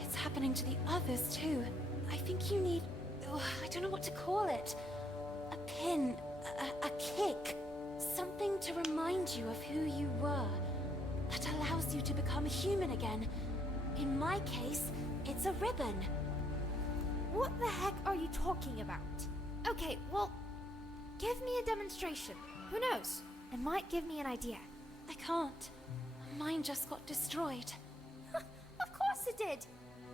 it's happening to the others too. I think you need... oh, I don't know what to call it. A pin. A kick. Something to remind you of who you were. That allows you to become human again. In my case, it's a ribbon. What the heck are you talking about? Okay, well, give me a demonstration. Who knows? It might give me an idea. I can't. Mine just got destroyed. Of course it did.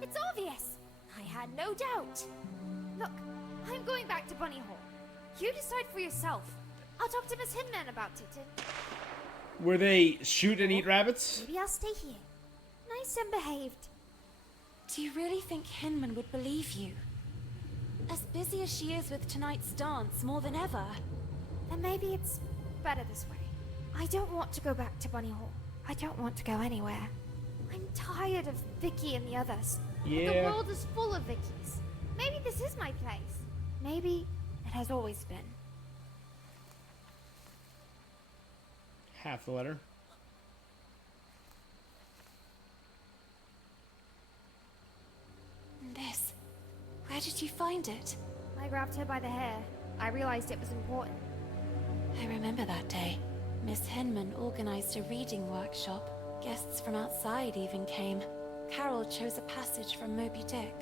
It's obvious. I had no doubt. Look, I'm going back to Bunny Hall. You decide for yourself. I'll talk to Miss Hinman about it and Where they shoot and eat rabbits? maybe I'll stay here. Nice and behaved. Do you really think Hinman would believe you? As busy as she is with tonight's dance, more than ever. Then maybe it's better this way. I don't want to go back to Bunny Hall. I don't want to go anywhere. I'm tired of Vicky and the others. Yeah. The world is full of Vickies. Maybe this is my place. Maybe it has always been. Half the letter. And this. Where did you find it? I grabbed her by the hair. I realized it was important. I remember that day. Miss Hinman organized a reading workshop. Guests from outside even came. Carole chose a passage from Moby Dick.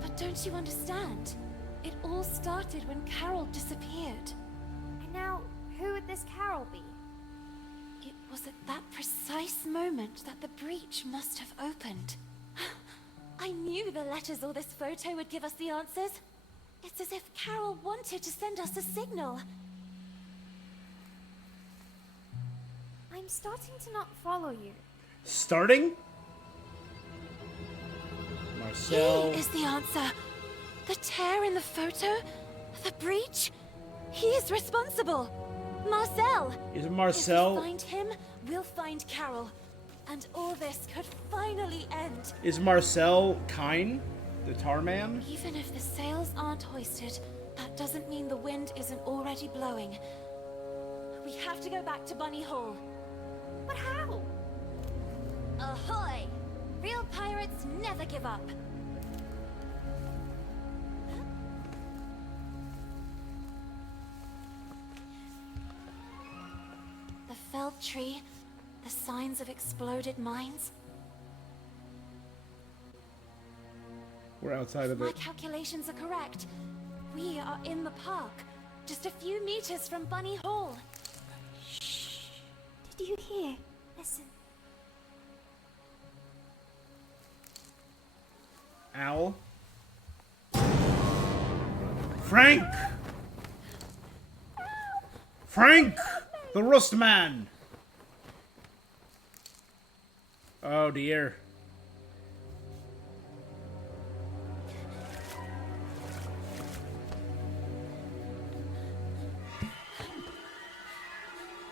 But don't you understand? It all started when Carole disappeared. And now, who would this Carole be? It was at that precise moment that the breach must have opened. I knew the letters or this photo would give us the answers. It's as if Carole wanted to send us a signal. I'm starting to not follow you. Starting? Marcel. He is the answer. The tear in the photo? The breach? He is responsible. Marcel! Is it If Marcel? we find him, we'll find Carole. And all this could finally end. Is Marcel Kine, the tar man? Even if the sails aren't hoisted, that doesn't mean the wind isn't already blowing. We have to go back to Bunny Hall. But how? Ahoy! Real pirates never give up. The felled tree, the signs of exploded mines. We're outside of My it. calculations are correct. We are in the park, just a few meters from Bunny Hall. Did you hear? Listen. Owl. Frank! Frank! The Rust Man! Oh dear.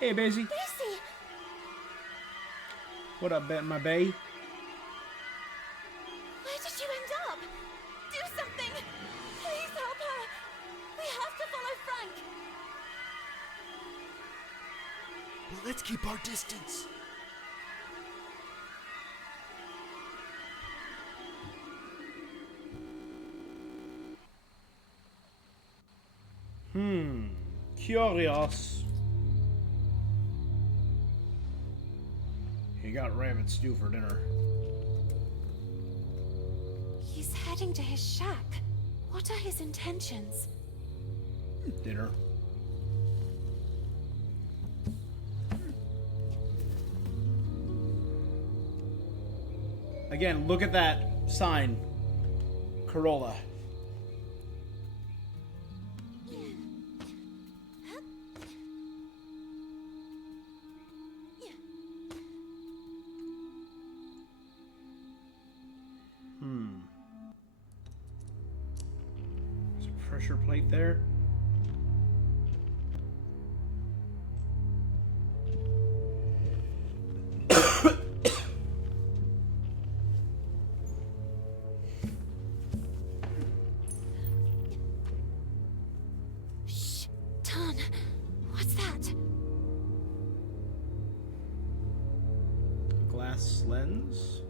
Hey, Basie. Basie! What up, my bae? Where did you end up? Do something! Please help her! We have to follow Frank! Well, let's keep our distance. Curious. He got rabbit stew for dinner. He's heading to his shack. What are his intentions? Dinner. Again, look at that sign. Corolla. There's a pressure plate there. Shh! Tan, what's that? Glass lens.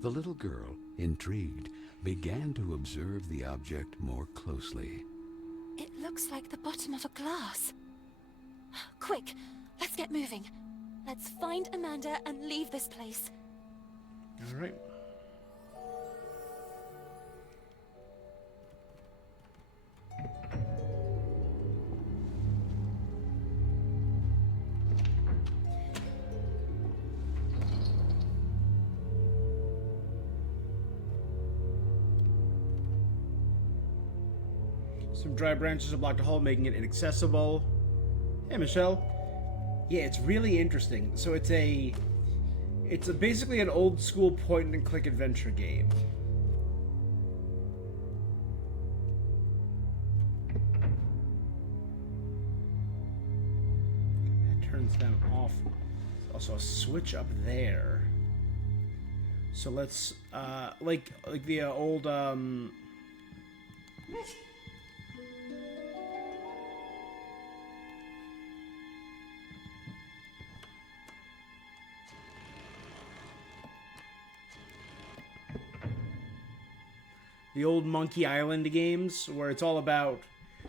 The little girl, intrigued, began to observe the object more closely. It looks like the bottom of a glass. Quick, let's get moving. Let's find Amanda and leave this place. All right. Some dry branches have blocked a hole, making it inaccessible. Hey, Michelle. Yeah, it's really interesting. So it's basically an old school point and click adventure game. That turns them off. There's also a switch up there. So let's like the old the old Monkey Island games, where it's all about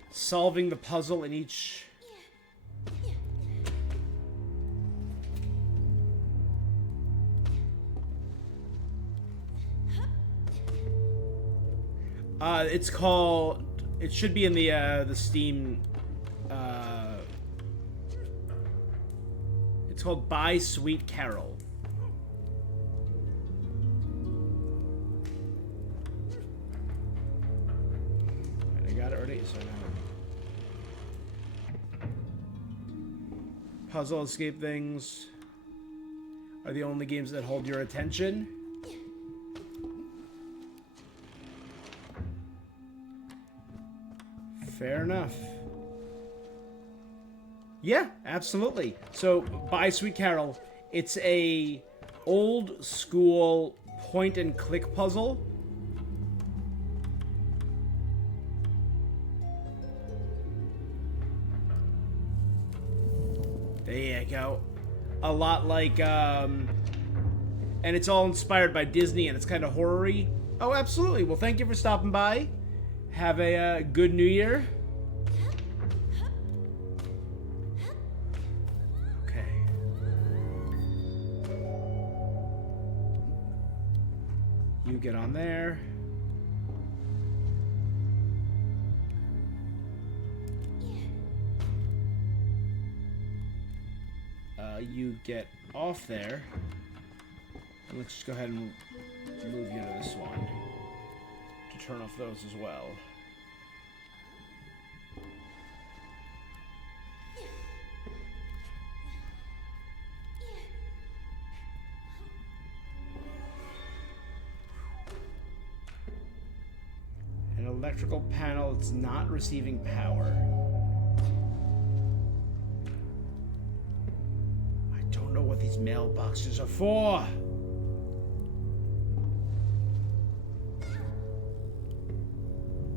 solving the puzzle in each It's called. It should be in the Steam. It's called Buy Sweet Carole. I got it already, so now. Puzzle escape things are the only games that hold your attention. Fair enough. Yeah, absolutely. So, Buy Sweet Carole, it's a old school point and click puzzle. There you go. A lot like, and it's all inspired by Disney, and it's kind of horror-y. Oh, absolutely. Well, thank you for stopping by. Have a good New Year. Okay. You get on there. You get off there. And let's just go ahead and move you to this one to turn off those as well. An electrical panel that's not receiving power. I don't know what these mailboxes are for.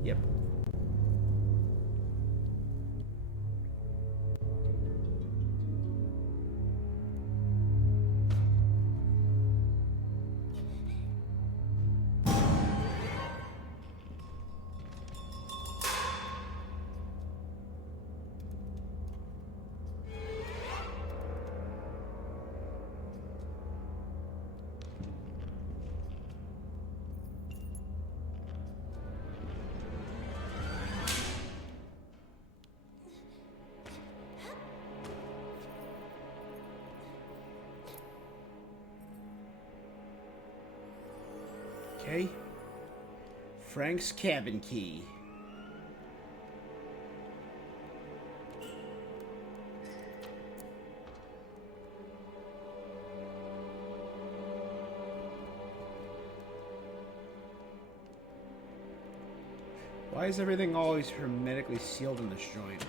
Yep. Okay. Frank's cabin key. Why is everything always hermetically sealed in this joint?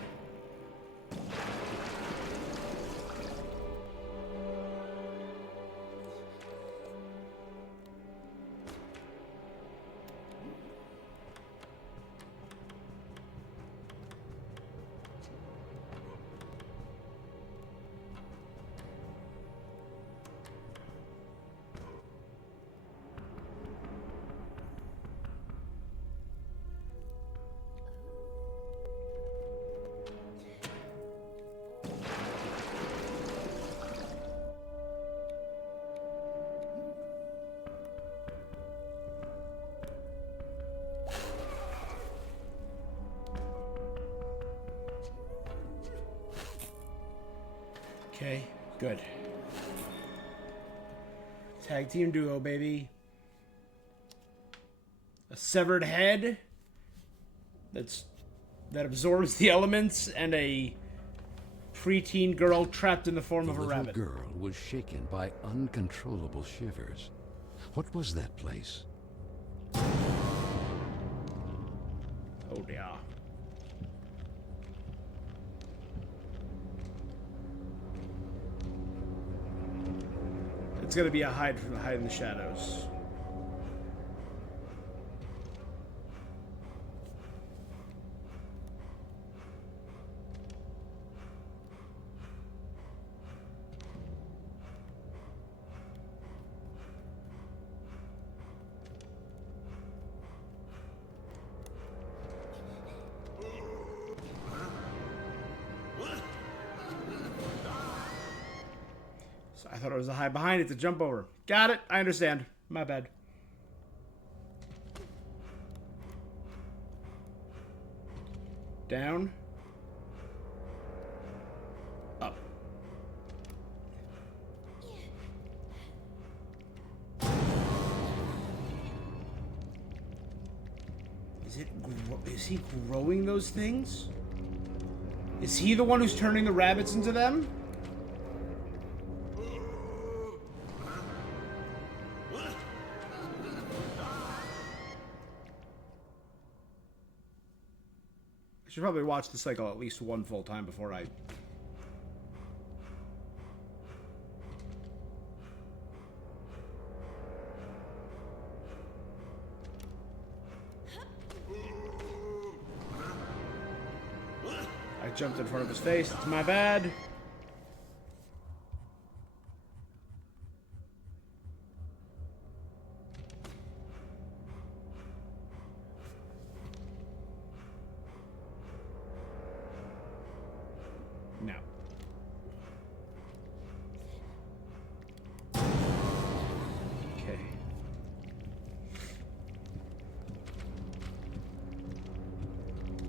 Okay, good. Tag team duo, baby. A severed head that absorbs the elements, and a preteen girl trapped in the form of a rabbit. The little girl was shaken by uncontrollable shivers. What was that place? Oh dear. It's gonna be a hide in the shadows. I thought it was a hide behind it to jump over. Got it. I understand. My bad. Down. Up. Is he growing those things? Is he the one who's turning the rabbits into them? I should probably watch the cycle at least one full time before I... I jumped in front of his face. It's my bad. No. Okay.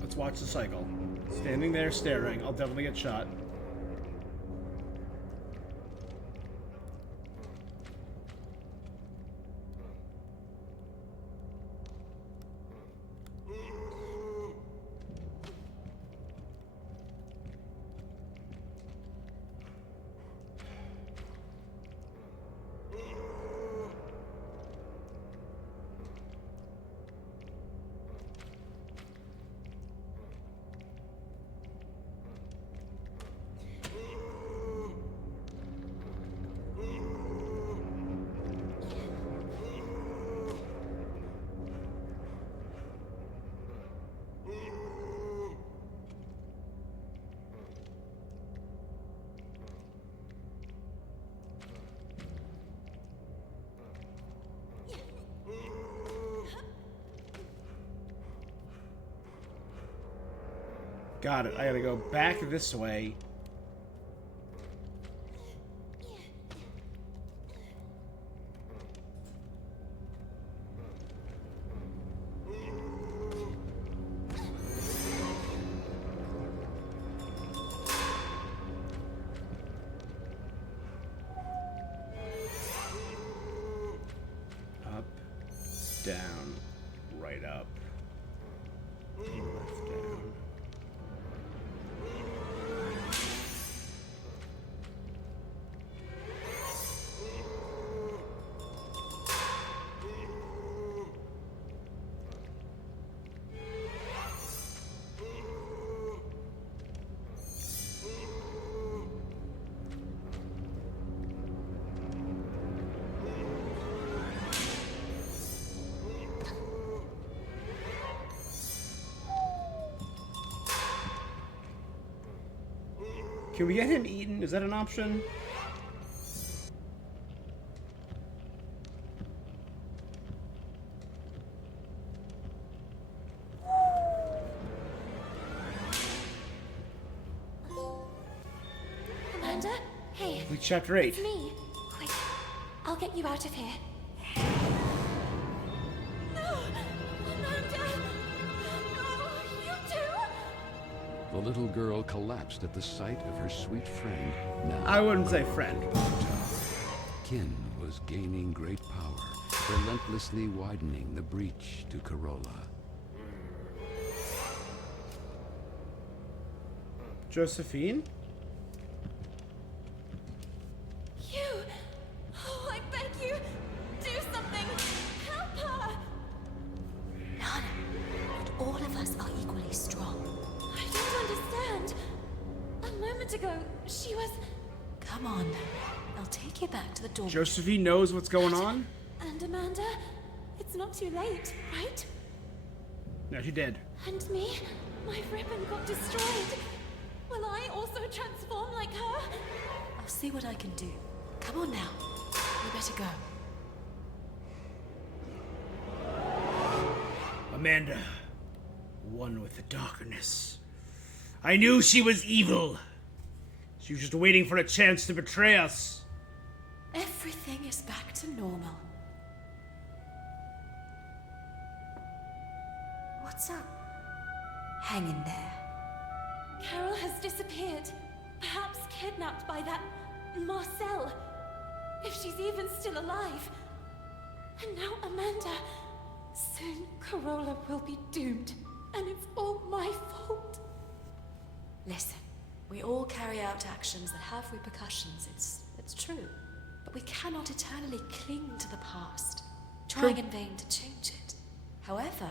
Let's watch the cycle. Standing there staring, I'll definitely get shot. Got it. I gotta go back this way. Up, down, right up, left down. Can we get him eaten? Is that an option? Amanda? Hey. Like chapter 8. It's me. Quick. I'll get you out of here. No! Amanda! No! You too! The little girl collapsed at the sight of her sweet friend. Now, I wouldn't say friend. Kin was gaining great power, relentlessly widening the breach to Carole. Josephine? You! Oh, I beg you! Do something! Help her! None. But all of us are equally strong. I don't understand. A moment ago, she was... Come on. I'll take you back to the dorm. Josephine knows what's going on? And Amanda? It's not too late, right? No, she did. And me? My ribbon got destroyed. Will I also transform like her? I'll see what I can do. Come on now. We better go. Amanda, one with the darkness. I knew she was evil. She was just waiting for a chance to betray us. Everything is back to normal. What's up? Hang in there. Carole has disappeared. Perhaps kidnapped by that Marcel. If she's even still alive. And now Amanda. Soon Carola will be doomed. And it's all my fault. Listen, we all carry out actions that have repercussions. It's true. But we cannot eternally cling to the past, trying in vain to change it. However,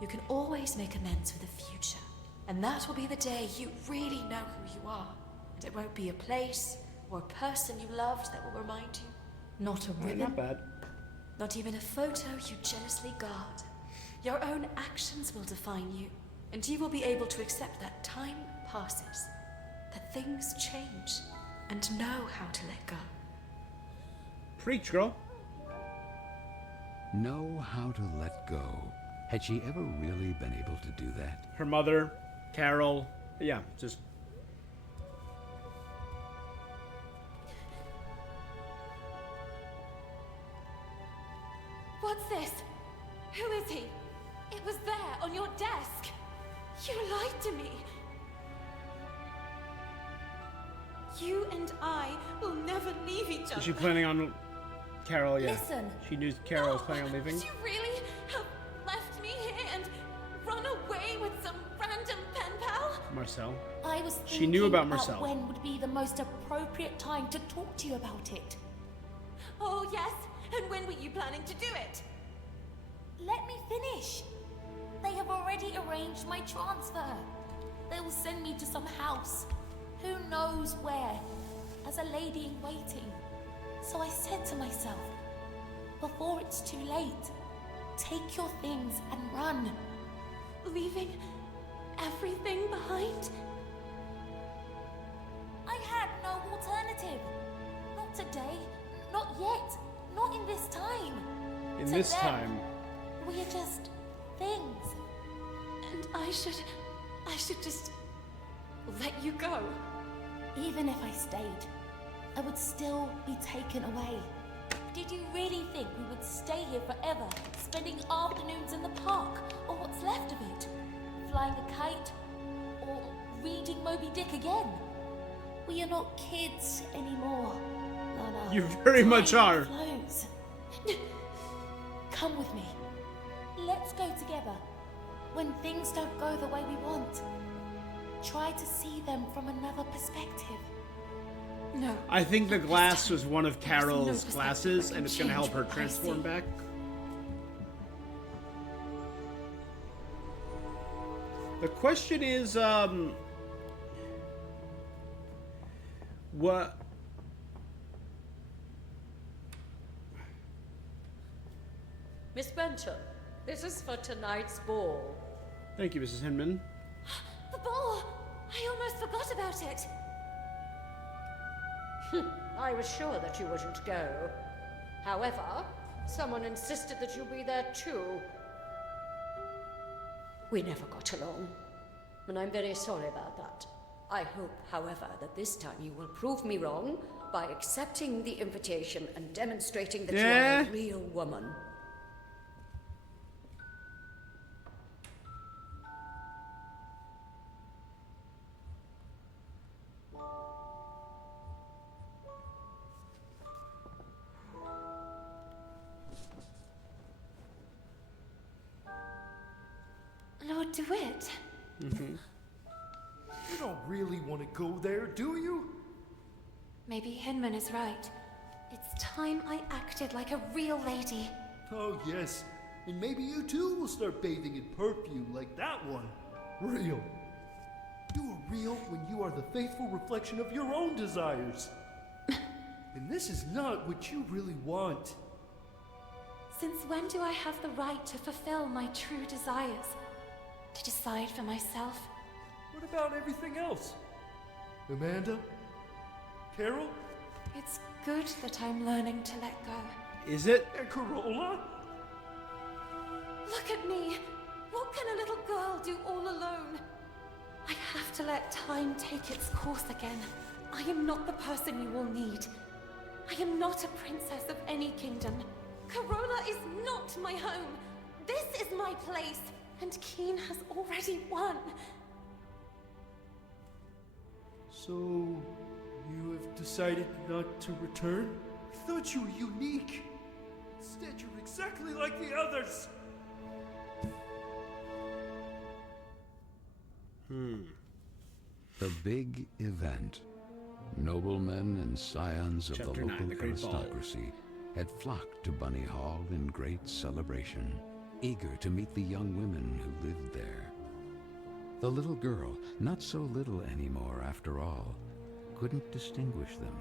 you can always make amends for the future. And that will be the day you really know who you are. And it won't be a place or a person you loved that will remind you. Not a ribbon. Not bad. Not even a photo you jealously guard. Your own actions will define you. And you will be able to accept that time passes. That things change. And know how to let go. Preach, girl. Know how to let go. Had she ever really been able to do that? Her mother, Carole. Yeah, just... What's this? Who is he? It was there, on your desk. You lied to me. You and I will never leave each other. Is she planning on... Carole, yeah. Listen. She knew Carole was planning on leaving. Would you really have left me here and run away with some random pen pal? Marcel. I was thinking She knew about Marcel. when would be the most appropriate time to talk to you about it. Oh, yes? And when were you planning to do it? Let me finish. They have already arranged my transfer. They will send me to some house, who knows where, as a lady in waiting. So I said to myself, before it's too late, take your things and run. Leaving everything behind? I had no alternative. Not today, not yet, not in this time. In To this them, time. we are just things. And I should just let you go. Even if I stayed, I would still be taken away. Did you really think we would stay here forever, spending afternoons in the park, or what's left of it? Flying a kite, or reading Moby Dick again? We are not kids anymore, Lana. You very Time much are. flows. Come with me. Let's go together. When things don't go the way we want, try to see them from another perspective. No. I think the glass was one of There's no Carole's perspective glasses, that and can it's going to help change her what I transform see. back. The question is, what? Miss Benton, this is for tonight's ball. Thank you, Mrs. Hinman. The ball! I almost forgot about it. I was sure that you wouldn't go. However, someone insisted that you be there too. We never got along, and I'm very sorry about that. I hope, however, that this time you will prove me wrong by accepting the invitation and demonstrating that you are a real woman. Lord DeWitt. You don't really want to go there, do you? Maybe Hinman is right. It's time I acted like a real lady. Oh, yes. And maybe you too will start bathing in perfume like that one. Real. You are real when you are the faithful reflection of your own desires. And this is not what you really want. Since when do I have the right to fulfill my true desires? To decide for myself? What about everything else? Amanda? Carole? It's good that I'm learning to let go. Is it? And Carola? Look at me! What can a little girl do all alone? I have to let time take its course again. I am not the person you will need. I am not a princess of any kingdom. Carola is not my home. This is my place, and Keen has already won. So, you have decided not to return? I thought you were unique. Instead, you're exactly like the others. The big event. Noblemen and scions of Chapter the 9, local the Great Ball. aristocracy had flocked to Bunny Hall in great celebration, eager to meet the young women who lived there. The little girl, not so little anymore after all, couldn't distinguish them.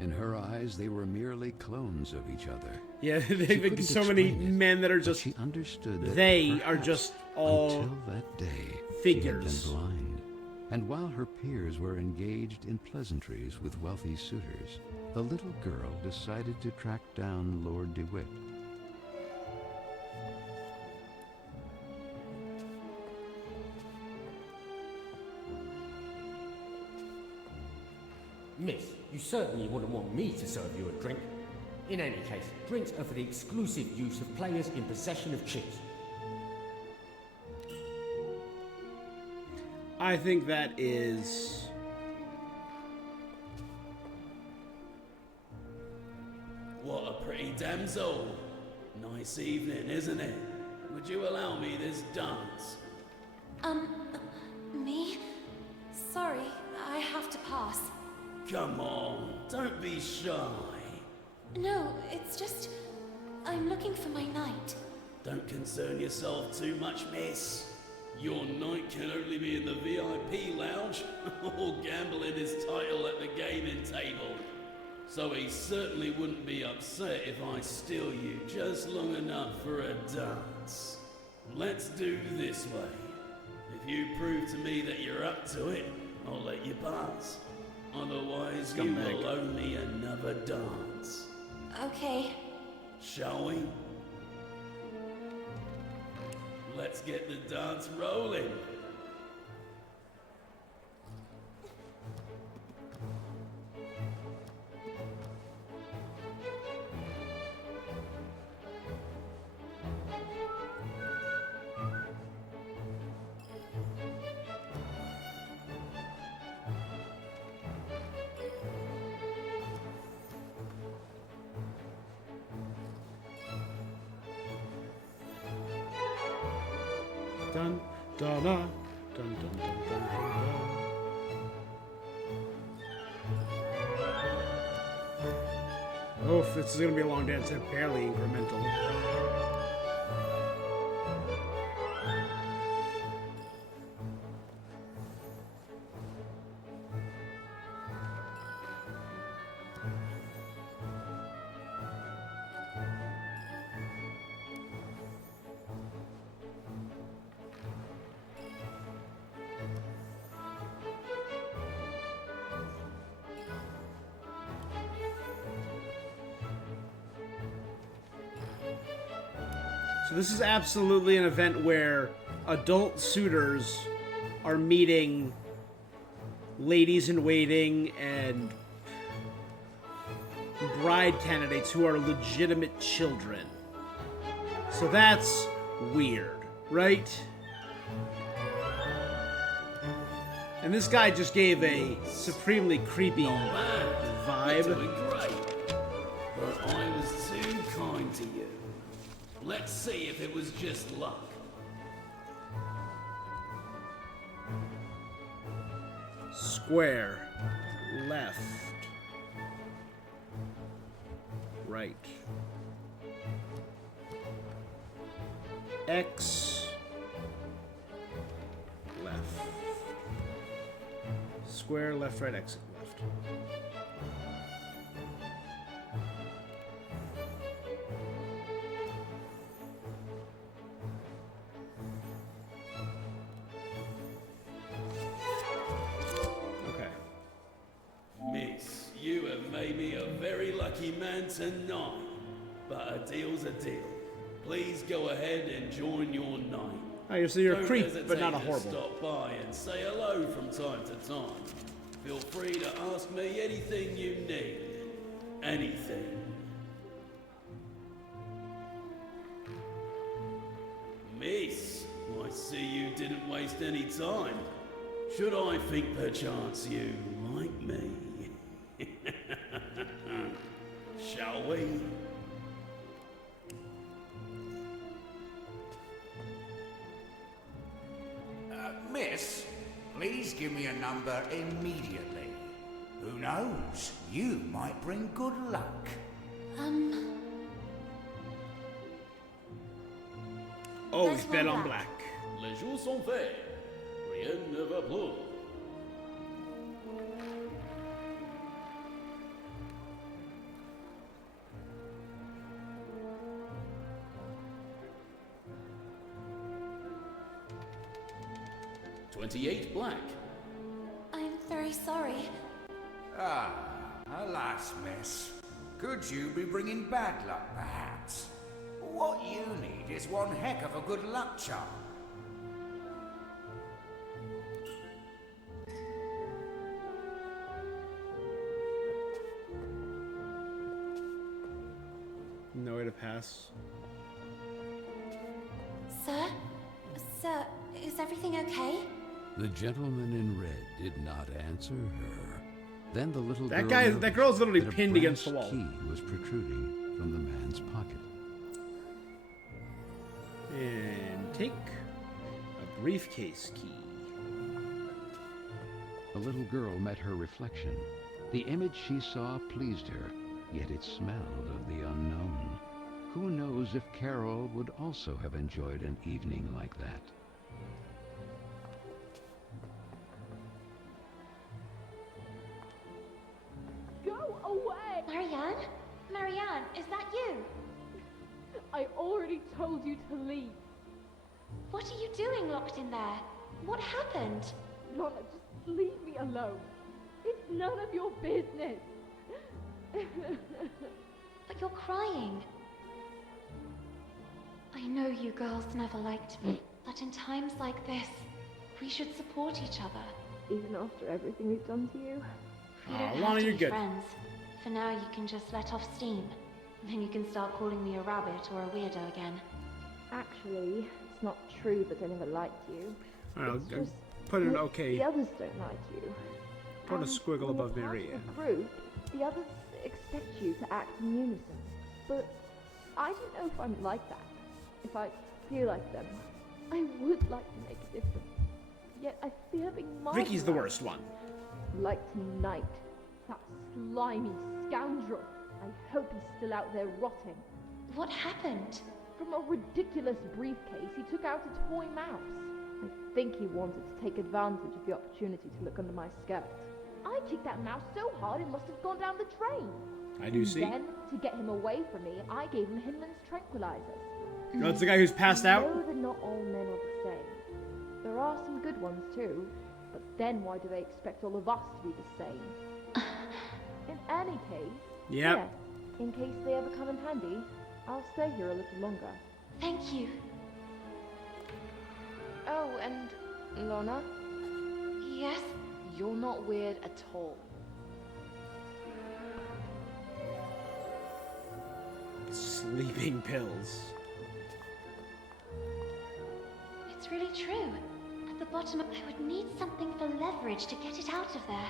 In her eyes, they were merely clones of each other. Yeah, She they've couldn't so many explain it, men that are but just she understood that they are perhaps just all until that day figures. she had been blind. And while her peers were engaged in pleasantries with wealthy suitors, the little girl decided to track down Lord DeWitt. Miss, you certainly wouldn't want me to serve you a drink. In any case, drinks are for the exclusive use of players in possession of chips. I think that is... What a pretty damsel. Nice evening, isn't it? Would you allow me this dance? Me? Sorry, I have to pass. Come on, don't be shy. No, it's just... I'm looking for my knight. Don't concern yourself too much, miss. Your knight can only be in the VIP lounge or gambling his title at the gaming table. So he certainly wouldn't be upset if I steal you just long enough for a dance. Let's do this way. If you prove to me that you're up to it, I'll let you pass. Otherwise, you will owe me another dance. Okay. Shall we? Let's get the dance rolling. Dun, dun, dun, dun, dun, dun, dun, dun, dun. Oh, this is gonna be a long dance. It's barely incremental. So this is absolutely an event where adult suitors are meeting ladies in waiting and bride candidates who are legitimate children. So that's weird, right? And this guy just gave a supremely creepy You're vibe. doing great. But I was too kind to you. Let's see if it was just luck. Square, left, right, X, left, square, left, right, X, left. Okay. Miss, you have made me a very lucky man tonight. But a deal's a deal. Please go ahead and join your knight. Oh, so you're a Don't creep, but hesitate not a to horrible. Stop by and say hello from time to time. Feel free to ask me anything you need. Anything. Miss, I see you didn't waste any time. Should I think perchance you like me? Shall we? Miss, please give me a number immediately. Who knows? You might bring good luck. Always bet on black. Les jours sont faits. Rien ne va plus. $28 black. I'm very sorry. Ah, alas, miss. Could you be bringing bad luck, perhaps? What you need is one heck of a good luck charm. No way to pass. Sir? Sir, is everything okay? The gentleman in red did not answer her. Then the little That girl guy- noticed that girl's literally that a pinned against the brass wall. key was protruding from the man's pocket. And take a briefcase key. The little girl met her reflection. The image she saw pleased her, yet it smelled of the unknown. Who knows if Carole would also have enjoyed an evening like that? Go away! Marianne? Marianne, is that you? I already told you to leave. What are you doing locked in there? What happened? Lorna, just leave me alone. It's none of your business. But you're crying. I know you girls never liked me, but in times like this, we should support each other. Even after everything we've done to you? We Aw, don't Lana, have to you're be good. friends. For now, you can just let off steam. Then you can start calling me a rabbit or a weirdo again. Actually, it's not true that I never liked you. Alright, It's I'll just put an that okay. The others don't like you. Put a And squiggle when above you're part Maria. of a group, the others expect you to act in unison. But I don't know if I'm like that. If I feel like them, I would like to make a difference. Yet I fear being marginalized. Vicky's the worst one. Like tonight, that slimy scoundrel. I hope he's still out there rotting. What happened? From a ridiculous briefcase, he took out a toy mouse. I think he wanted to take advantage of the opportunity to look under my skirt. I kicked that mouse so hard it must have gone down the drain. I do And see. then, to get him away from me, I gave him Hinman's tranquilizers. Oh, it's the guy who's passed I out? know that not all men are the same. There are some good ones too, but then why do they expect all of us to be the same? In any case, Yep. yeah, in case they ever come in handy, I'll stay here a little longer. Thank you. Oh, and Lorna, Yes? you're not weird at all. Sleeping pills. It's really true. At the bottom, I would need something for leverage to get it out of there.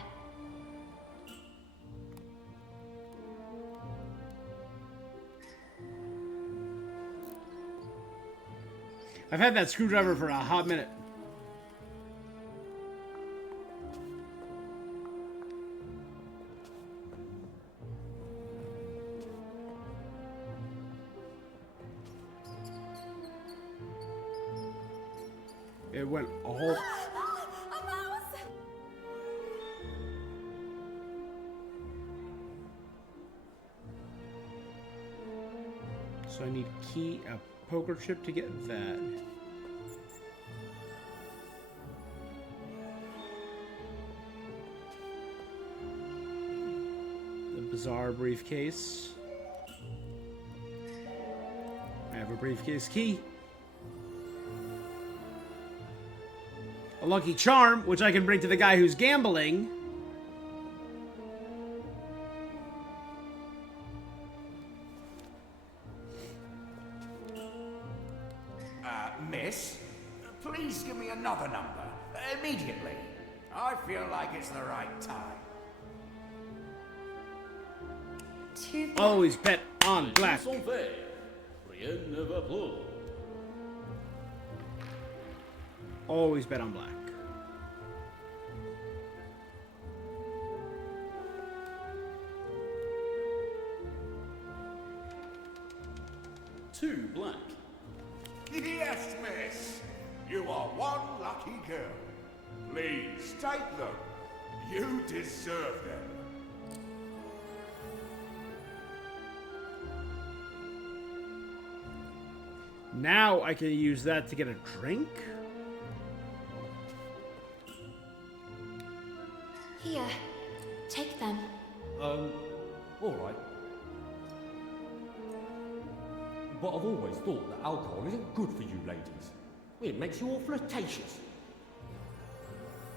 I've had that screwdriver for a hot minute. It went a whole... A mouse! So I need a poker chip to get that. The bizarre briefcase. I have a briefcase key. A lucky charm, which I can bring to the guy who's gambling. Miss, please give me another number, immediately. I feel like it's the right time. Too bad. Always bet on black. Sans faire. Rien ne va plus. Always bet on black. Two black. Yes, miss. You are one lucky girl. Please take them. You deserve them. Now I can use that to get a drink? Here, take them. Alright. But I've always thought that alcohol isn't good for you ladies. It makes you all flirtatious.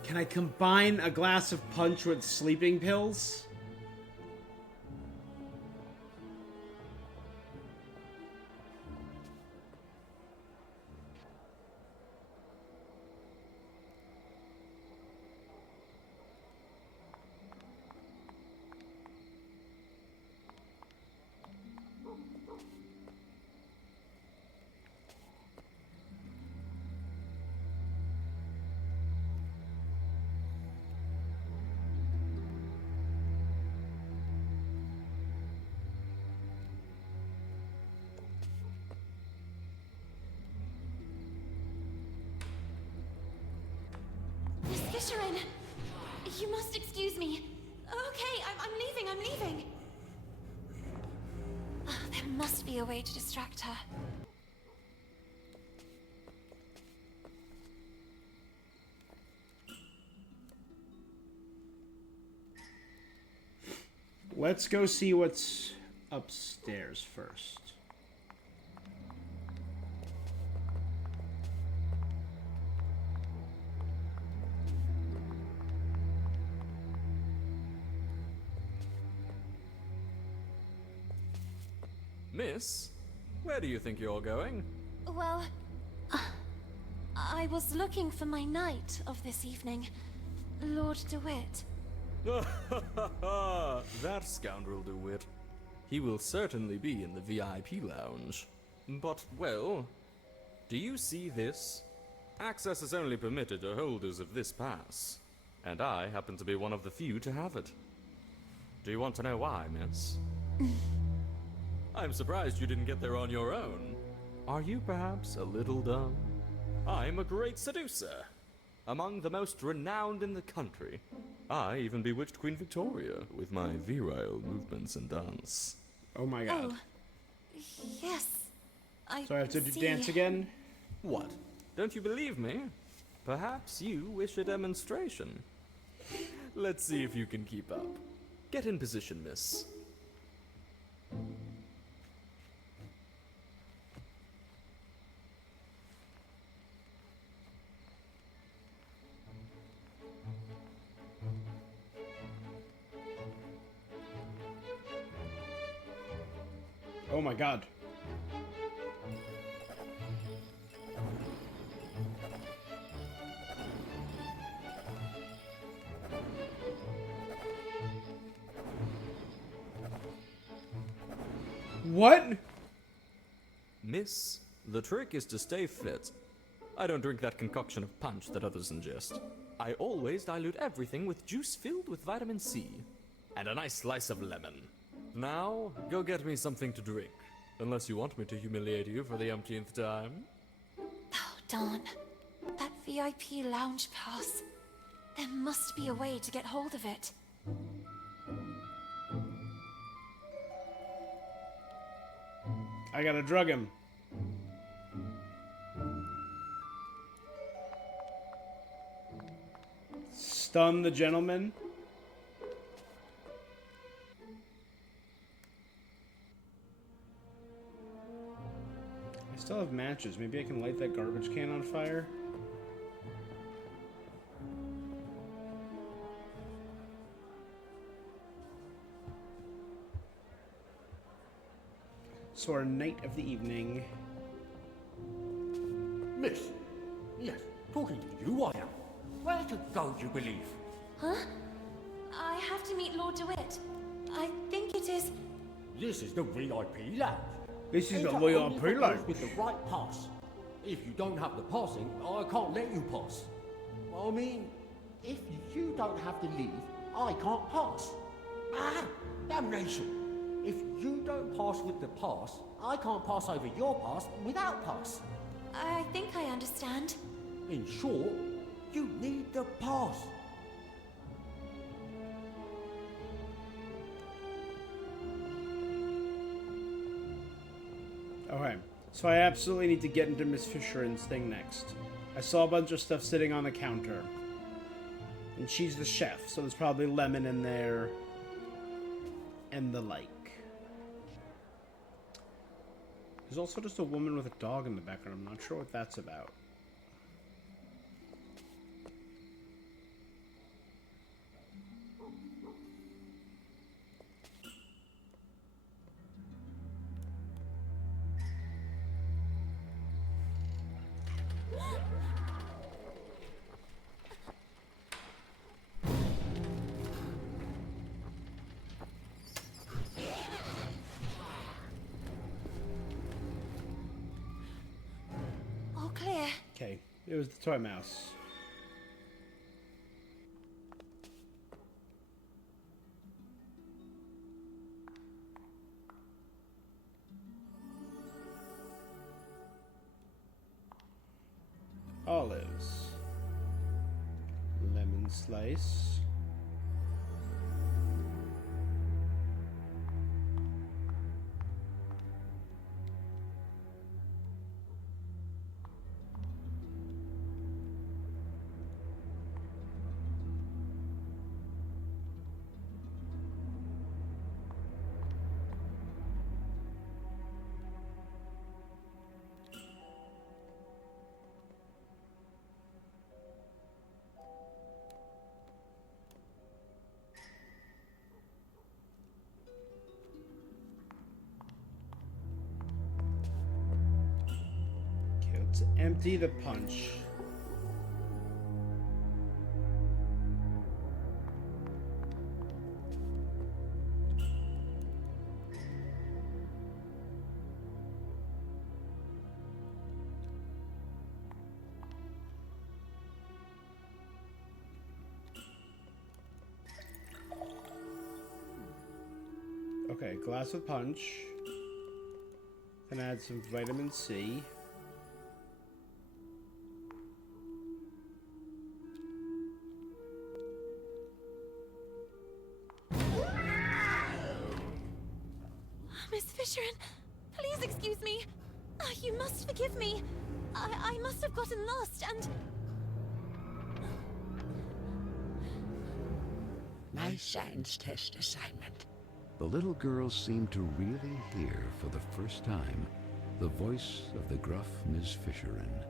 Can I combine a glass of punch with sleeping pills? Miss Fisherin, you must excuse me. Okay, I'm leaving, I'm leaving. There must be a way to distract her. Let's go see what's upstairs first. Miss, where do you think you're going? Well, I was looking for my knight of this evening, Lord DeWitt. That scoundrel DeWitt. He will certainly be in the VIP lounge. But, well, do you see this? Access is only permitted to holders of this pass, and I happen to be one of the few to have it. Do you want to know why, miss? I'm surprised you didn't get there on your own. Are you perhaps a little dumb? I'm a great seducer, among the most renowned in the country. I even bewitched Queen Victoria with my virile movements and dance. Oh my god. Oh, yes. So I have to see. dance again? What? Don't you believe me? Perhaps you wish a demonstration. Let's see if you can keep up. Get in position, miss. Oh my god. What? Miss, the trick is to stay fit. I don't drink that concoction of punch that others ingest. I always dilute everything with juice filled with vitamin C. And a nice slice of lemon. Now, go get me something to drink. Unless you want me to humiliate you for the umpteenth time. Oh, darn. That VIP lounge pass. There must be a way to get hold of it. I gotta drug him. Stun the gentleman. I still have matches. Maybe I can light that garbage can on fire. So our night of the evening. Miss, yes, talking to you I am. Where to go, you believe? Huh? I have to meet Lord DeWitt. I think it is... This is the VIP lounge. This is the Enter only VIP for those lounge. with the right pass. If you don't have the passing, I can't let you pass. I mean, if you don't have the leave, I can't pass. Ah, damnation. If you don't pass with the pass, I can't pass over your pass without pass. I think I understand. In short, you need the pass. Okay, so I absolutely need to get into Miss Fisheran's thing next. I saw a bunch of stuff sitting on the counter. And she's the chef, so there's probably lemon in there. And the like. There's also just a woman with a dog in the background. I'm not sure what that's about. All clear. Okay, it was the toy mouse. Olives. Lemon slice. Okay, let's empty the punch. Okay, glass of punch. Then add some vitamin C. Miss Fisherin, please excuse me. You must forgive me. I must have gotten lost and... My science test assignment. The little girl seemed to really hear for the first time the voice of the gruff Miss Fisherin.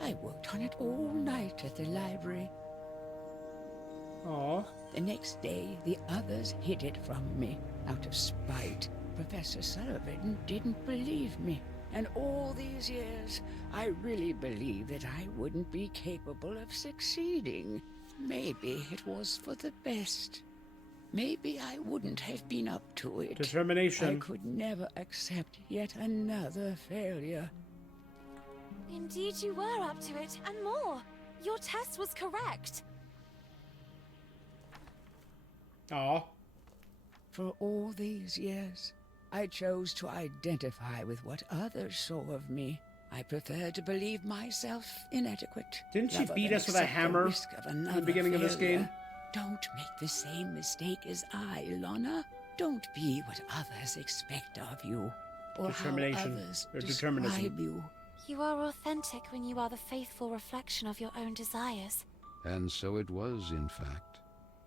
I worked on it all night at the library. Aww. The next day, the others hid it from me out of spite. Professor Sullivan didn't believe me. And all these years, I really believed that I wouldn't be capable of succeeding. Maybe it was for the best. Maybe I wouldn't have been up to it. Determination. I could never accept yet another failure. Indeed you were up to it, and more. Your test was correct. Aw. For all these years, I chose to identify with what others saw of me. I preferred to believe myself inadequate. Didn't she rather beat than us with a accept the hammer risk of in the another beginning of this failure. game? Don't make the same mistake as I, Lana. Don't be what others expect of you, or Determination. how others Or determinism. describe you. You are authentic when you are the faithful reflection of your own desires. And so it was, in fact,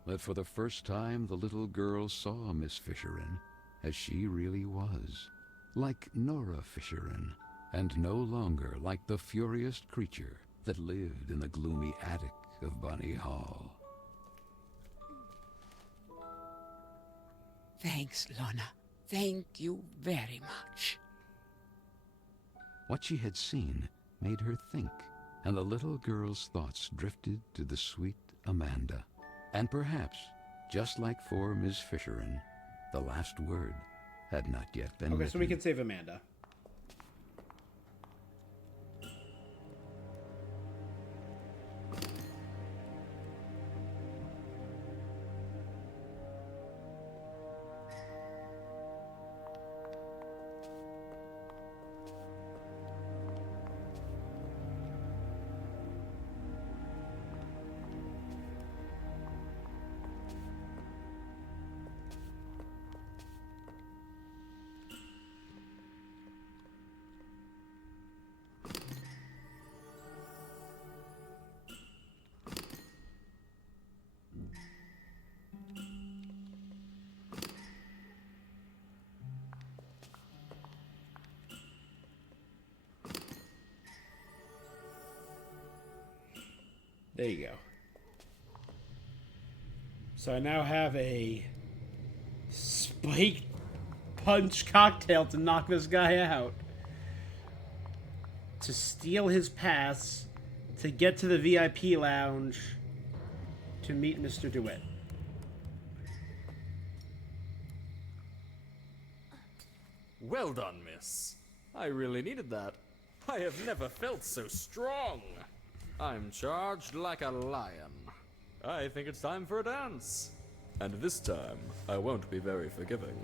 that for the first time the little girl saw Miss Fisherin as she really was, like Nora Fisherin, and no longer like the furious creature that lived in the gloomy attic of Bunny Hall. Thanks, Lana. Thank you very much. What she had seen made her think, and the little girl's thoughts drifted to the sweet Amanda. And perhaps, just like for Miss Fisherin, the last word had not yet been written. So we can save Amanda. There you go. So I now have a spike punch cocktail to knock this guy out. To steal his pass, to get to the VIP lounge, to meet Mr. DeWitt. Well done, miss. I really needed that. I have never felt so strong. I'm charged like a lion. I think it's time for a dance. And this time, I won't be very forgiving.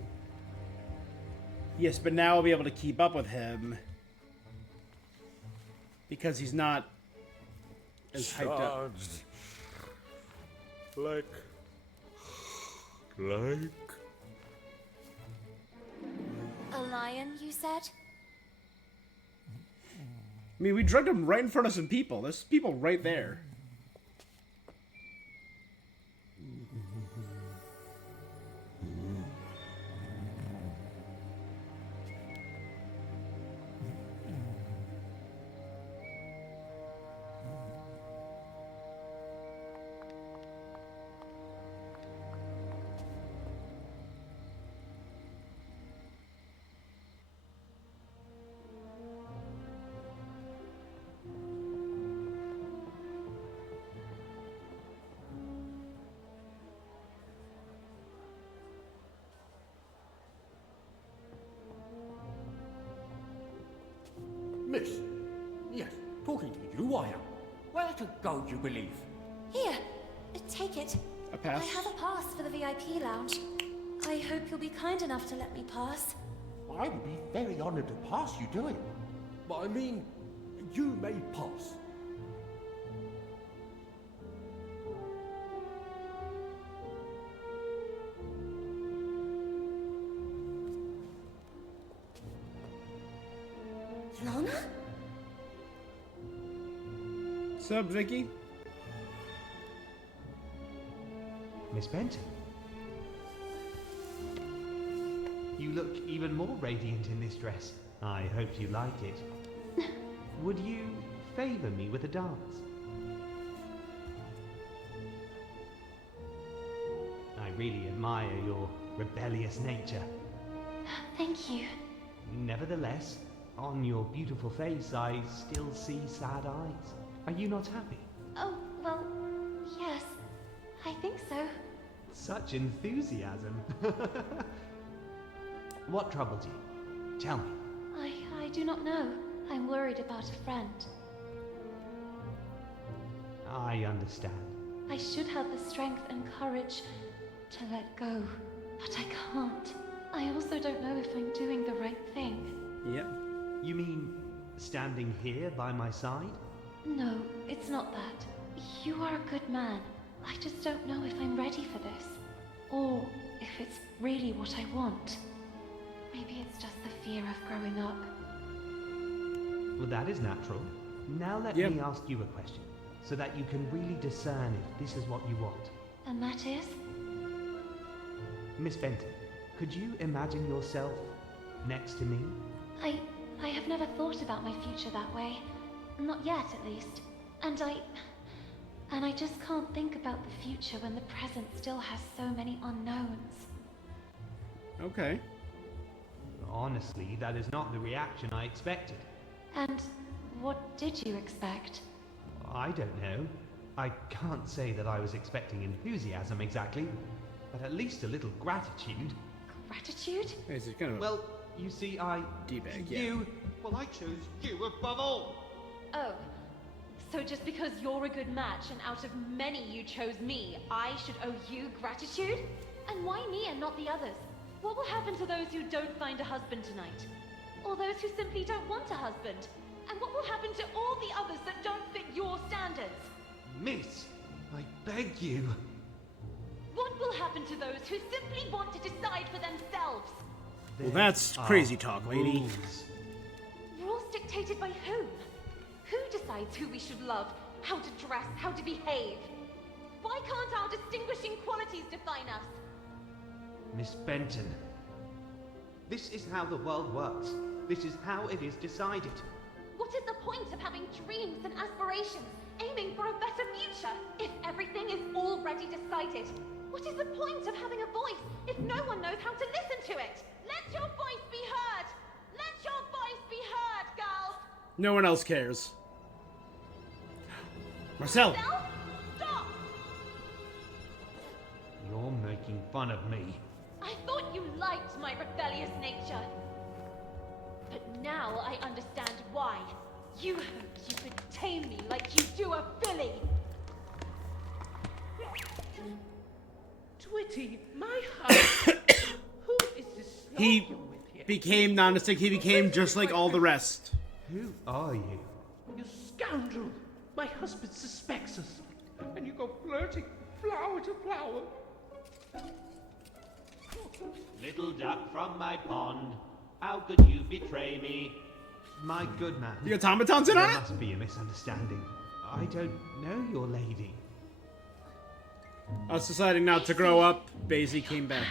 Yes, but now I'll be able to keep up with him. Because he's not as hyped up. Like... A lion, you said? I mean, we drugged him right in front of some people. There's people right there. Miss, yes, talking to you I am. Where to go, you believe? Here, take it. A pass? I have a pass for the VIP lounge. I hope you'll be kind enough to let me pass. I would be very honored to pass you to him. But I mean, you may pass. Lana? Sup, Vicky? Miss Benton. You look even more radiant in this dress. I hope you like it. Would you favor me with a dance? I really admire your rebellious nature. Thank you. Nevertheless, on your beautiful face, I still see sad eyes. Are you not happy? Oh, well, yes. I think so. Such enthusiasm. What troubled you? Tell me. I do not know. I'm worried about a friend. I understand. I should have the strength and courage to let go, but I can't. I also don't know if I'm doing the right thing. Yep. You mean standing here by my side? No, it's not that. You are a good man. I just don't know if I'm ready for this. Or if it's really what I want. Maybe it's just the fear of growing up. Well, that is natural. Now let me ask you a question, so that you can really discern if this is what you want. And that is? Miss Benton, could you imagine yourself next to me? I have never thought about my future that way. Not yet, at least. And I just can't think about the future when the present still has so many unknowns. Okay. Honestly, that is not the reaction I expected. And what did you expect? I don't know. I can't say that I was expecting enthusiasm exactly, but at least a little gratitude. Gratitude? It's kind of Well, you see, D-bag, yeah. you... Well, I chose you above all. Oh, so just because you're a good match and out of many you chose me, I should owe you gratitude? And why me and not the others? What will happen to those who don't find a husband tonight? Or those who simply don't want a husband? And what will happen to all the others that don't fit your standards? Miss, I beg you. What will happen to those who simply want to decide for themselves? Well, that's crazy talk, lady. Rules. Rules dictated by whom? Who decides who we should love, how to dress, how to behave? Why can't our distinguishing qualities define us? Miss Benton, this is how the world works. This is how it is decided. What is the point of having dreams and aspirations, aiming for a better future, if everything is already decided? What is the point of having a voice if no one knows how to listen to it? Let your voice be heard! Let your voice be heard, girls! No one else cares. Marcel! Stop! You're making fun of me. I thought you liked my rebellious nature. But now I understand why. You hoped you could tame me like you do a filly. Twitty, my heart. Who is this snob He you're with here? became non-distinct. He became just like all the rest. Who are you? You scoundrel! My husband suspects us, and you go flirting flower to flower. Little duck from my pond, how could you betray me? My good man. The automatons in on There it? must be a misunderstanding. I don't know your lady. Us deciding not to grow up, Basie came back.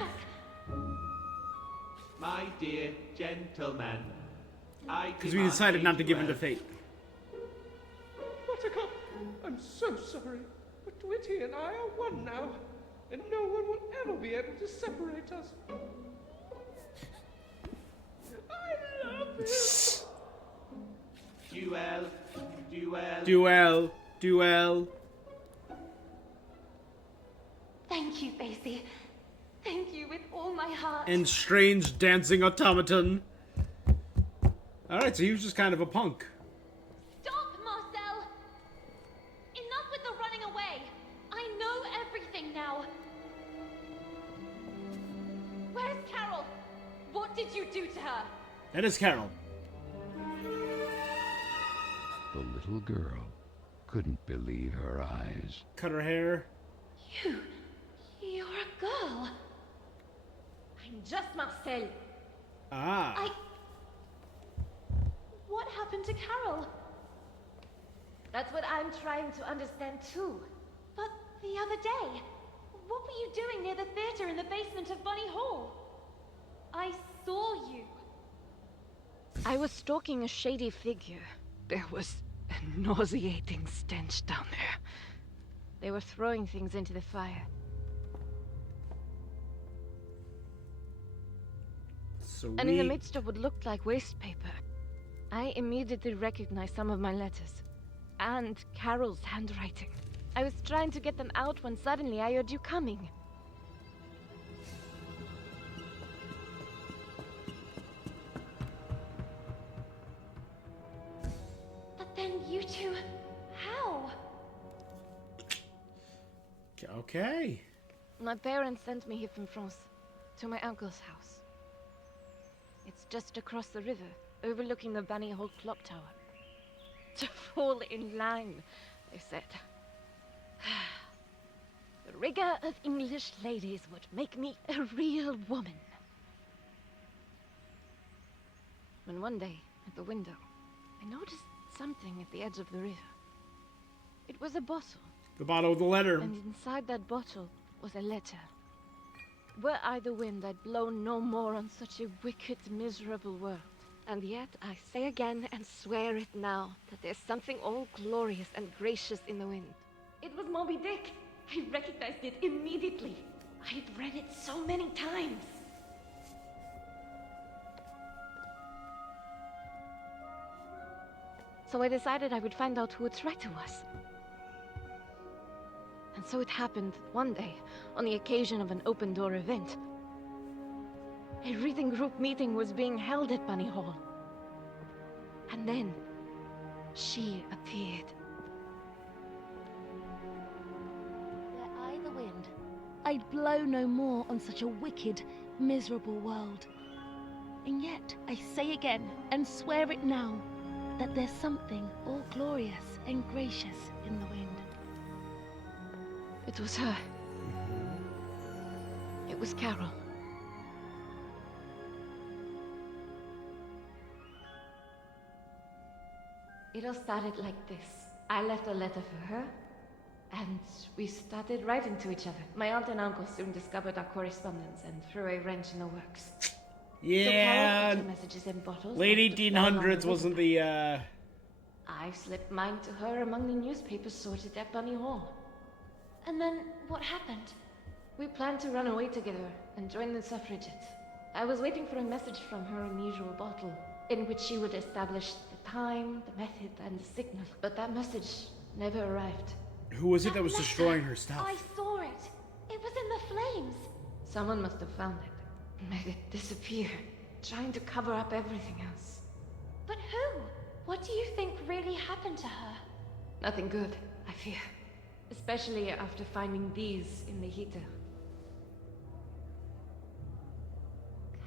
My dear gentleman, Because we decided not to give in to fate. Buttercup, I'm so sorry, but Twitty and I are one now, and no one will ever be able to separate us. I love him. Duel. Thank you, Basie. Thank you with all my heart. And strange dancing automaton. Alright, so he was just kind of a punk. Stop, Marcel! Enough with the running away. I know everything now. Where's Carole? What did you do to her? That is Carole. The little girl couldn't believe her eyes. Cut her hair. You're a girl. I'm just Marcel. Ah. What happened to Carole? That's what I'm trying to understand too. But the other day, what were you doing near the theater in the basement of Bunny Hall? I saw you. I was stalking a shady figure. There was a nauseating stench down there. They were throwing things into the fire. So And in the midst of what looked like waste paper, I immediately recognized some of my letters. And Carole's handwriting. I was trying to get them out when suddenly I heard you coming. But then you two... How? Okay. My parents sent me here from France, to my uncle's house. It's just across the river, overlooking the Bunny Hall clock tower. To fall in line, they said. The rigor of English ladies would make me a real woman. When one day, at the window, I noticed something at the edge of the river. It was a bottle. The bottle with the letter. And inside that bottle was a letter. Were I the wind, I'd blow no more on such a wicked, miserable world. And yet, I say again and swear it now, that there's something all glorious and gracious in the wind. It was Moby Dick. I recognized it immediately. I had read it so many times. So I decided I would find out who would write to us. And so it happened one day, on the occasion of an open-door event. A reading group meeting was being held at Bunny Hall. And then, she appeared. Were I the wind, I'd blow no more on such a wicked, miserable world. And yet, I say again, and swear it now, that there's something all glorious and gracious in the wind. It was her. It was Carole. It all started like this. I left a letter for her, and we started writing to each other. My aunt and uncle soon discovered our correspondence and threw a wrench in the works. Yeah. So Carole put her messages in bottles. Late 1800s wasn't the, I slipped mine to her among the newspapers sorted at Bunny Hall. And then, what happened? We planned to run away together and join the suffragettes. I was waiting for a message from her unusual bottle, in which she would establish the time, the method, and the signal. But that message never arrived. Who was it that was destroying her stuff? I saw it. It was in the flames. Someone must have found it and made it disappear, trying to cover up everything else. But who? What do you think really happened to her? Nothing good, I fear. Especially after finding these in the heater.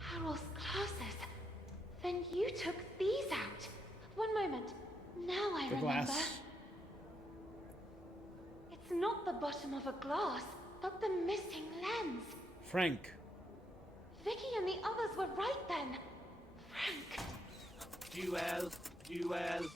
Carol's glasses. Then you took these out. One moment. Now I remember. Glass. It's not the bottom of a glass, but the missing lens. Frank. Vicky and the others were right then. Frank. Duel. Duel.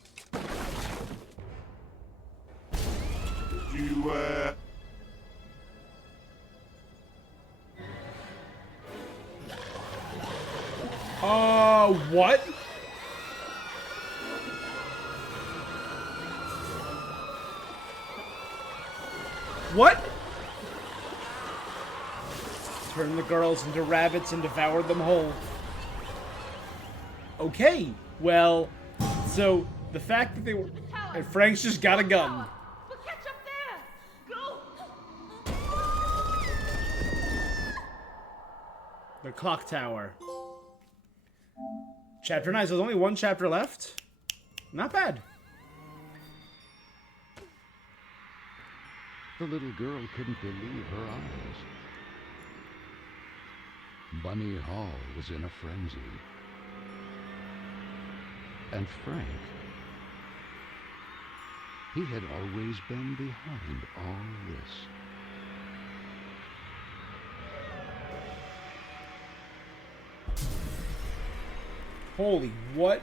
What? What? Turned the girls into rabbits and devoured them whole. Okay, well, so the fact that they were... And Frank's just got a gun. We'll catch up there. Go. The clock tower. Chapter 9, so there's only one chapter left? Not bad. The little girl couldn't believe her eyes. Bunny Hall was in a frenzy. And Frank, he had always been behind all this. Holy what?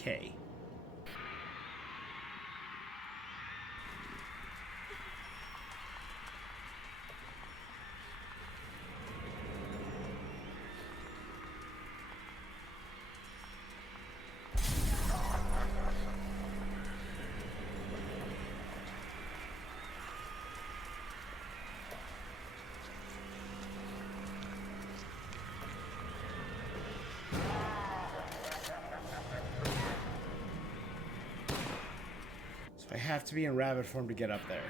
Okay. I have to be in rabbit form to get up there.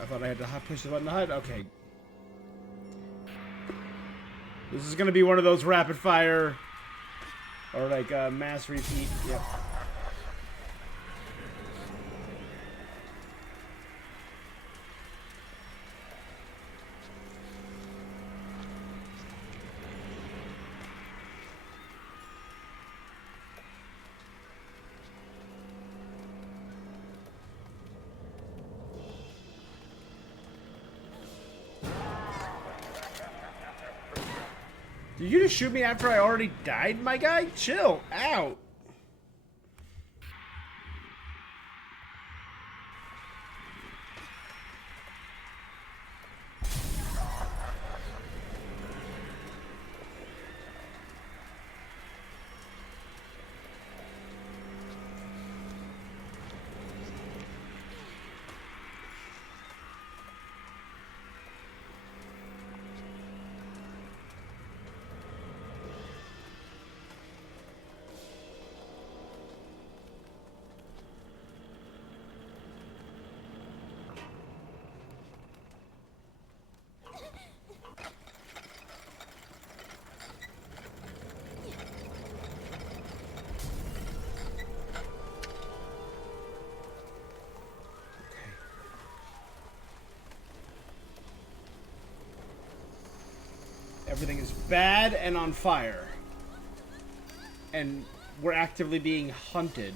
I thought I had to push the button to hide. Okay. This is going to be one of those rapid fire or like mass repeat. Yep. Did you just shoot me after I already died, my guy? Chill out. Everything is bad and on fire. And we're actively being hunted.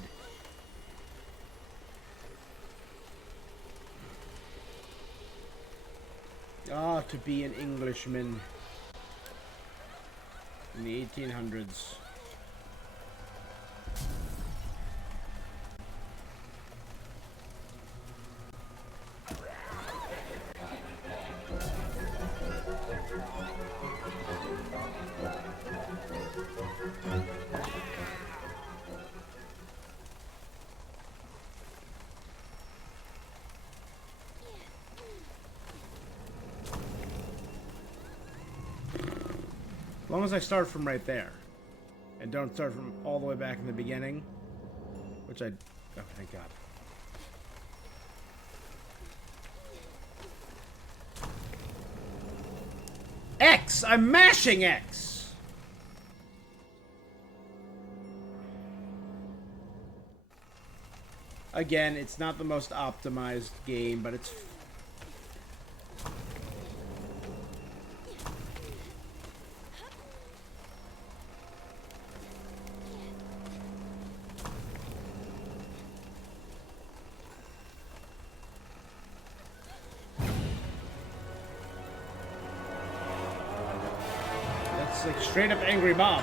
Ah, to be an Englishman in the 1800s. As long as I start from right there and don't start from all the way back in the beginning, which I... oh, thank God. X! I'm mashing X! Again, it's not the most optimized game, but it's... That's like straight up angry mob.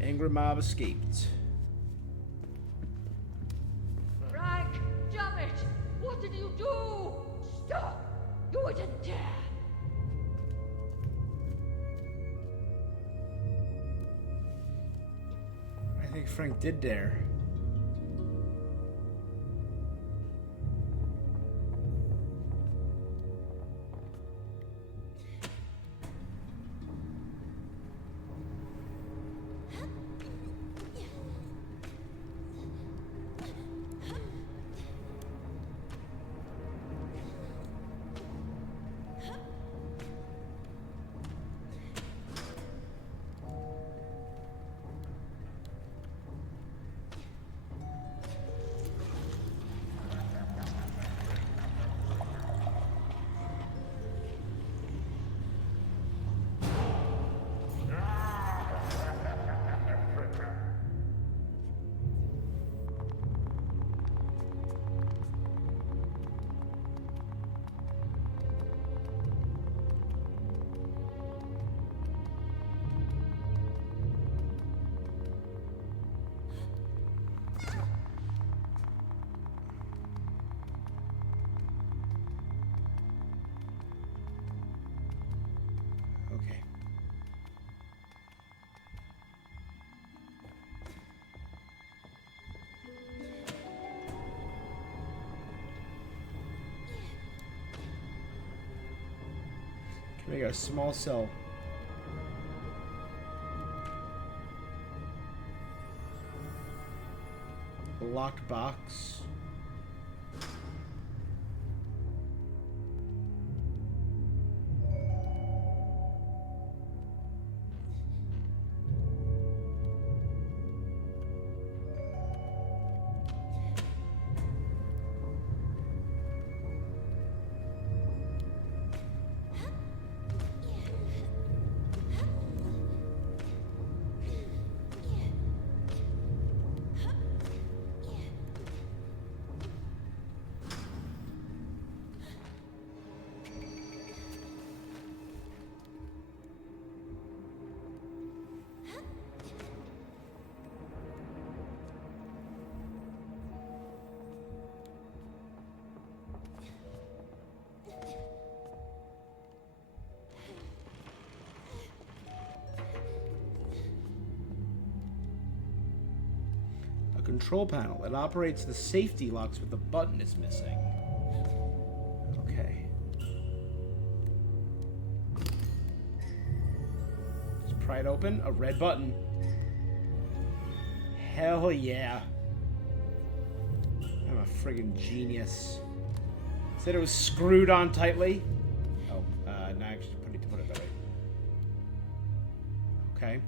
Angry mob escaped. Frank, damn it! What did you do? Stop! You wouldn't dare! I think Frank did dare. Okay. Can we get a small cell? A locked box. control panel. It operates the safety locks, but the button is missing. Okay. Just pry it open. A red button. Hell yeah. I'm a friggin' genius. Said it was screwed on tightly. Oh, no, actually, need to put it that way. Okay.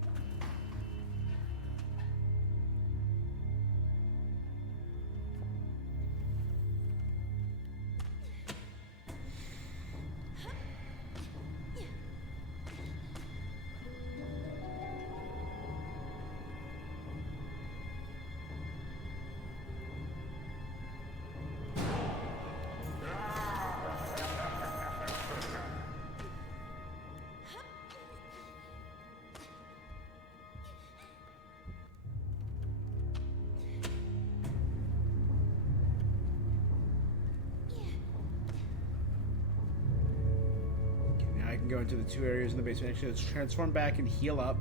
Go into the two areas in the basement. Actually, let's transform back and heal up.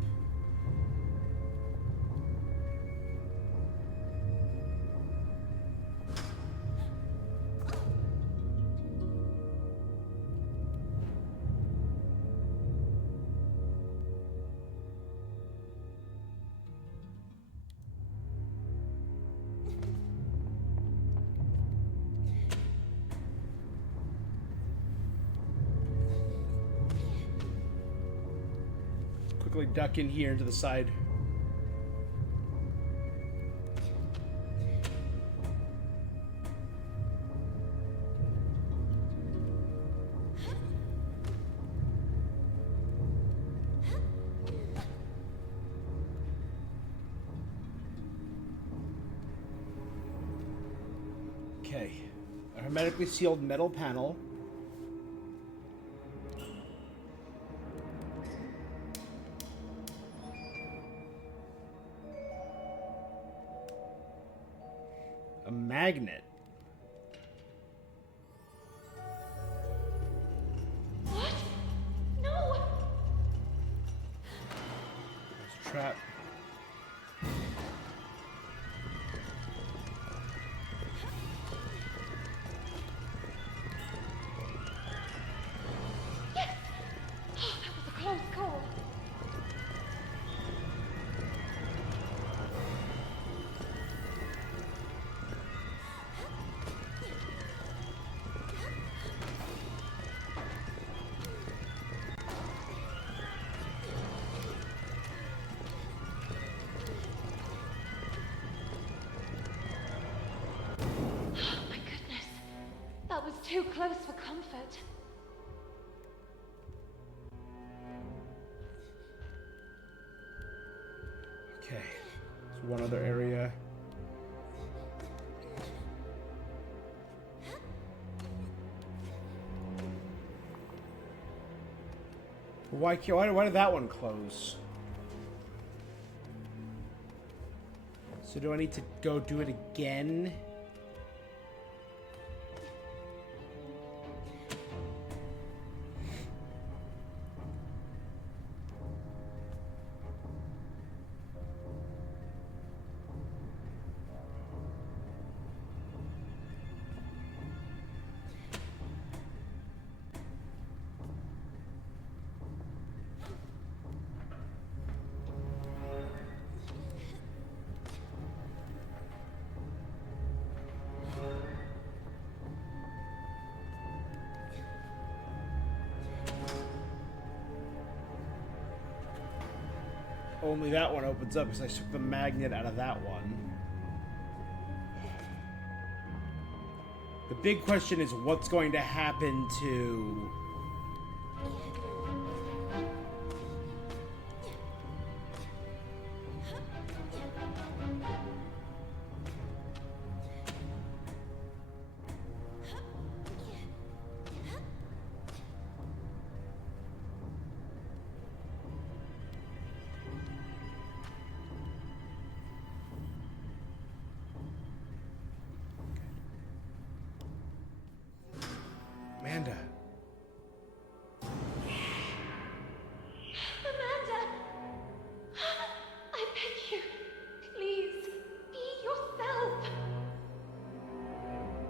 Quickly duck in here into the side. Okay. A hermetically sealed metal panel. A magnet. What? No! There's a trap. Yes! Oh, that was a close call. That was too close for comfort. Okay. There's one other area. Why did that one close? So do I need to go do it again? Only that one opens up because I took the magnet out of that one. The big question is what's going to happen to... Amanda.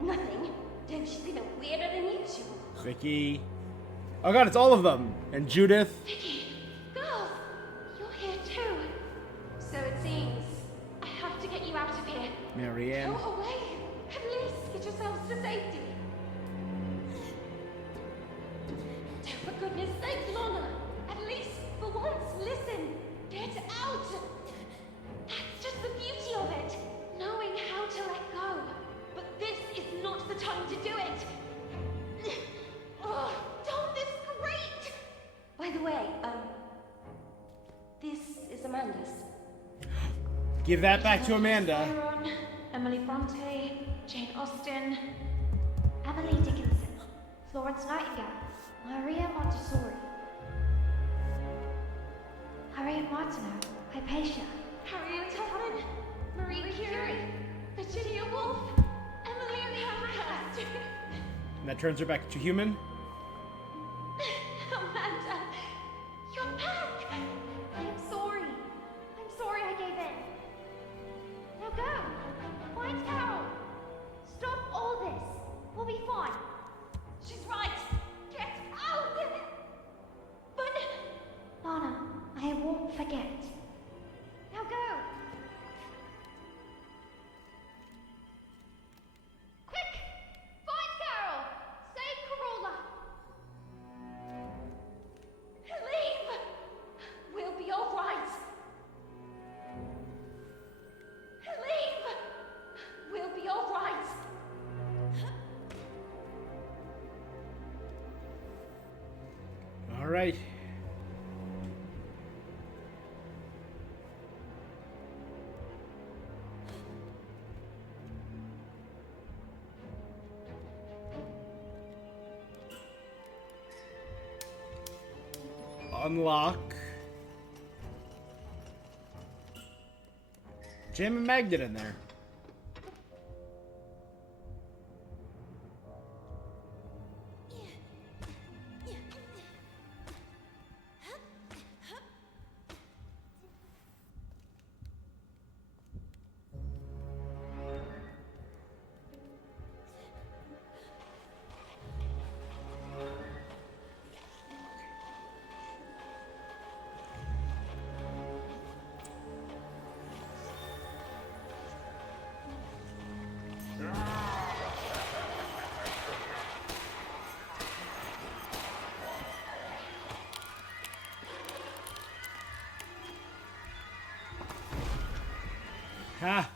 Nothing. Damn, she's even weirder than usual. Vicky. Oh god, it's all of them. And Judith. Vicky, girls, you're here too. So it seems I have to get you out of here. Marianne. Go away. At least get yourselves to safety. For goodness sake, Lana. At least for once, listen. Get out. That's just the beauty of it. Knowing how to let go. But this is not the time to do it. Oh, don't this great. By the way, this is Amanda's. Give that back to Amanda. Byron, Emily Bronte, Jane Austen, Emily Dickinson, Florence Nightingale, Maria Montessori, Harriet Martineau, Hypatia, Harriet Tubman, Marie Curie, Virginia Woolf, Emily Pankhurst. And that turns her back to human. Amanda, you're back. I'm sorry. I'm sorry I gave in. Now go. Find Carole. Stop all this. We'll be fine. She's right. Get out. But Lana, I won't forget. Now go. Quick! Find Carole. Save Carola. Leave. We'll be all right. Leave. We'll be all right. All right. Unlock. Jam and magnet in there. Ha!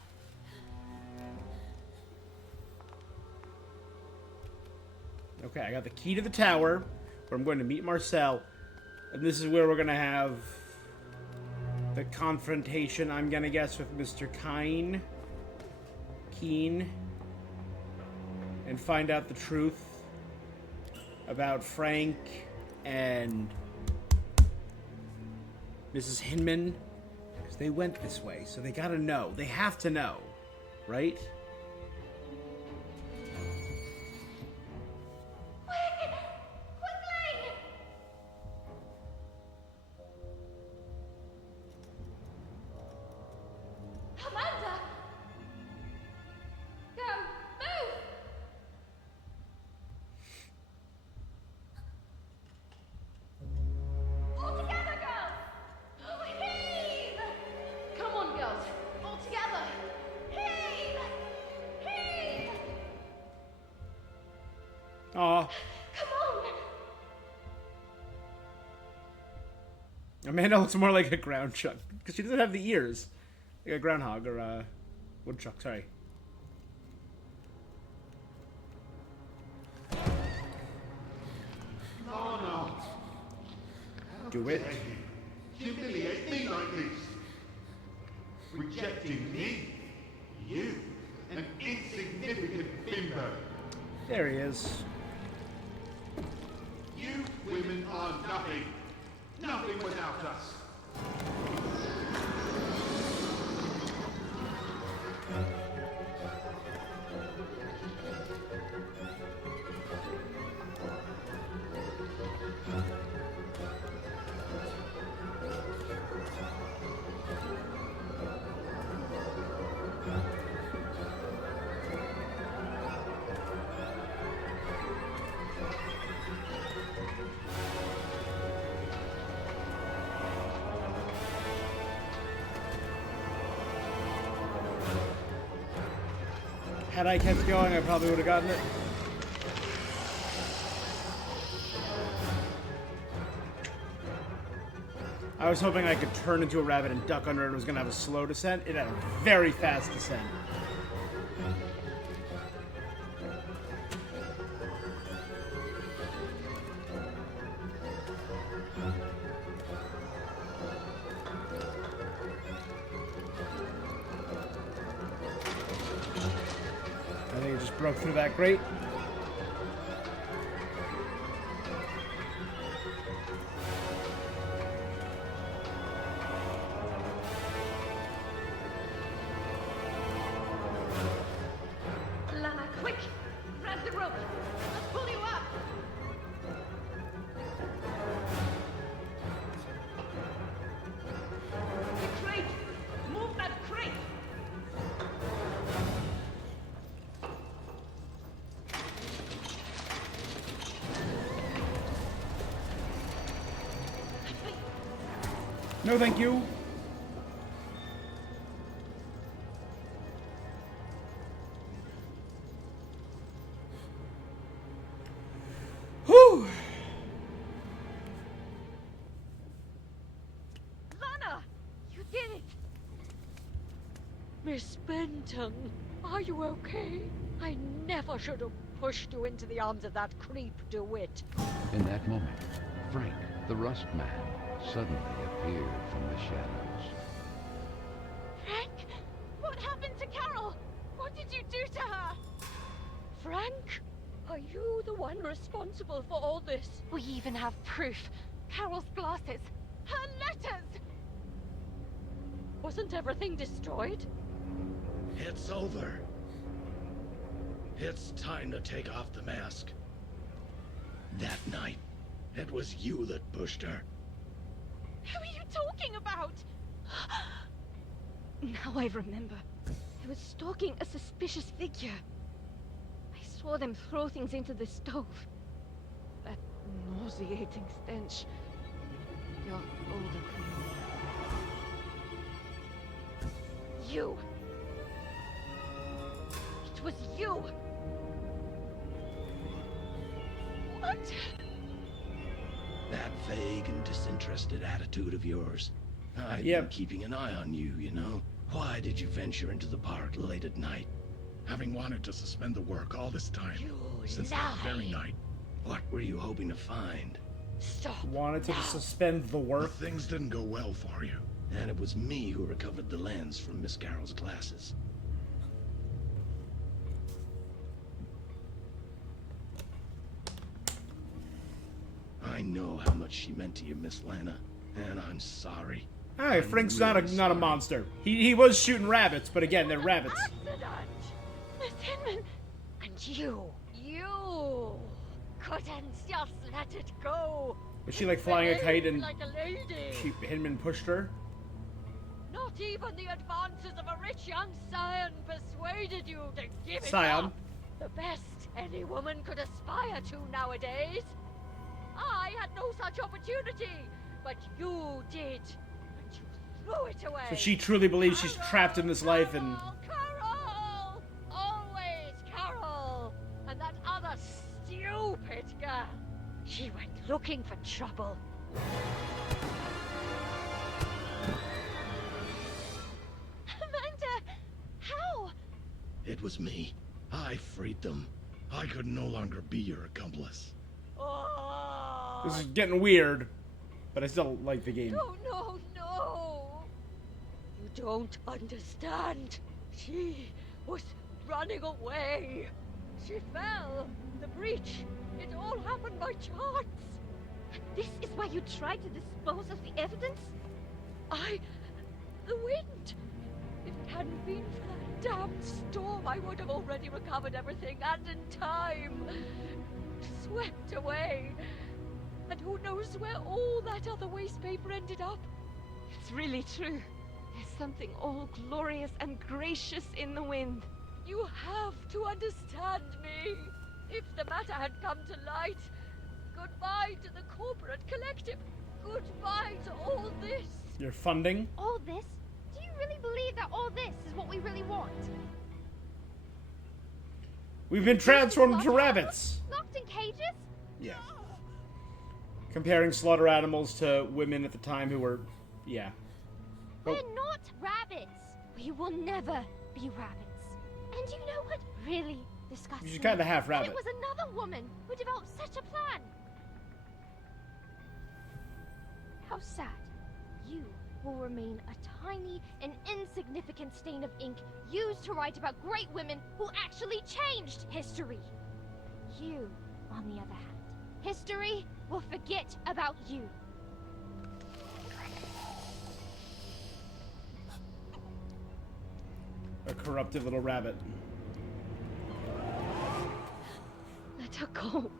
Okay, I got the key to the tower, where I'm going to meet Marcel, and this is where we're going to have the confrontation, I'm going to guess, with Mr. Keen, and find out the truth about Frank and Mrs. Hinman. Because they went this way, so they gotta know. They have to know, right? Amanda! Go! Move! All together, girls! Heave! Come on, girls! All together! Heave! Heave! Aw. Come on! Amanda looks more like a ground chuck, because she doesn't have the ears. Like a groundhog, or a woodchuck, sorry. Lana! Do it. Humiliate me like this. Rejecting me. You, an insignificant bimbo. There he is. You women are nothing. Nothing without us. Had I kept going, I probably would have gotten it. I was hoping I could turn into a rabbit and duck under it. It was going to have a slow descent. It had a very fast descent. I think it just broke through that grate. Lana, quick! Grab the rope! I'll pull you up! The crate! Move that crate! No, thank you. Whew. Lana! You did it! Miss Benton, are you okay? I never should have pushed you into the arms of that creep DeWitt. In that moment, Frank, the Rust Man, suddenly appeared from the shadows. Frank? What happened to Carole? What did you do to her? Frank? Are you the one responsible for all this? We even have proof. Carole's glasses. Her letters! Wasn't everything destroyed? It's over. It's time to take off the mask. That night, it was you that pushed her. Who are you talking about? Now I remember. I was stalking a suspicious figure. I saw them throw things into the stove. That nauseating stench. Your older criminal. You! It was you! What? That vague and disinterested attitude of yours. I've Yep. been keeping an eye on you, you know. Why did you venture into the park late at night? Having wanted to suspend the work all this time. Since that very night. What were you hoping to find? Stop. Wanted to suspend the work. Things didn't go well for you. And it was me who recovered the lens from Miss Carroll's glasses. I know how much she meant to you, Miss Lana, and I'm sorry. Alright, Frank's not a monster. He was shooting rabbits, but again, they're rabbits. Miss Hinman! And you couldn't just let it go. Was she like flying a kite and like a lady. Hinman pushed her? Not even the advances of a rich young scion persuaded you to give it Scion? up. The best any woman could aspire to nowadays. I had no such opportunity, but you did, and you threw it away. So she truly believes she's trapped in this life and... Carole! Always Carole! And that other stupid girl. She went looking for trouble. Amanda! How? It was me. I freed them. I could no longer be your accomplice. This is getting weird, but I still like the game. No, no, no! You don't understand. She was running away. She fell. The breach. It all happened by chance. This is why you tried to dispose of the evidence? The wind. If it hadn't been for that damned storm, I would have already recovered everything, and in time. Swept away. And who knows where all that other waste paper ended up? It's really true. There's something all glorious and gracious in the wind. You have to understand me. If the matter had come to light, goodbye to the corporate collective. Goodbye to all this. Your funding? All this? Do you really believe that all this is what we really want? We've been transformed into rabbits. Locked in cages? Yeah. Comparing slaughter animals to women at the time who were, yeah. We're not rabbits. We will never be rabbits. And you know what really disgusts me? She's kind of half That rabbit. it was another woman who developed such a plan. How sad. You will remain a tiny and insignificant stain of ink used to write about great women who actually changed history. You, on the other hand, history will forget about you. A corrupted little rabbit. Let her go.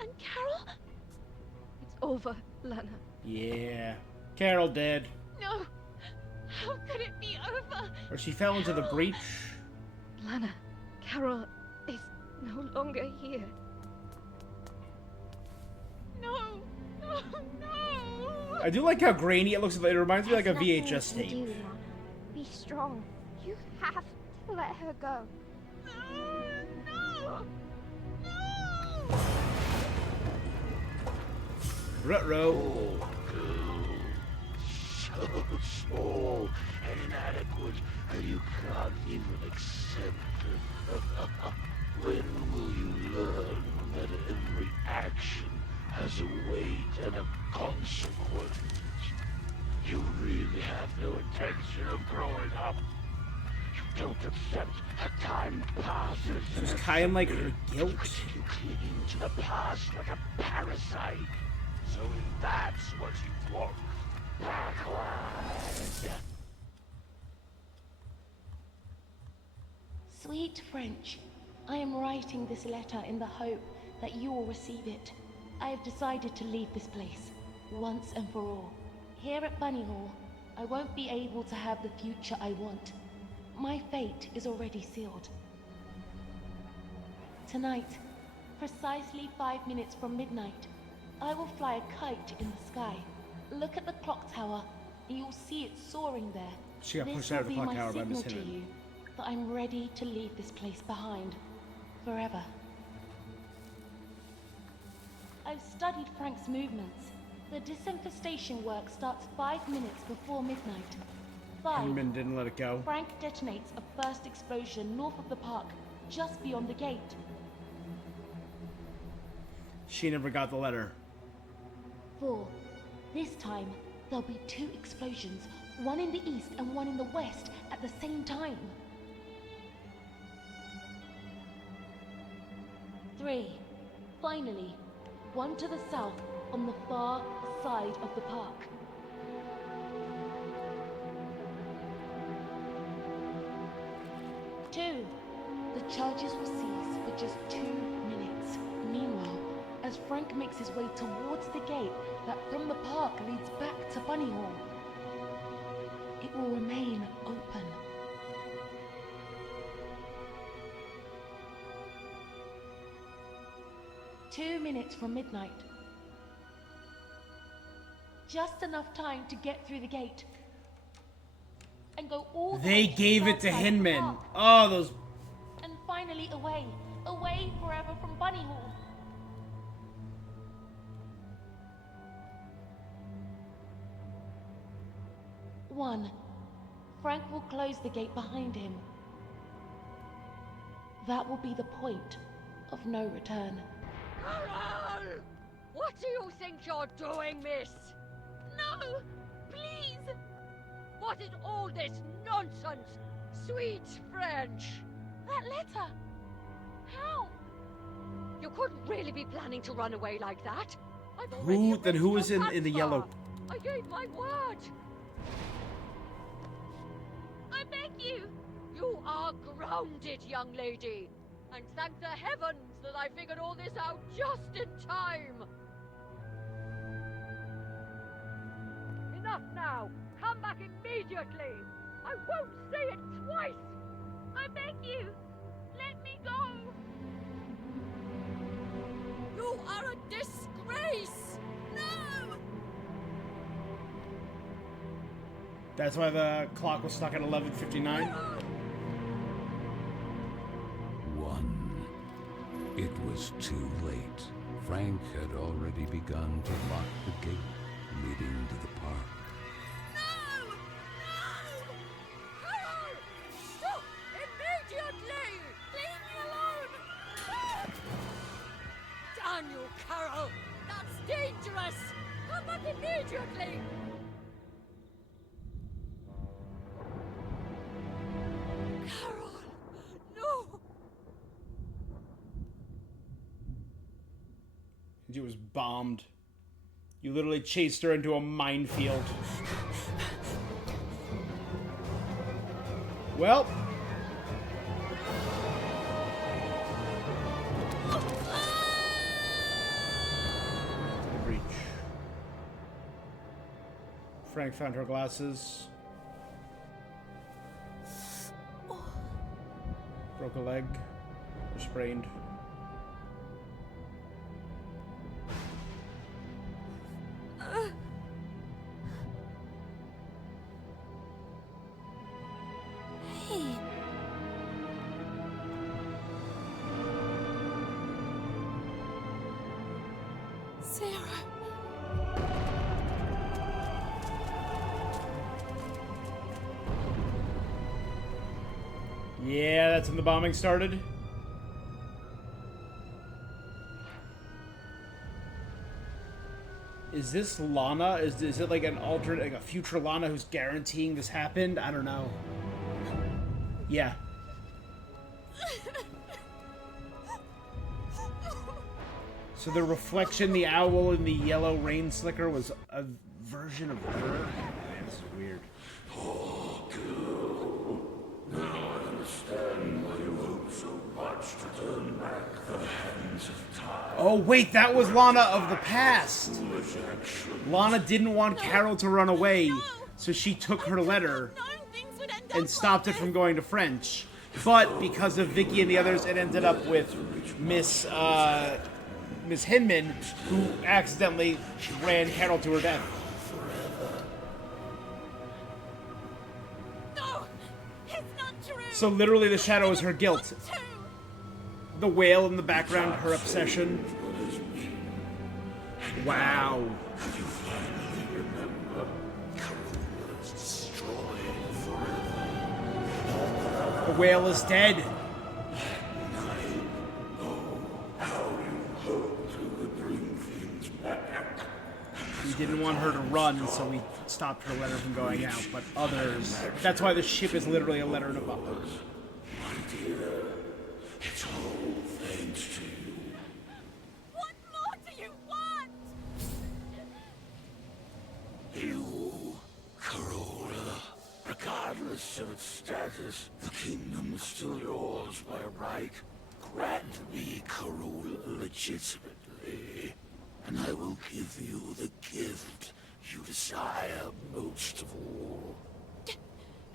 And Carole? It's over, Lana. Yeah. Carole dead. No. How could it be over? Or she fell into the breach. Lana, Carole is no longer here. No. No. No. I do like how grainy it looks. It reminds me like a There's nothing VHS you can tape. do, Lana. Be strong. You have to let her go. No. Ruh-roh. So small and inadequate, and you can't even accept it. When will you learn that every action has a weight and a consequence? You really have no intention of growing up. You don't accept that time passes. She's kind of like her guilt. You cling to the past like a parasite. So if that's what you want, backward. Sweet French, I am writing this letter in the hope that you will receive it. I have decided to leave this place, once and for all. Here at Bunny Hall, I won't be able to have the future I want. My fate is already sealed. Tonight, precisely 5 minutes from midnight, I will fly a kite in the sky. Look at the clock tower, and you'll see it soaring there. She got This pushed out of the will be clock my tower by signal Miss to Hinman. you that I'm ready to leave this place behind. Forever. I've studied Frank's movements. The disinfestation work starts 5 minutes before midnight. 5. Hinman didn't let it go. Frank detonates a first explosion north of the park, just beyond the gate. She never got the letter. 4. This time, there'll be 2 explosions, one in the east and one in the west at the same time. 3. Finally, one to the south on the far side of the park. 2. The charges will cease for just 2 minutes. Meanwhile, as Frank makes his way towards the gate that from the park leads back to Bunny Hall, it will remain open. "2 minutes from midnight. Just enough time to get through the gate and go all the They way to the gave it south to side of the Hinman. park. Oh, those. And finally away forever from Bunny Hall. One, Frank will close the gate behind him. That will be the point of no return. Carole! What do you think you're doing, miss? No! Please! What is all this nonsense? Sweet French! That letter! How? You couldn't really be planning to run away like that. I've Who? already Then who was arranged in the your yellow? transfer. I gave my word. I beg you! You are grounded, young lady. And thank the heavens that I figured all this out just in time. Enough now. Come back immediately. I won't say it twice. I beg you! Let me go! You are a disgrace. No! That's why the clock was stuck at 11:59. One was too late. Frank had already begun to lock the gate leading to the park. No! No! Carole! Stop! Immediately! Leave me alone! Daniel, Carole! That's dangerous! Come back immediately! Carole! No! She was bombed. You literally chased her into a minefield. Well. Breach. Frank found her glasses. Broke a leg. Or sprained. Hey. Sarah. Yeah, that's when the bombing started. Is this Lana? Is it like an alternate, like a future Lana who's guaranteeing this happened? I don't know. Yeah. So the reflection, the owl, and the yellow rain slicker was a version of her? Man, this is weird. Oh, girl. Now I understand why you hope so much to turn back the hands of time. Oh, wait, that was Lana of the past. Lana didn't want Carole to run away, so she took her letter and stopped it from going to French. But because of Vicky and the others, it ended up with Miss Hinman, who accidentally ran Carole to her death. No! It's not true! So literally the shadow is her guilt. The whale in the background, her obsession. Wow. You finally remember Carole was destroyed forever. The whale is dead. We didn't want her to run, so we stopped her letter from going out, but others... That's why the ship is literally a letter in a box. My dear, it's all thanks to you. What more do you want? You, Carole, regardless of its status, the kingdom is still yours by right. Grant me Carole legitimately, and I will give you the gift you desire most of all.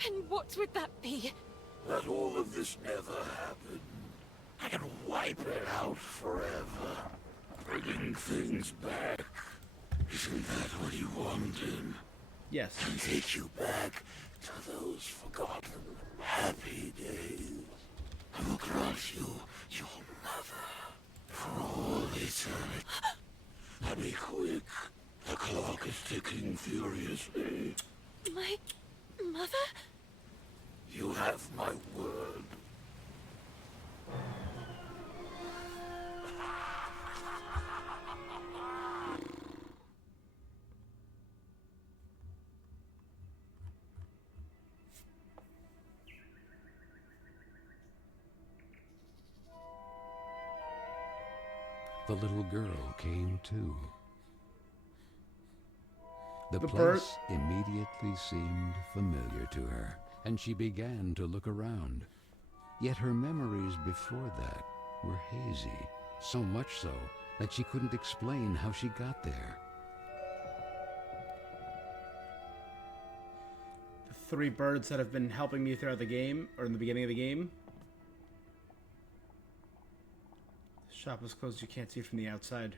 And what would that be? That all of this never happened. I can wipe it out forever. Bringing things back. Isn't that what you wanted? Yes. And take you back to those forgotten, happy days. I will grant you your mother for all eternity. Now be quick. The clock is ticking furiously. My mother? You have my word. The little girl came too. The bird- place immediately seemed familiar to her, and she began to look around. Yet her memories before that were hazy, so much so that she couldn't explain how she got there. The three birds that have been helping me throughout the game, or in the beginning of the game. The shop is closed, you can't see from the outside.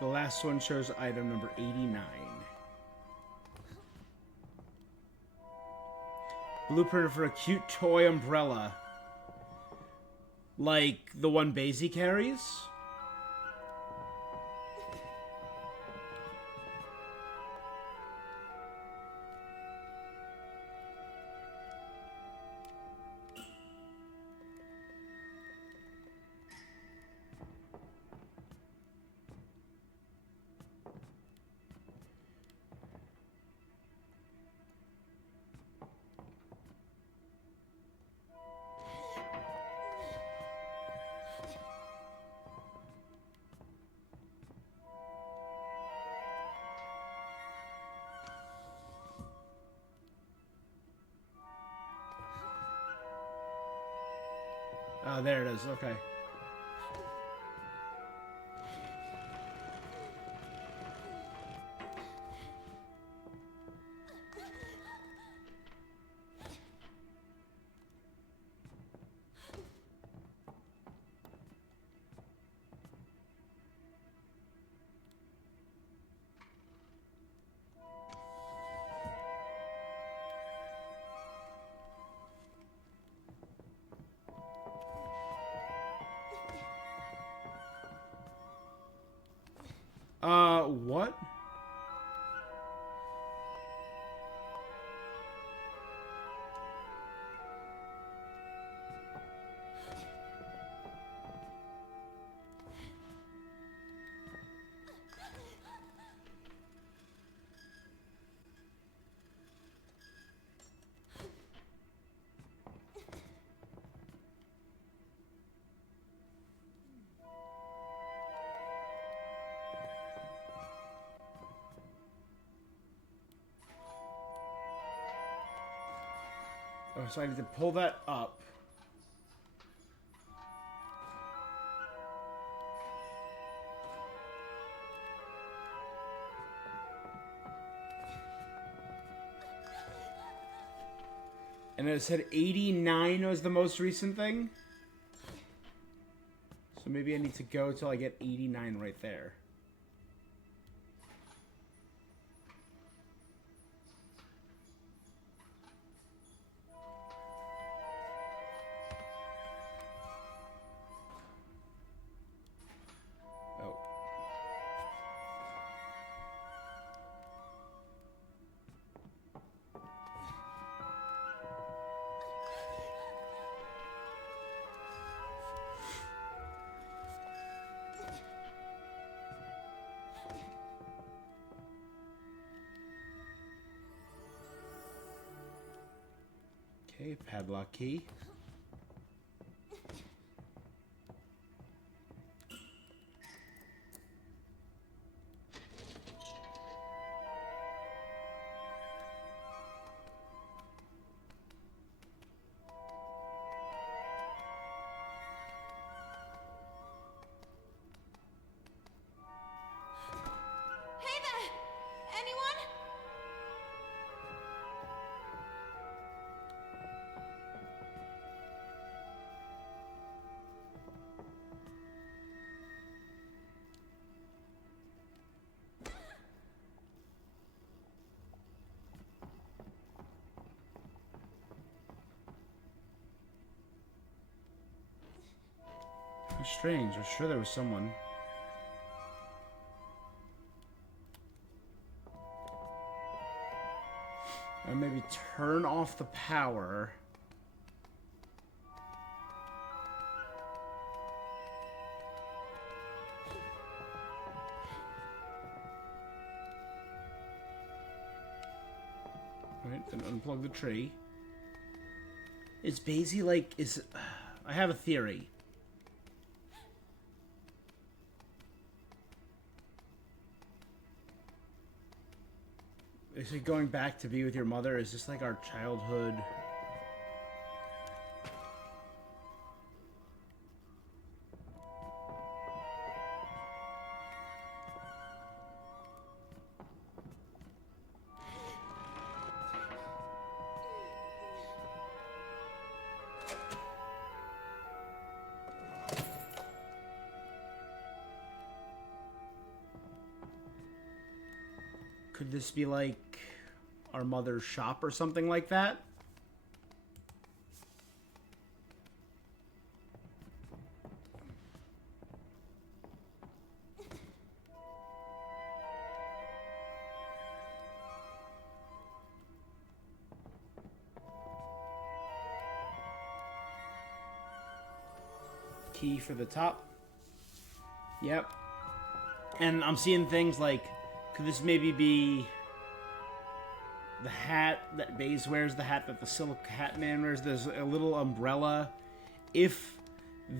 The last one shows item number 89. Blueprint for a cute toy umbrella. Like the one Basie carries? Oh, there it is. Okay. What? Oh, so I need to pull that up. And it said 89 was the most recent thing. So maybe I need to go till I get 89 right there. Okay, padlock key. Hey there! Anyone? How strange. I'm sure there was someone. Or maybe turn off the power. Right, then unplug the tree. Is Basie like, I have a theory. Is it going back to be with your mother? Is this like our childhood? Could this be like our mother's shop or something like that? key for the top. Yep. And I'm seeing things like, could this maybe be the hat that Baze wears, the hat that the Silk Hat Man wears? There's a little umbrella. If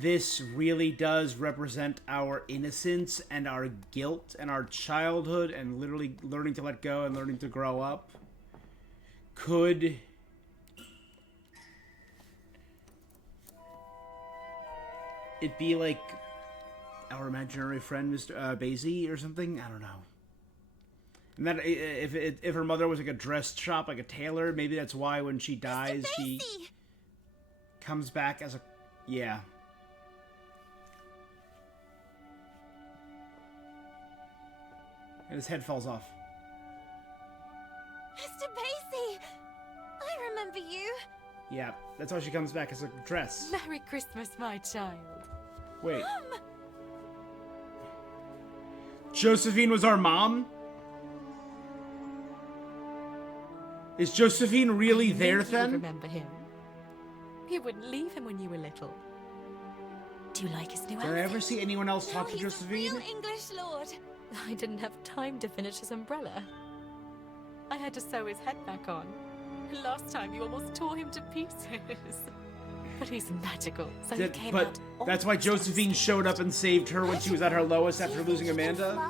this really does represent our innocence and our guilt and our childhood and literally learning to let go and learning to grow up, could it be like our imaginary friend, Mr. Basie, or something? I don't know. And that if her mother was like a dress shop, like a tailor, maybe that's why when she dies, she comes back as a... Yeah. And his head falls off. Mr. Basie! I remember you. Yeah, that's why she comes back as a dress. Merry Christmas, my child. Wait. Mom! Josephine was our mom? Is Josephine really there then? Remember him? You wouldn't leave him when you were little. Do you like his new outfit? Did I ever see anyone else talk to Josephine? Real English lord. I didn't have time to finish his umbrella. I had to sew his head back on. Last time you almost tore him to pieces. But he's magical, so he came out. But that's why Josephine showed up and saved her when she was at her lowest after losing Amanda?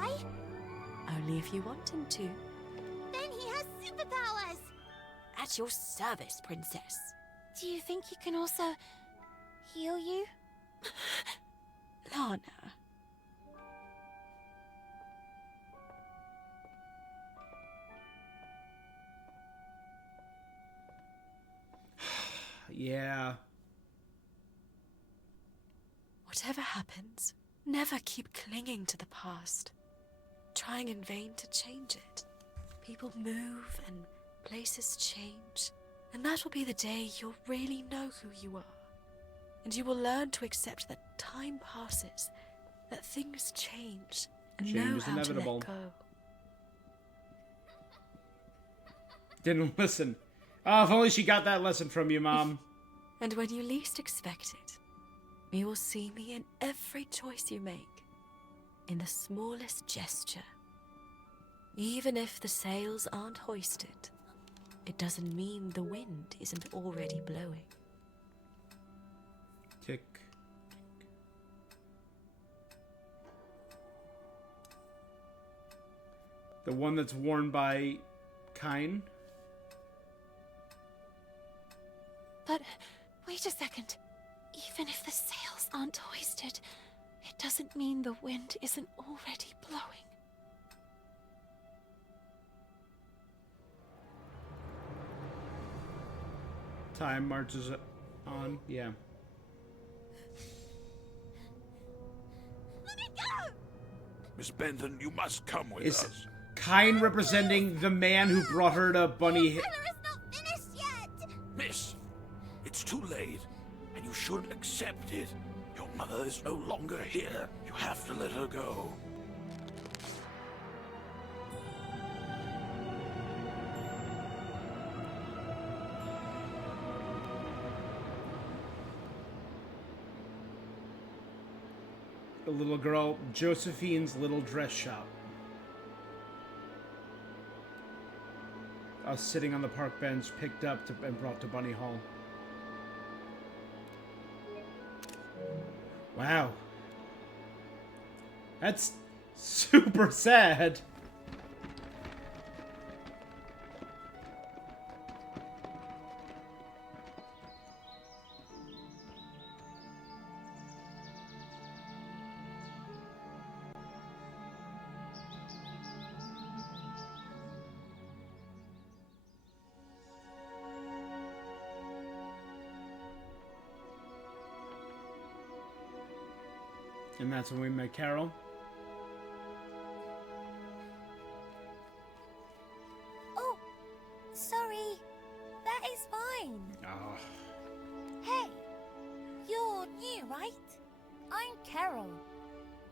Only if you want him to. Then he has superpowers. At your service, princess. Do you think he can also heal you? Lana. Yeah. Whatever happens, never keep clinging to the past, trying in vain to change it. People move and places change, and that will be the day you'll really know who you are. And you will learn to accept that time passes, that things change, and Change know is how inevitable. to let go. Didn't listen. Oh, if only she got that lesson from you, Mom. And when you least expect it, you will see me in every choice you make, in the smallest gesture. Even if the sails aren't hoisted, it doesn't mean the wind isn't already blowing. Tick. The one that's worn by Kine? But wait a second. Even if the sails aren't hoisted, it doesn't mean the wind isn't already blowing. Time marches on. Yeah. Let me go! Miss Benton, you must come with Is us. Kine representing the man who brought her to Bunny... Miss, it's too late, and you should accept it. Your mother is no longer here. You have to let her go. The little girl, Josephine's little dress shop. Us sitting on the park bench, picked up and brought to Bunny Hall. Wow. That's super sad. And that's when we met Carole. Oh, sorry. That is fine. Oh. Hey, you're new, right? I'm Carole.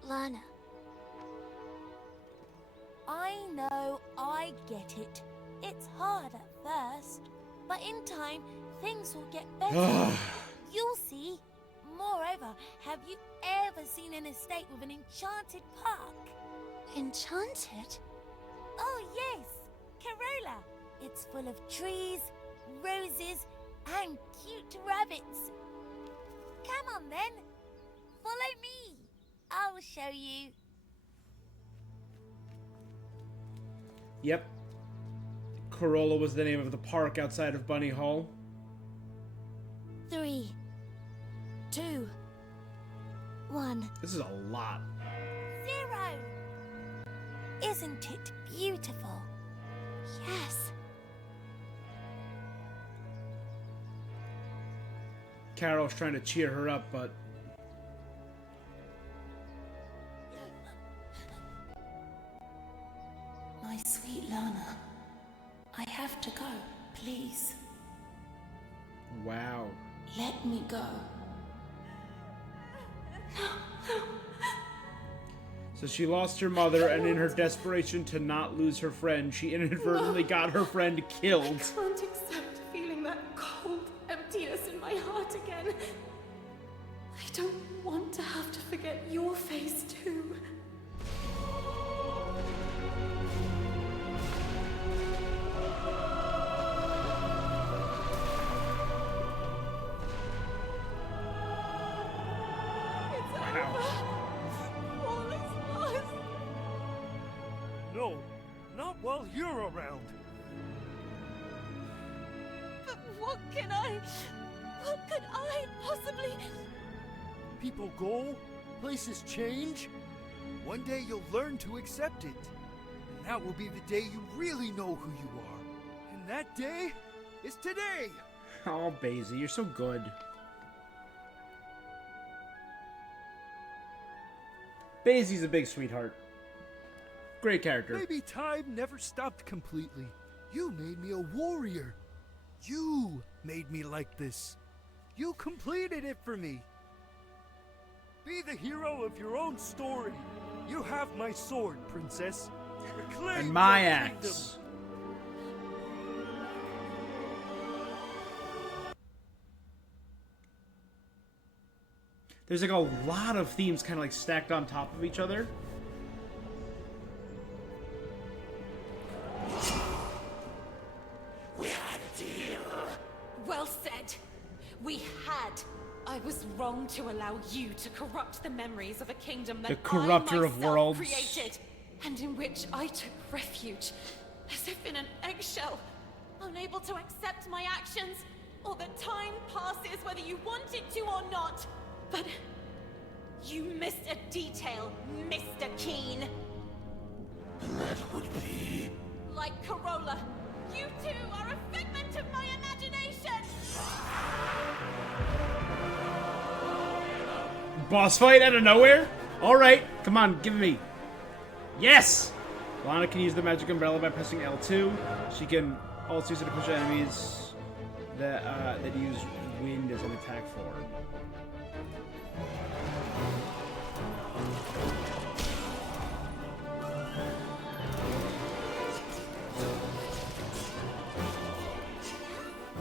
Lana. I know, I get it. It's hard at first, but in time, things will get better. You'll see. Moreover, have you ever seen an estate with an enchanted park? Enchanted? Oh yes, Carole. It's full of trees, roses, and cute rabbits. Come on then, follow me. I'll show you. Yep. Carole was the name of the park outside of Bunny Hall. 3, 2, 1. This is a lot. 0. Isn't it beautiful? Yes. Carole's trying to cheer her up, but... My sweet Lana, I have to go, please. Wow. Let me go. So she lost her mother, and in her desperation to not lose her friend, she inadvertently got her friend killed. I can't accept feeling that cold emptiness in my heart again. I don't want to have to forget your face too. No, not while you're around. But what could I possibly... People go, places change. One day you'll learn to accept it. And that will be the day you really know who you are. And that day is today. Oh, Basie, you're so good. Basie's a big sweetheart. Great character. Maybe time never stopped completely. You made me a warrior. You made me like this. You completed it for me. Be the hero of your own story. You have my sword, princess. Reclaim And my your axe. kingdom. There's like a lot of themes kind of like stacked on top of each other. We had a deal. Well said. We had. I was wrong to allow you to corrupt the memories of a kingdom that The corrupter I of myself worlds. created, and in which I took refuge, as if in an eggshell, unable to accept my actions, or that time passes whether you wanted to or not. But you missed a detail, Mr. Keen. And that would be... Like Carole, you too are a figment of my imagination! Boss fight out of nowhere? Alright, come on, give it me. Yes! Lana can use the magic umbrella by pressing L2. She can also use it to push enemies that use wind as an attack for.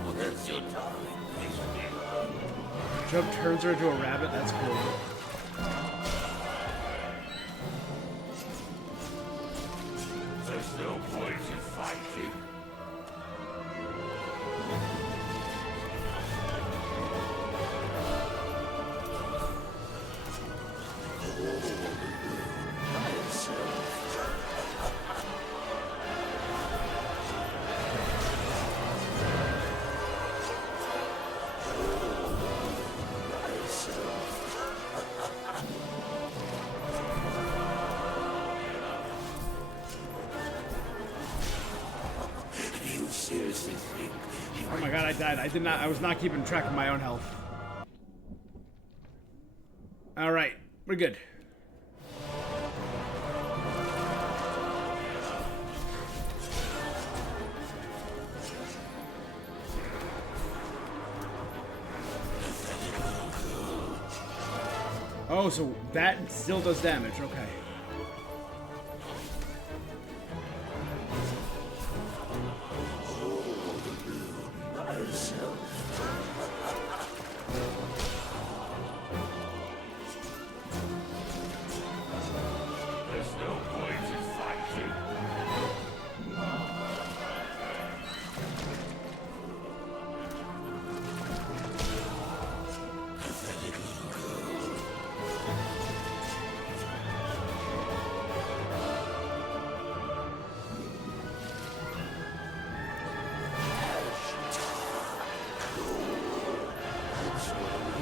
Oh, that's your darling. Jump turns her into a rabbit, that's cool. There's no point in fighting. You seriously think you Oh my god, I died. I was not keeping track of my own health. Alright, we're good. Oh, so that still does damage, okay.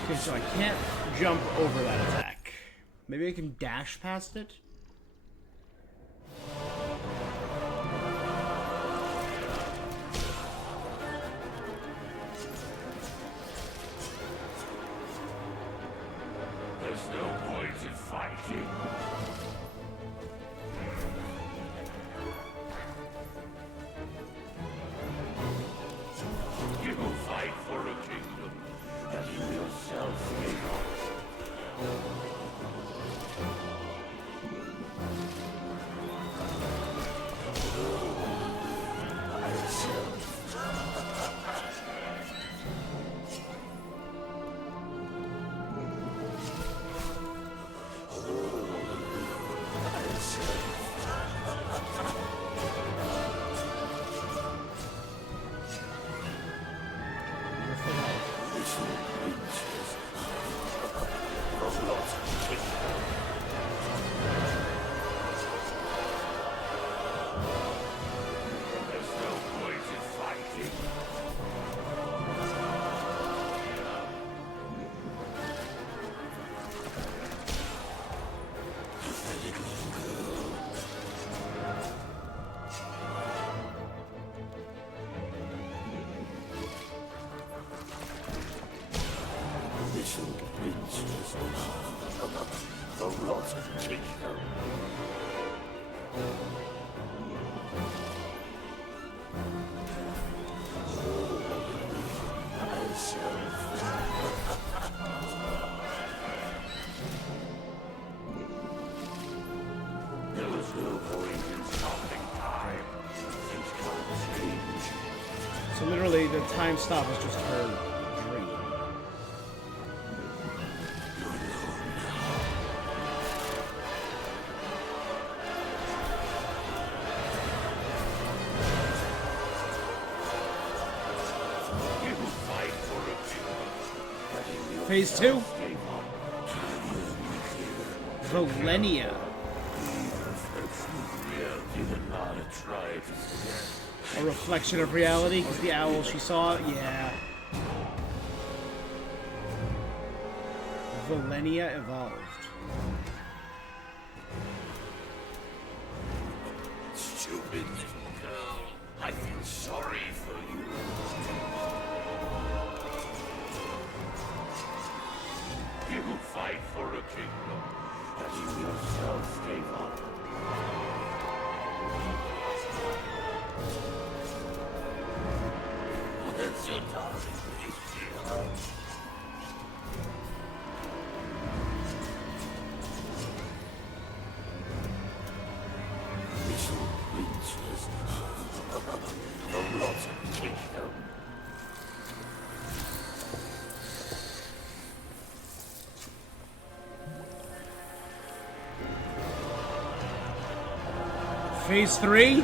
Okay, so I can't jump over that attack. Maybe I can dash past it? There's no point in fighting. You will fight for a kingdom that you yourself gave up. So literally, the time stop is just her dream. Phase 2? Volenia. A reflection of reality, because the owl she saw, yeah. Volenia evolved. Stupid little girl, I feel sorry for you. You fight for a kingdom that you yourself gave up. That's your darling dear. Little princess of Rotten Kingdom. Phase 3?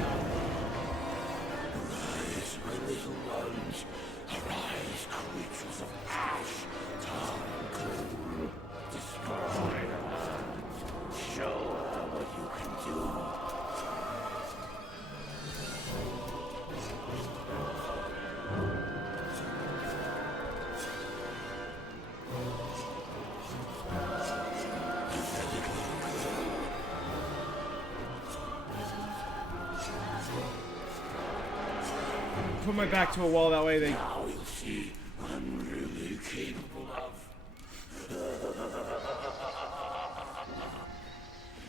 Put my back to a wall, that way they... Now you'll see what I'm really capable of.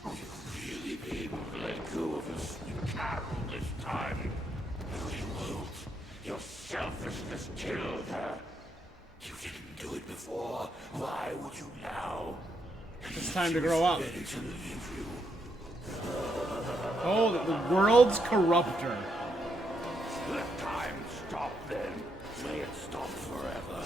You'll really be able to let go of us with Carole this time. No, you won't. Your selfishness killed her. You didn't do it before. Why would you now? It's time to grow up. Ready to leave you. Oh, the world's corrupter. Let time stop then. May it stop forever.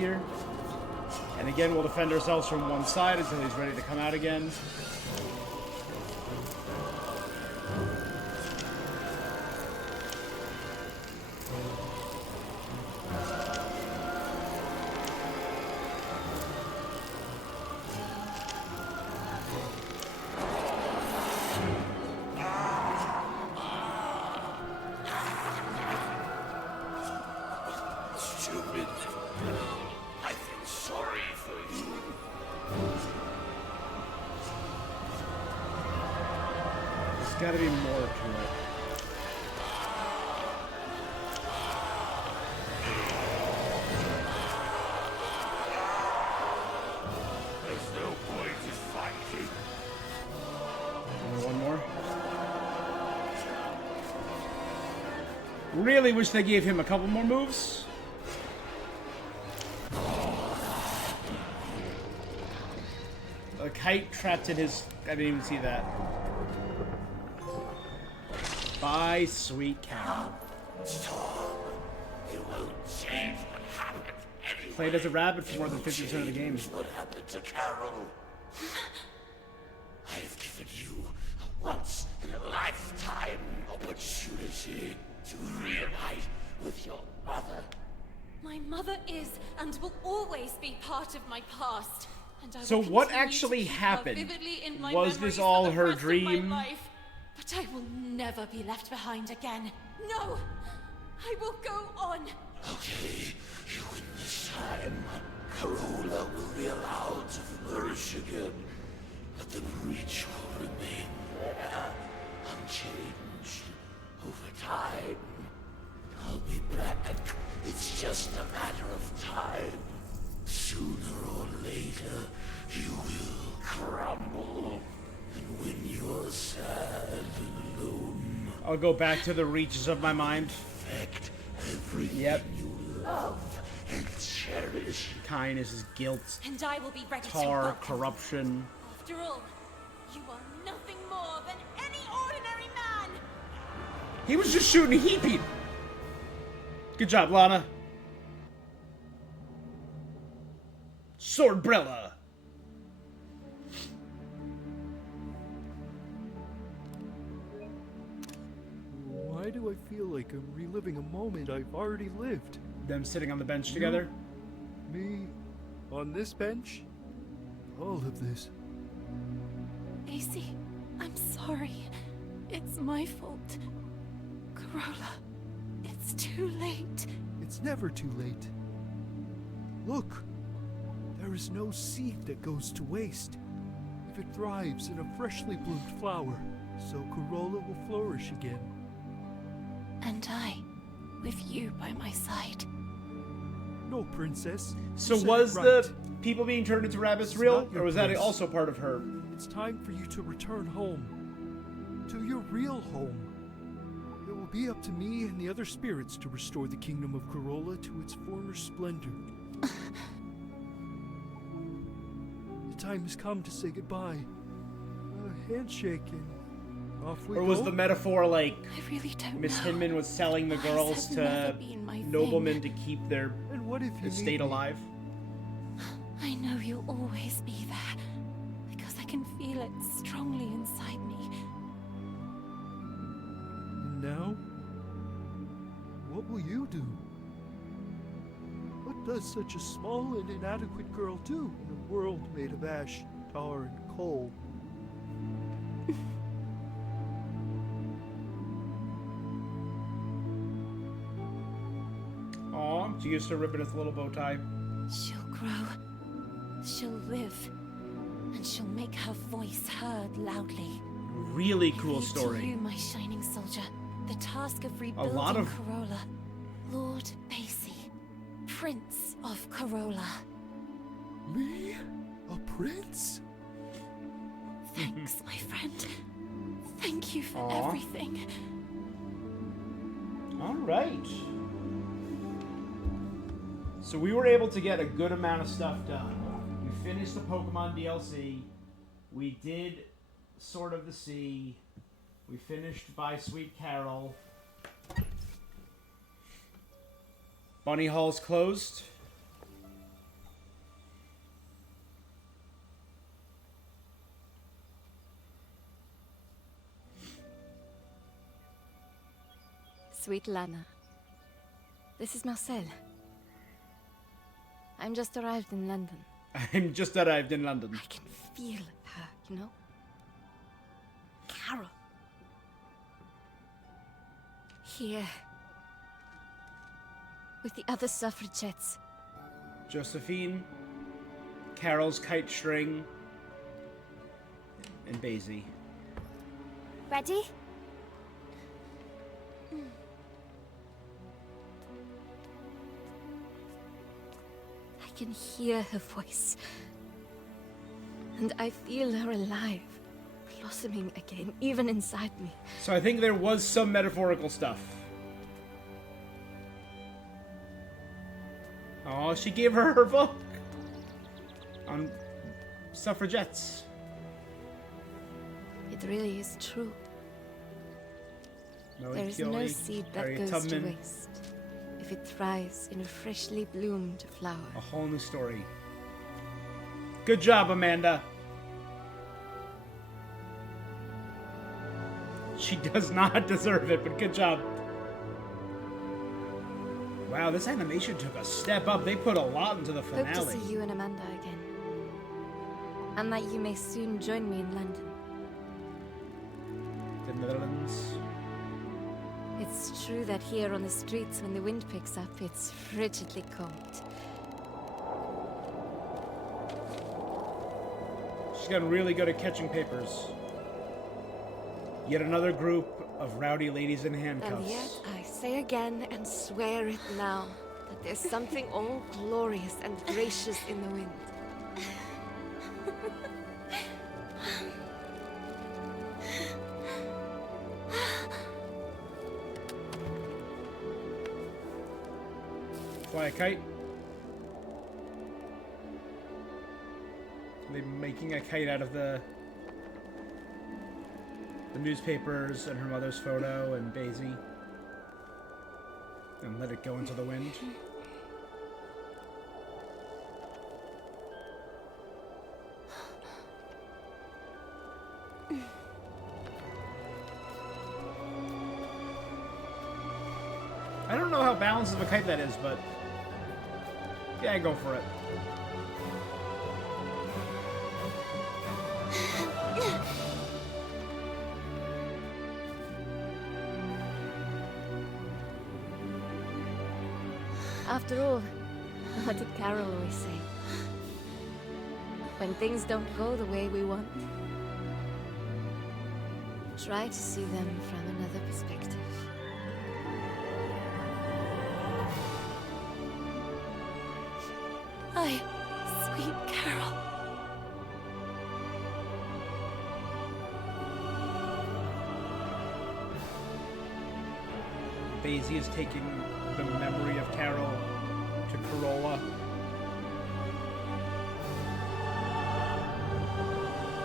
here. And again, we'll defend ourselves from one side until he's ready to come out again. Stupid. I feel sorry for you. There's gotta be more to it. There's no point in fighting. Only one more. Really wish they gave him a couple more moves. A kite trapped in his... I didn't even see that. Bye, sweet Carole. It won't change what happened anyway. Played as a rabbit for more than 50% of the game. What happened to Carole? I've given you a once-in-a-lifetime opportunity to reunite with your mother. My mother is and will always be part of my past. And I So will what continue actually to keep her happened? vividly in my Was memories this all for the her rest of my dream? life. But I will never be left behind again. No! I will go on. Okay, you win this time. Carola will be allowed to flourish again, but the breach will remain there, unchanged, over time. I'll be back. It's just a matter of time. Sooner or later, you will crumble. And when you're sad and alone, I'll go back to the reaches of my mind. affect everything Yep. you love and cherish. Kindness is guilt, And I will be ready to tar, welcome. corruption. After all, you are nothing more than any ordinary man. He was just shooting heat people. Good job, Lana. Swordbrella. Why do I feel like I'm reliving a moment I've already lived? Them sitting on the bench together. Me on this bench? All of this. Macy, I'm sorry. It's my fault. Carola, it's too late. It's never too late. Look, there is no seed that goes to waste. If it thrives in a freshly bloomed flower, so Carola will flourish again. And I, with you by my side. No, princess. So You said was it the right. people being turned into rabbits It's real, not your or was that place. also part of her? It's time for you to return home. To your real home. It will be up to me and the other spirits to restore the kingdom of Carola to its former splendor. The time has come to say goodbye. A handshake and off we Or go. was the metaphor like I really don't Miss know. Hinman was selling the girls have to never been my noblemen thing. to keep their And what if you estate need me? alive? I know you'll always be there. Because I can feel it strongly inside me. And now? What will you do? What does such a small and inadequate girl do in a world made of ash, tar, and coal? Aw, she used to ribbon his little bow tie. She'll grow. She'll live. And she'll make her voice heard loudly. Really I cool leave story. To you, my shining soldier, the task of rebuilding lot of- Carola. Lord Basie, Prince of Carola. Me? A prince? Thanks, my friend. Thank you for Aw. everything. All right. So we were able to get a good amount of stuff done. We finished the Pokemon DLC. We did Sword of the Sea. We finished By Sweet Carole. Bunny Hall's closed. Sweet Lana. This is Marcel. I'm just arrived in London. I'm just arrived in London. I can feel her, you know? Carole. Here. With the other suffragettes. Josephine, Carole's kite string, and Basie. Ready? I can hear her voice. And I feel her alive. Blossoming again, even inside me. So I think there was some metaphorical stuff. Oh, she gave her book on suffragettes. It really is true. There is no seed that Harriet goes to Tubman. waste if it thrives in a freshly bloomed flower. A whole new story. Good job, Amanda. She does not deserve it, but good job. Wow, this animation took a step up. They put a lot into the finale. Hope to see you and Amanda again. And that you may soon join me in London. The Netherlands. It's true that here on the streets, when the wind picks up, it's frigidly cold. She's gotten really good at catching papers. Yet another group of rowdy ladies in handcuffs. And yet, I say again and swear it now, that there's something all glorious and gracious in the wind. Fly a kite. Are they making a kite out of the newspapers and her mother's photo and Basie? And let it go into the wind? I don't know how balanced of a kite that is, but yeah, go for it. After all, what did Carole always say? When things don't go the way we want, try to see them from another perspective. Hi, sweet Carole. Basie is taking the memory of Carole to Carole.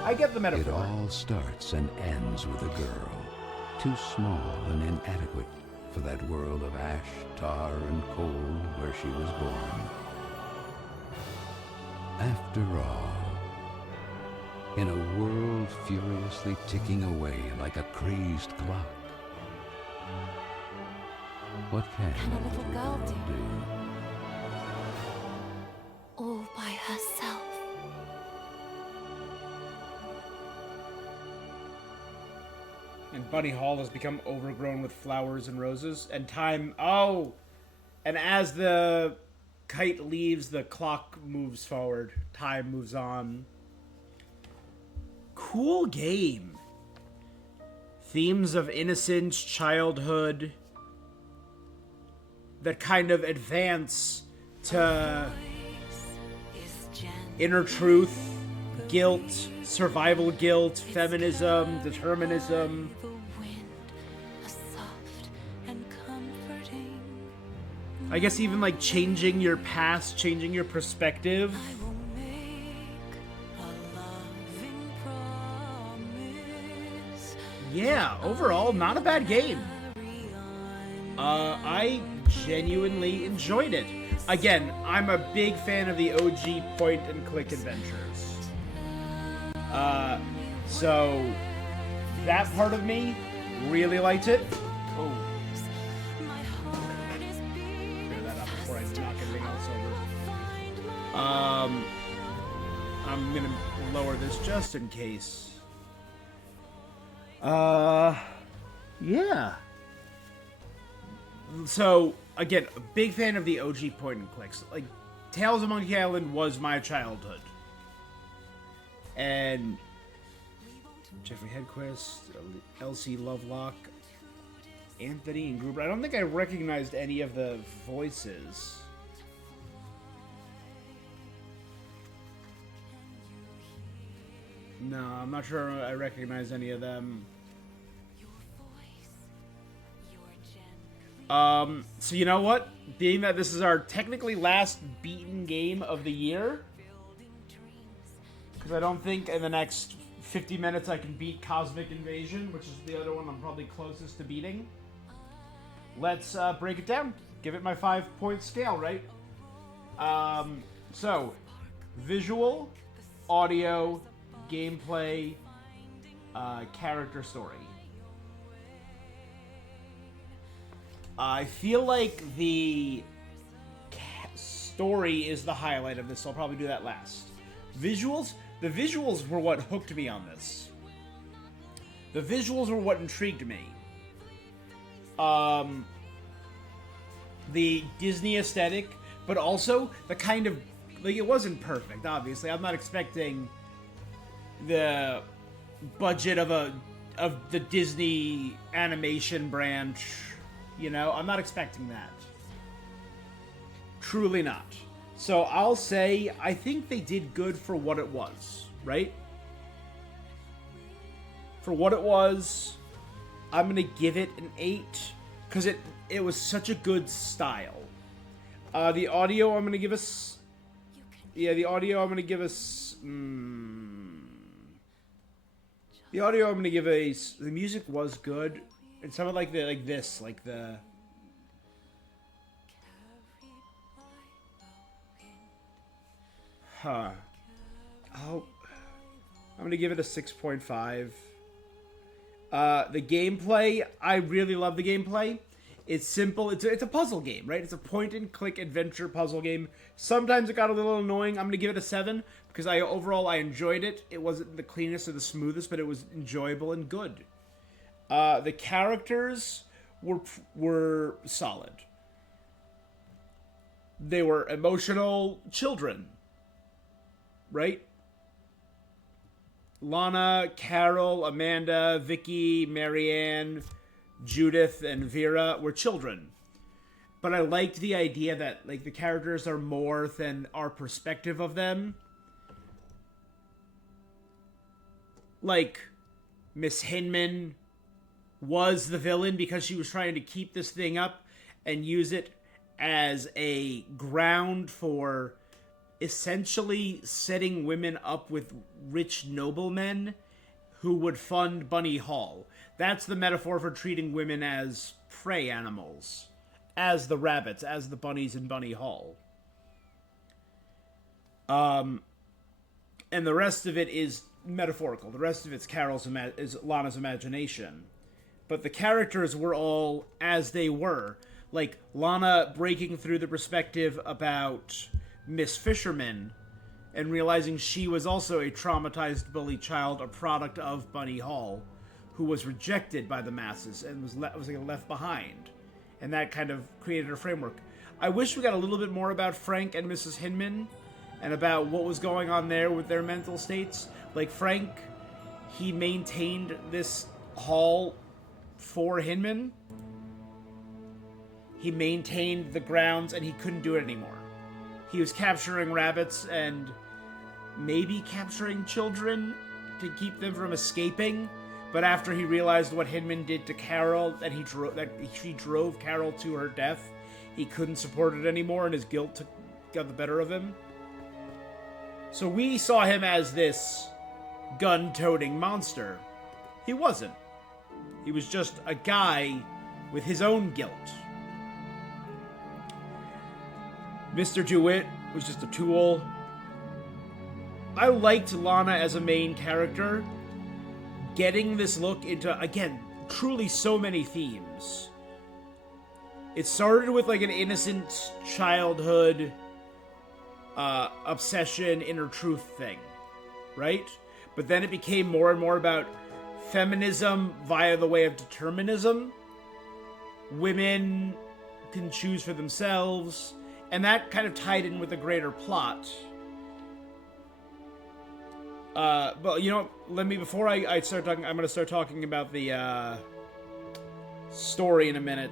I get the metaphor. It all starts and ends with a girl, too small and inadequate for that world of ash, tar, and coal where she was born. After all, in a world furiously ticking away like a crazed clock, what can a little girl do? All by herself. And Bunny Hall has become overgrown with flowers and roses. And time... Oh! And as the kite leaves, the clock moves forward. Time moves on. Cool game. Themes of innocence, childhood, that kind of advance to inner truth, guilt, survival guilt, feminism, determinism. I guess even like changing your past, changing your perspective. Yeah, overall, not a bad game. I genuinely enjoyed it. Again, I'm a big fan of the OG point-and-click adventures. So that part of me really liked it. Oh, I'm gonna lower this just in case. Yeah. So, again, a big fan of the OG point and clicks. Like, Tales of Monkey Island was my childhood. And Jeffrey Hedquist, Elsie Lovelock, Anthony and Gruber. I don't think I recognized any of the voices. No, I'm not sure I recognize any of them. So you know what? Being that this is our technically last beaten game of the year, because I don't think in the next 50 minutes I can beat Cosmic Invasion, which is the other one I'm probably closest to beating. Let's break it down. Give it my 5-point scale, right? So, visual, audio, gameplay, character story. I feel like the story is the highlight of this, so I'll probably do that last. Visuals? The visuals were what hooked me on this. The visuals were what intrigued me. The Disney aesthetic, but also the kind of... Like, it wasn't perfect, obviously. I'm not expecting the budget of the Disney animation branch. You know, I'm not expecting that. Truly not. So I'll say, I think they did good for what it was, right? For what it was, I'm going to give it an 8, because it was such a good style. The audio, I'm going to give us... Yeah, the audio, I'm going to give us... The audio, I'm going to give a... The music was good. It sounded like this, like the... Huh. I'm gonna give it a 6.5. The gameplay, I really love the gameplay. It's simple. It's a puzzle game, right? It's a point-and-click adventure puzzle game. Sometimes it got a little annoying. I'm gonna give it a 7 because overall I enjoyed it. It wasn't the cleanest or the smoothest, but it was enjoyable and good. The characters were solid. They were emotional children, right? Lana, Carole, Amanda, Vicky, Marianne, Judith, and Vera were children. But I liked the idea that, like, the characters are more than our perspective of them. Like, Miss Hinman was the villain because she was trying to keep this thing up and use it as a ground for essentially setting women up with rich noblemen who would fund Bunny Hall. That's the metaphor for treating women as prey animals, as the rabbits, as the bunnies in Bunny Hall. And the rest of it is metaphorical. The rest of it's is Lana's imagination. But the characters were all as they were. Like, Lana breaking through the perspective about Miss Fisherman and realizing she was also a traumatized bully child, a product of Bunny Hall, who was rejected by the masses and was left behind. And that kind of created a framework. I wish we got a little bit more about Frank and Mrs. Hinman and about what was going on there with their mental states. Like, Frank, he maintained this hall for Hinman. He maintained the grounds, and he couldn't do it anymore. He was capturing rabbits and maybe capturing children to keep them from escaping. But after he realized what Hinman did to Carole, that she drove Carole to her death, he couldn't support it anymore, and his guilt got the better of him. So we saw him as this gun-toting monster. He wasn't. He was just a guy with his own guilt. Mr. DeWitt was just a tool. I liked Lana as a main character. Getting this look into, again, truly so many themes. It started with like an innocent childhood obsession, inner truth thing, right? But then it became more and more about feminism via the way of determinism. Women can choose for themselves, and that kind of tied in with the greater plot. But you know, before I start talking, I'm going to start talking about the story in a minute.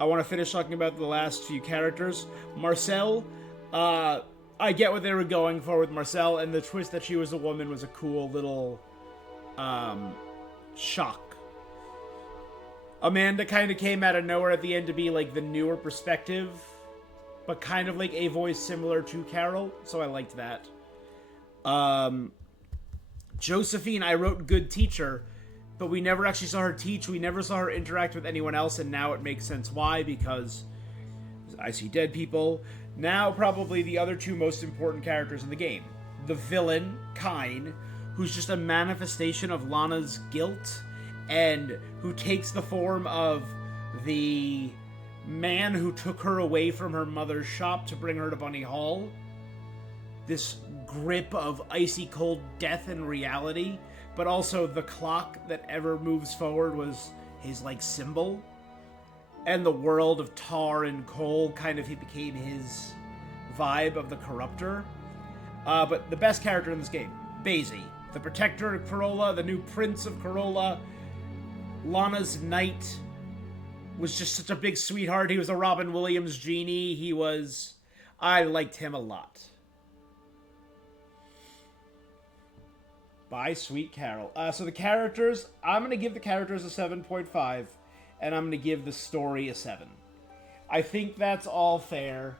I want to finish talking about the last few characters. Marcel, I get what they were going for with Marcel, and the twist that she was a woman was a cool little shock. Amanda kind of came out of nowhere at the end to be like the newer perspective, but kind of like a voice similar to Carole, so I liked that. Josephine, I wrote good teacher, but we never actually saw her teach. We never saw her interact with anyone else, and now it makes sense why, because I see dead people. Now, probably the other two most important characters in the game. The villain, Kyne, who's just a manifestation of Lana's guilt, and who takes the form of the man who took her away from her mother's shop to bring her to Bunny Hall. This grip of icy cold death and reality, but also the clock that ever moves forward was his, like, symbol. And the world of tar and coal kind of became his vibe of the corruptor. But the best character in this game, Basie, the protector of Carole, the new prince of Carole. Lana's knight was just such a big sweetheart. He was a Robin Williams genie. I liked him a lot. Bye, sweet Carole. So the characters, I'm going to give the characters a 7.5, and I'm going to give the story a 7. I think that's all fair.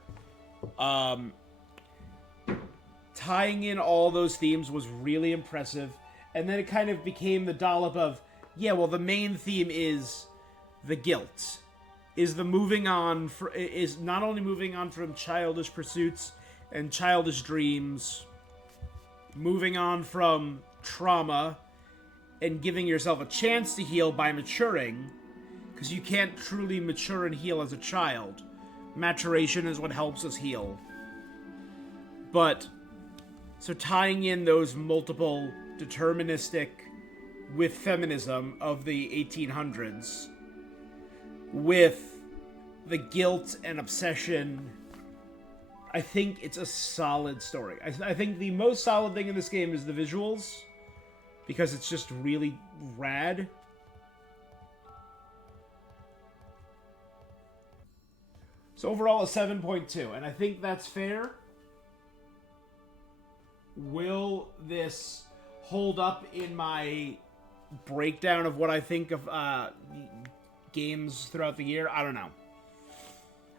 Tying in all those themes was really impressive, and then it kind of became the dollop of, yeah, well, the main theme is the guilt, is the moving on, is not only moving on from childish pursuits and childish dreams, moving on from trauma and giving yourself a chance to heal by maturing, because you can't truly mature and heal as a child. Maturation is what helps us heal. But, so tying in those multiple deterministic with feminism of the 1800s, with the guilt and obsession, I think it's a solid story. I think the most solid thing in this game is the visuals, because it's just really rad. So overall, a 7.2, and I think that's fair. Will this hold up in my breakdown of what I think of games throughout the year? I don't know.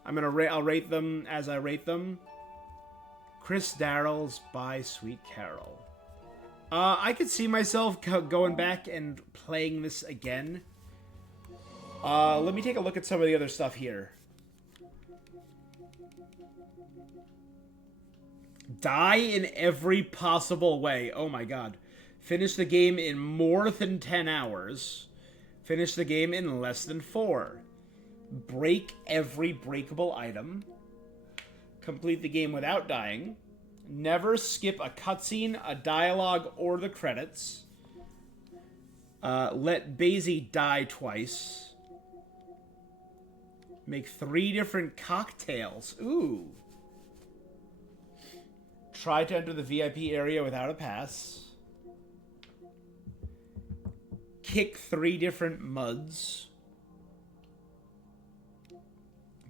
I'll rate them as I rate them. Chris Darrell's Bye, Sweet Carole. I could see myself going back and playing this again. Let me take a look at some of the other stuff here. Die in every possible way. Oh my god. Finish the game in more than 10 hours. Finish the game in less than 4. Break every breakable item. Complete the game without dying. Never skip a cutscene, a dialogue, or the credits. Let Basie die twice. Make 3 different cocktails. Ooh. Try to enter the VIP area without a pass. Kick 3 different muds.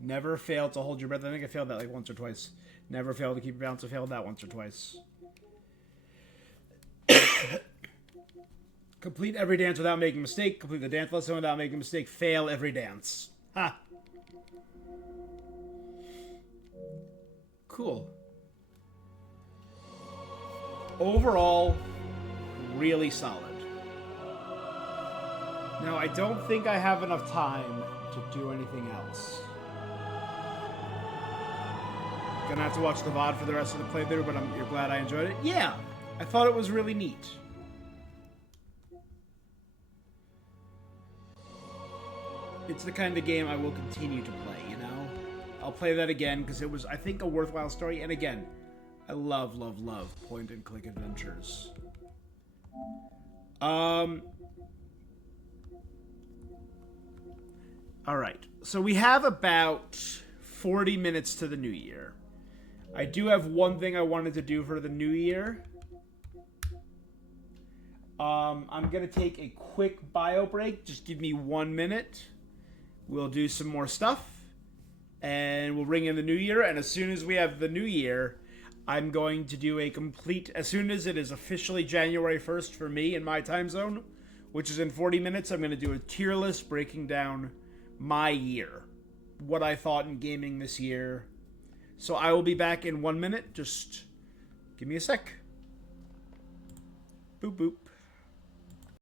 Never fail to hold your breath. I think I failed that like once or twice. Never fail to keep your balance. I failed that once or twice. Complete every dance without making a mistake. Complete the dance lesson without making a mistake. Fail every dance. Ha! Cool. Overall, really solid. Now, I don't think I have enough time to do anything else. Gonna have to watch the VOD for the rest of the playthrough, but you're glad I enjoyed it? Yeah! I thought it was really neat. It's the kind of game I will continue to play, you know? I'll play that again, because it was, I think, a worthwhile story, and again, I love, love, love point and click adventures. Alright, so we have about 40 minutes to the new year. I do have one thing I wanted to do for the new year. I'm going to take a quick bio break. Just give me 1 minute. We'll do some more stuff. And we'll ring in the new year. And as soon as we have the new year, I'm going to do a complete... As soon as it is officially January 1st for me in my time zone, which is in 40 minutes, I'm going to do a tier list breaking down my year. What I thought in gaming this year. So I will be back in 1 minute. Just give me a sec. Boop, boop.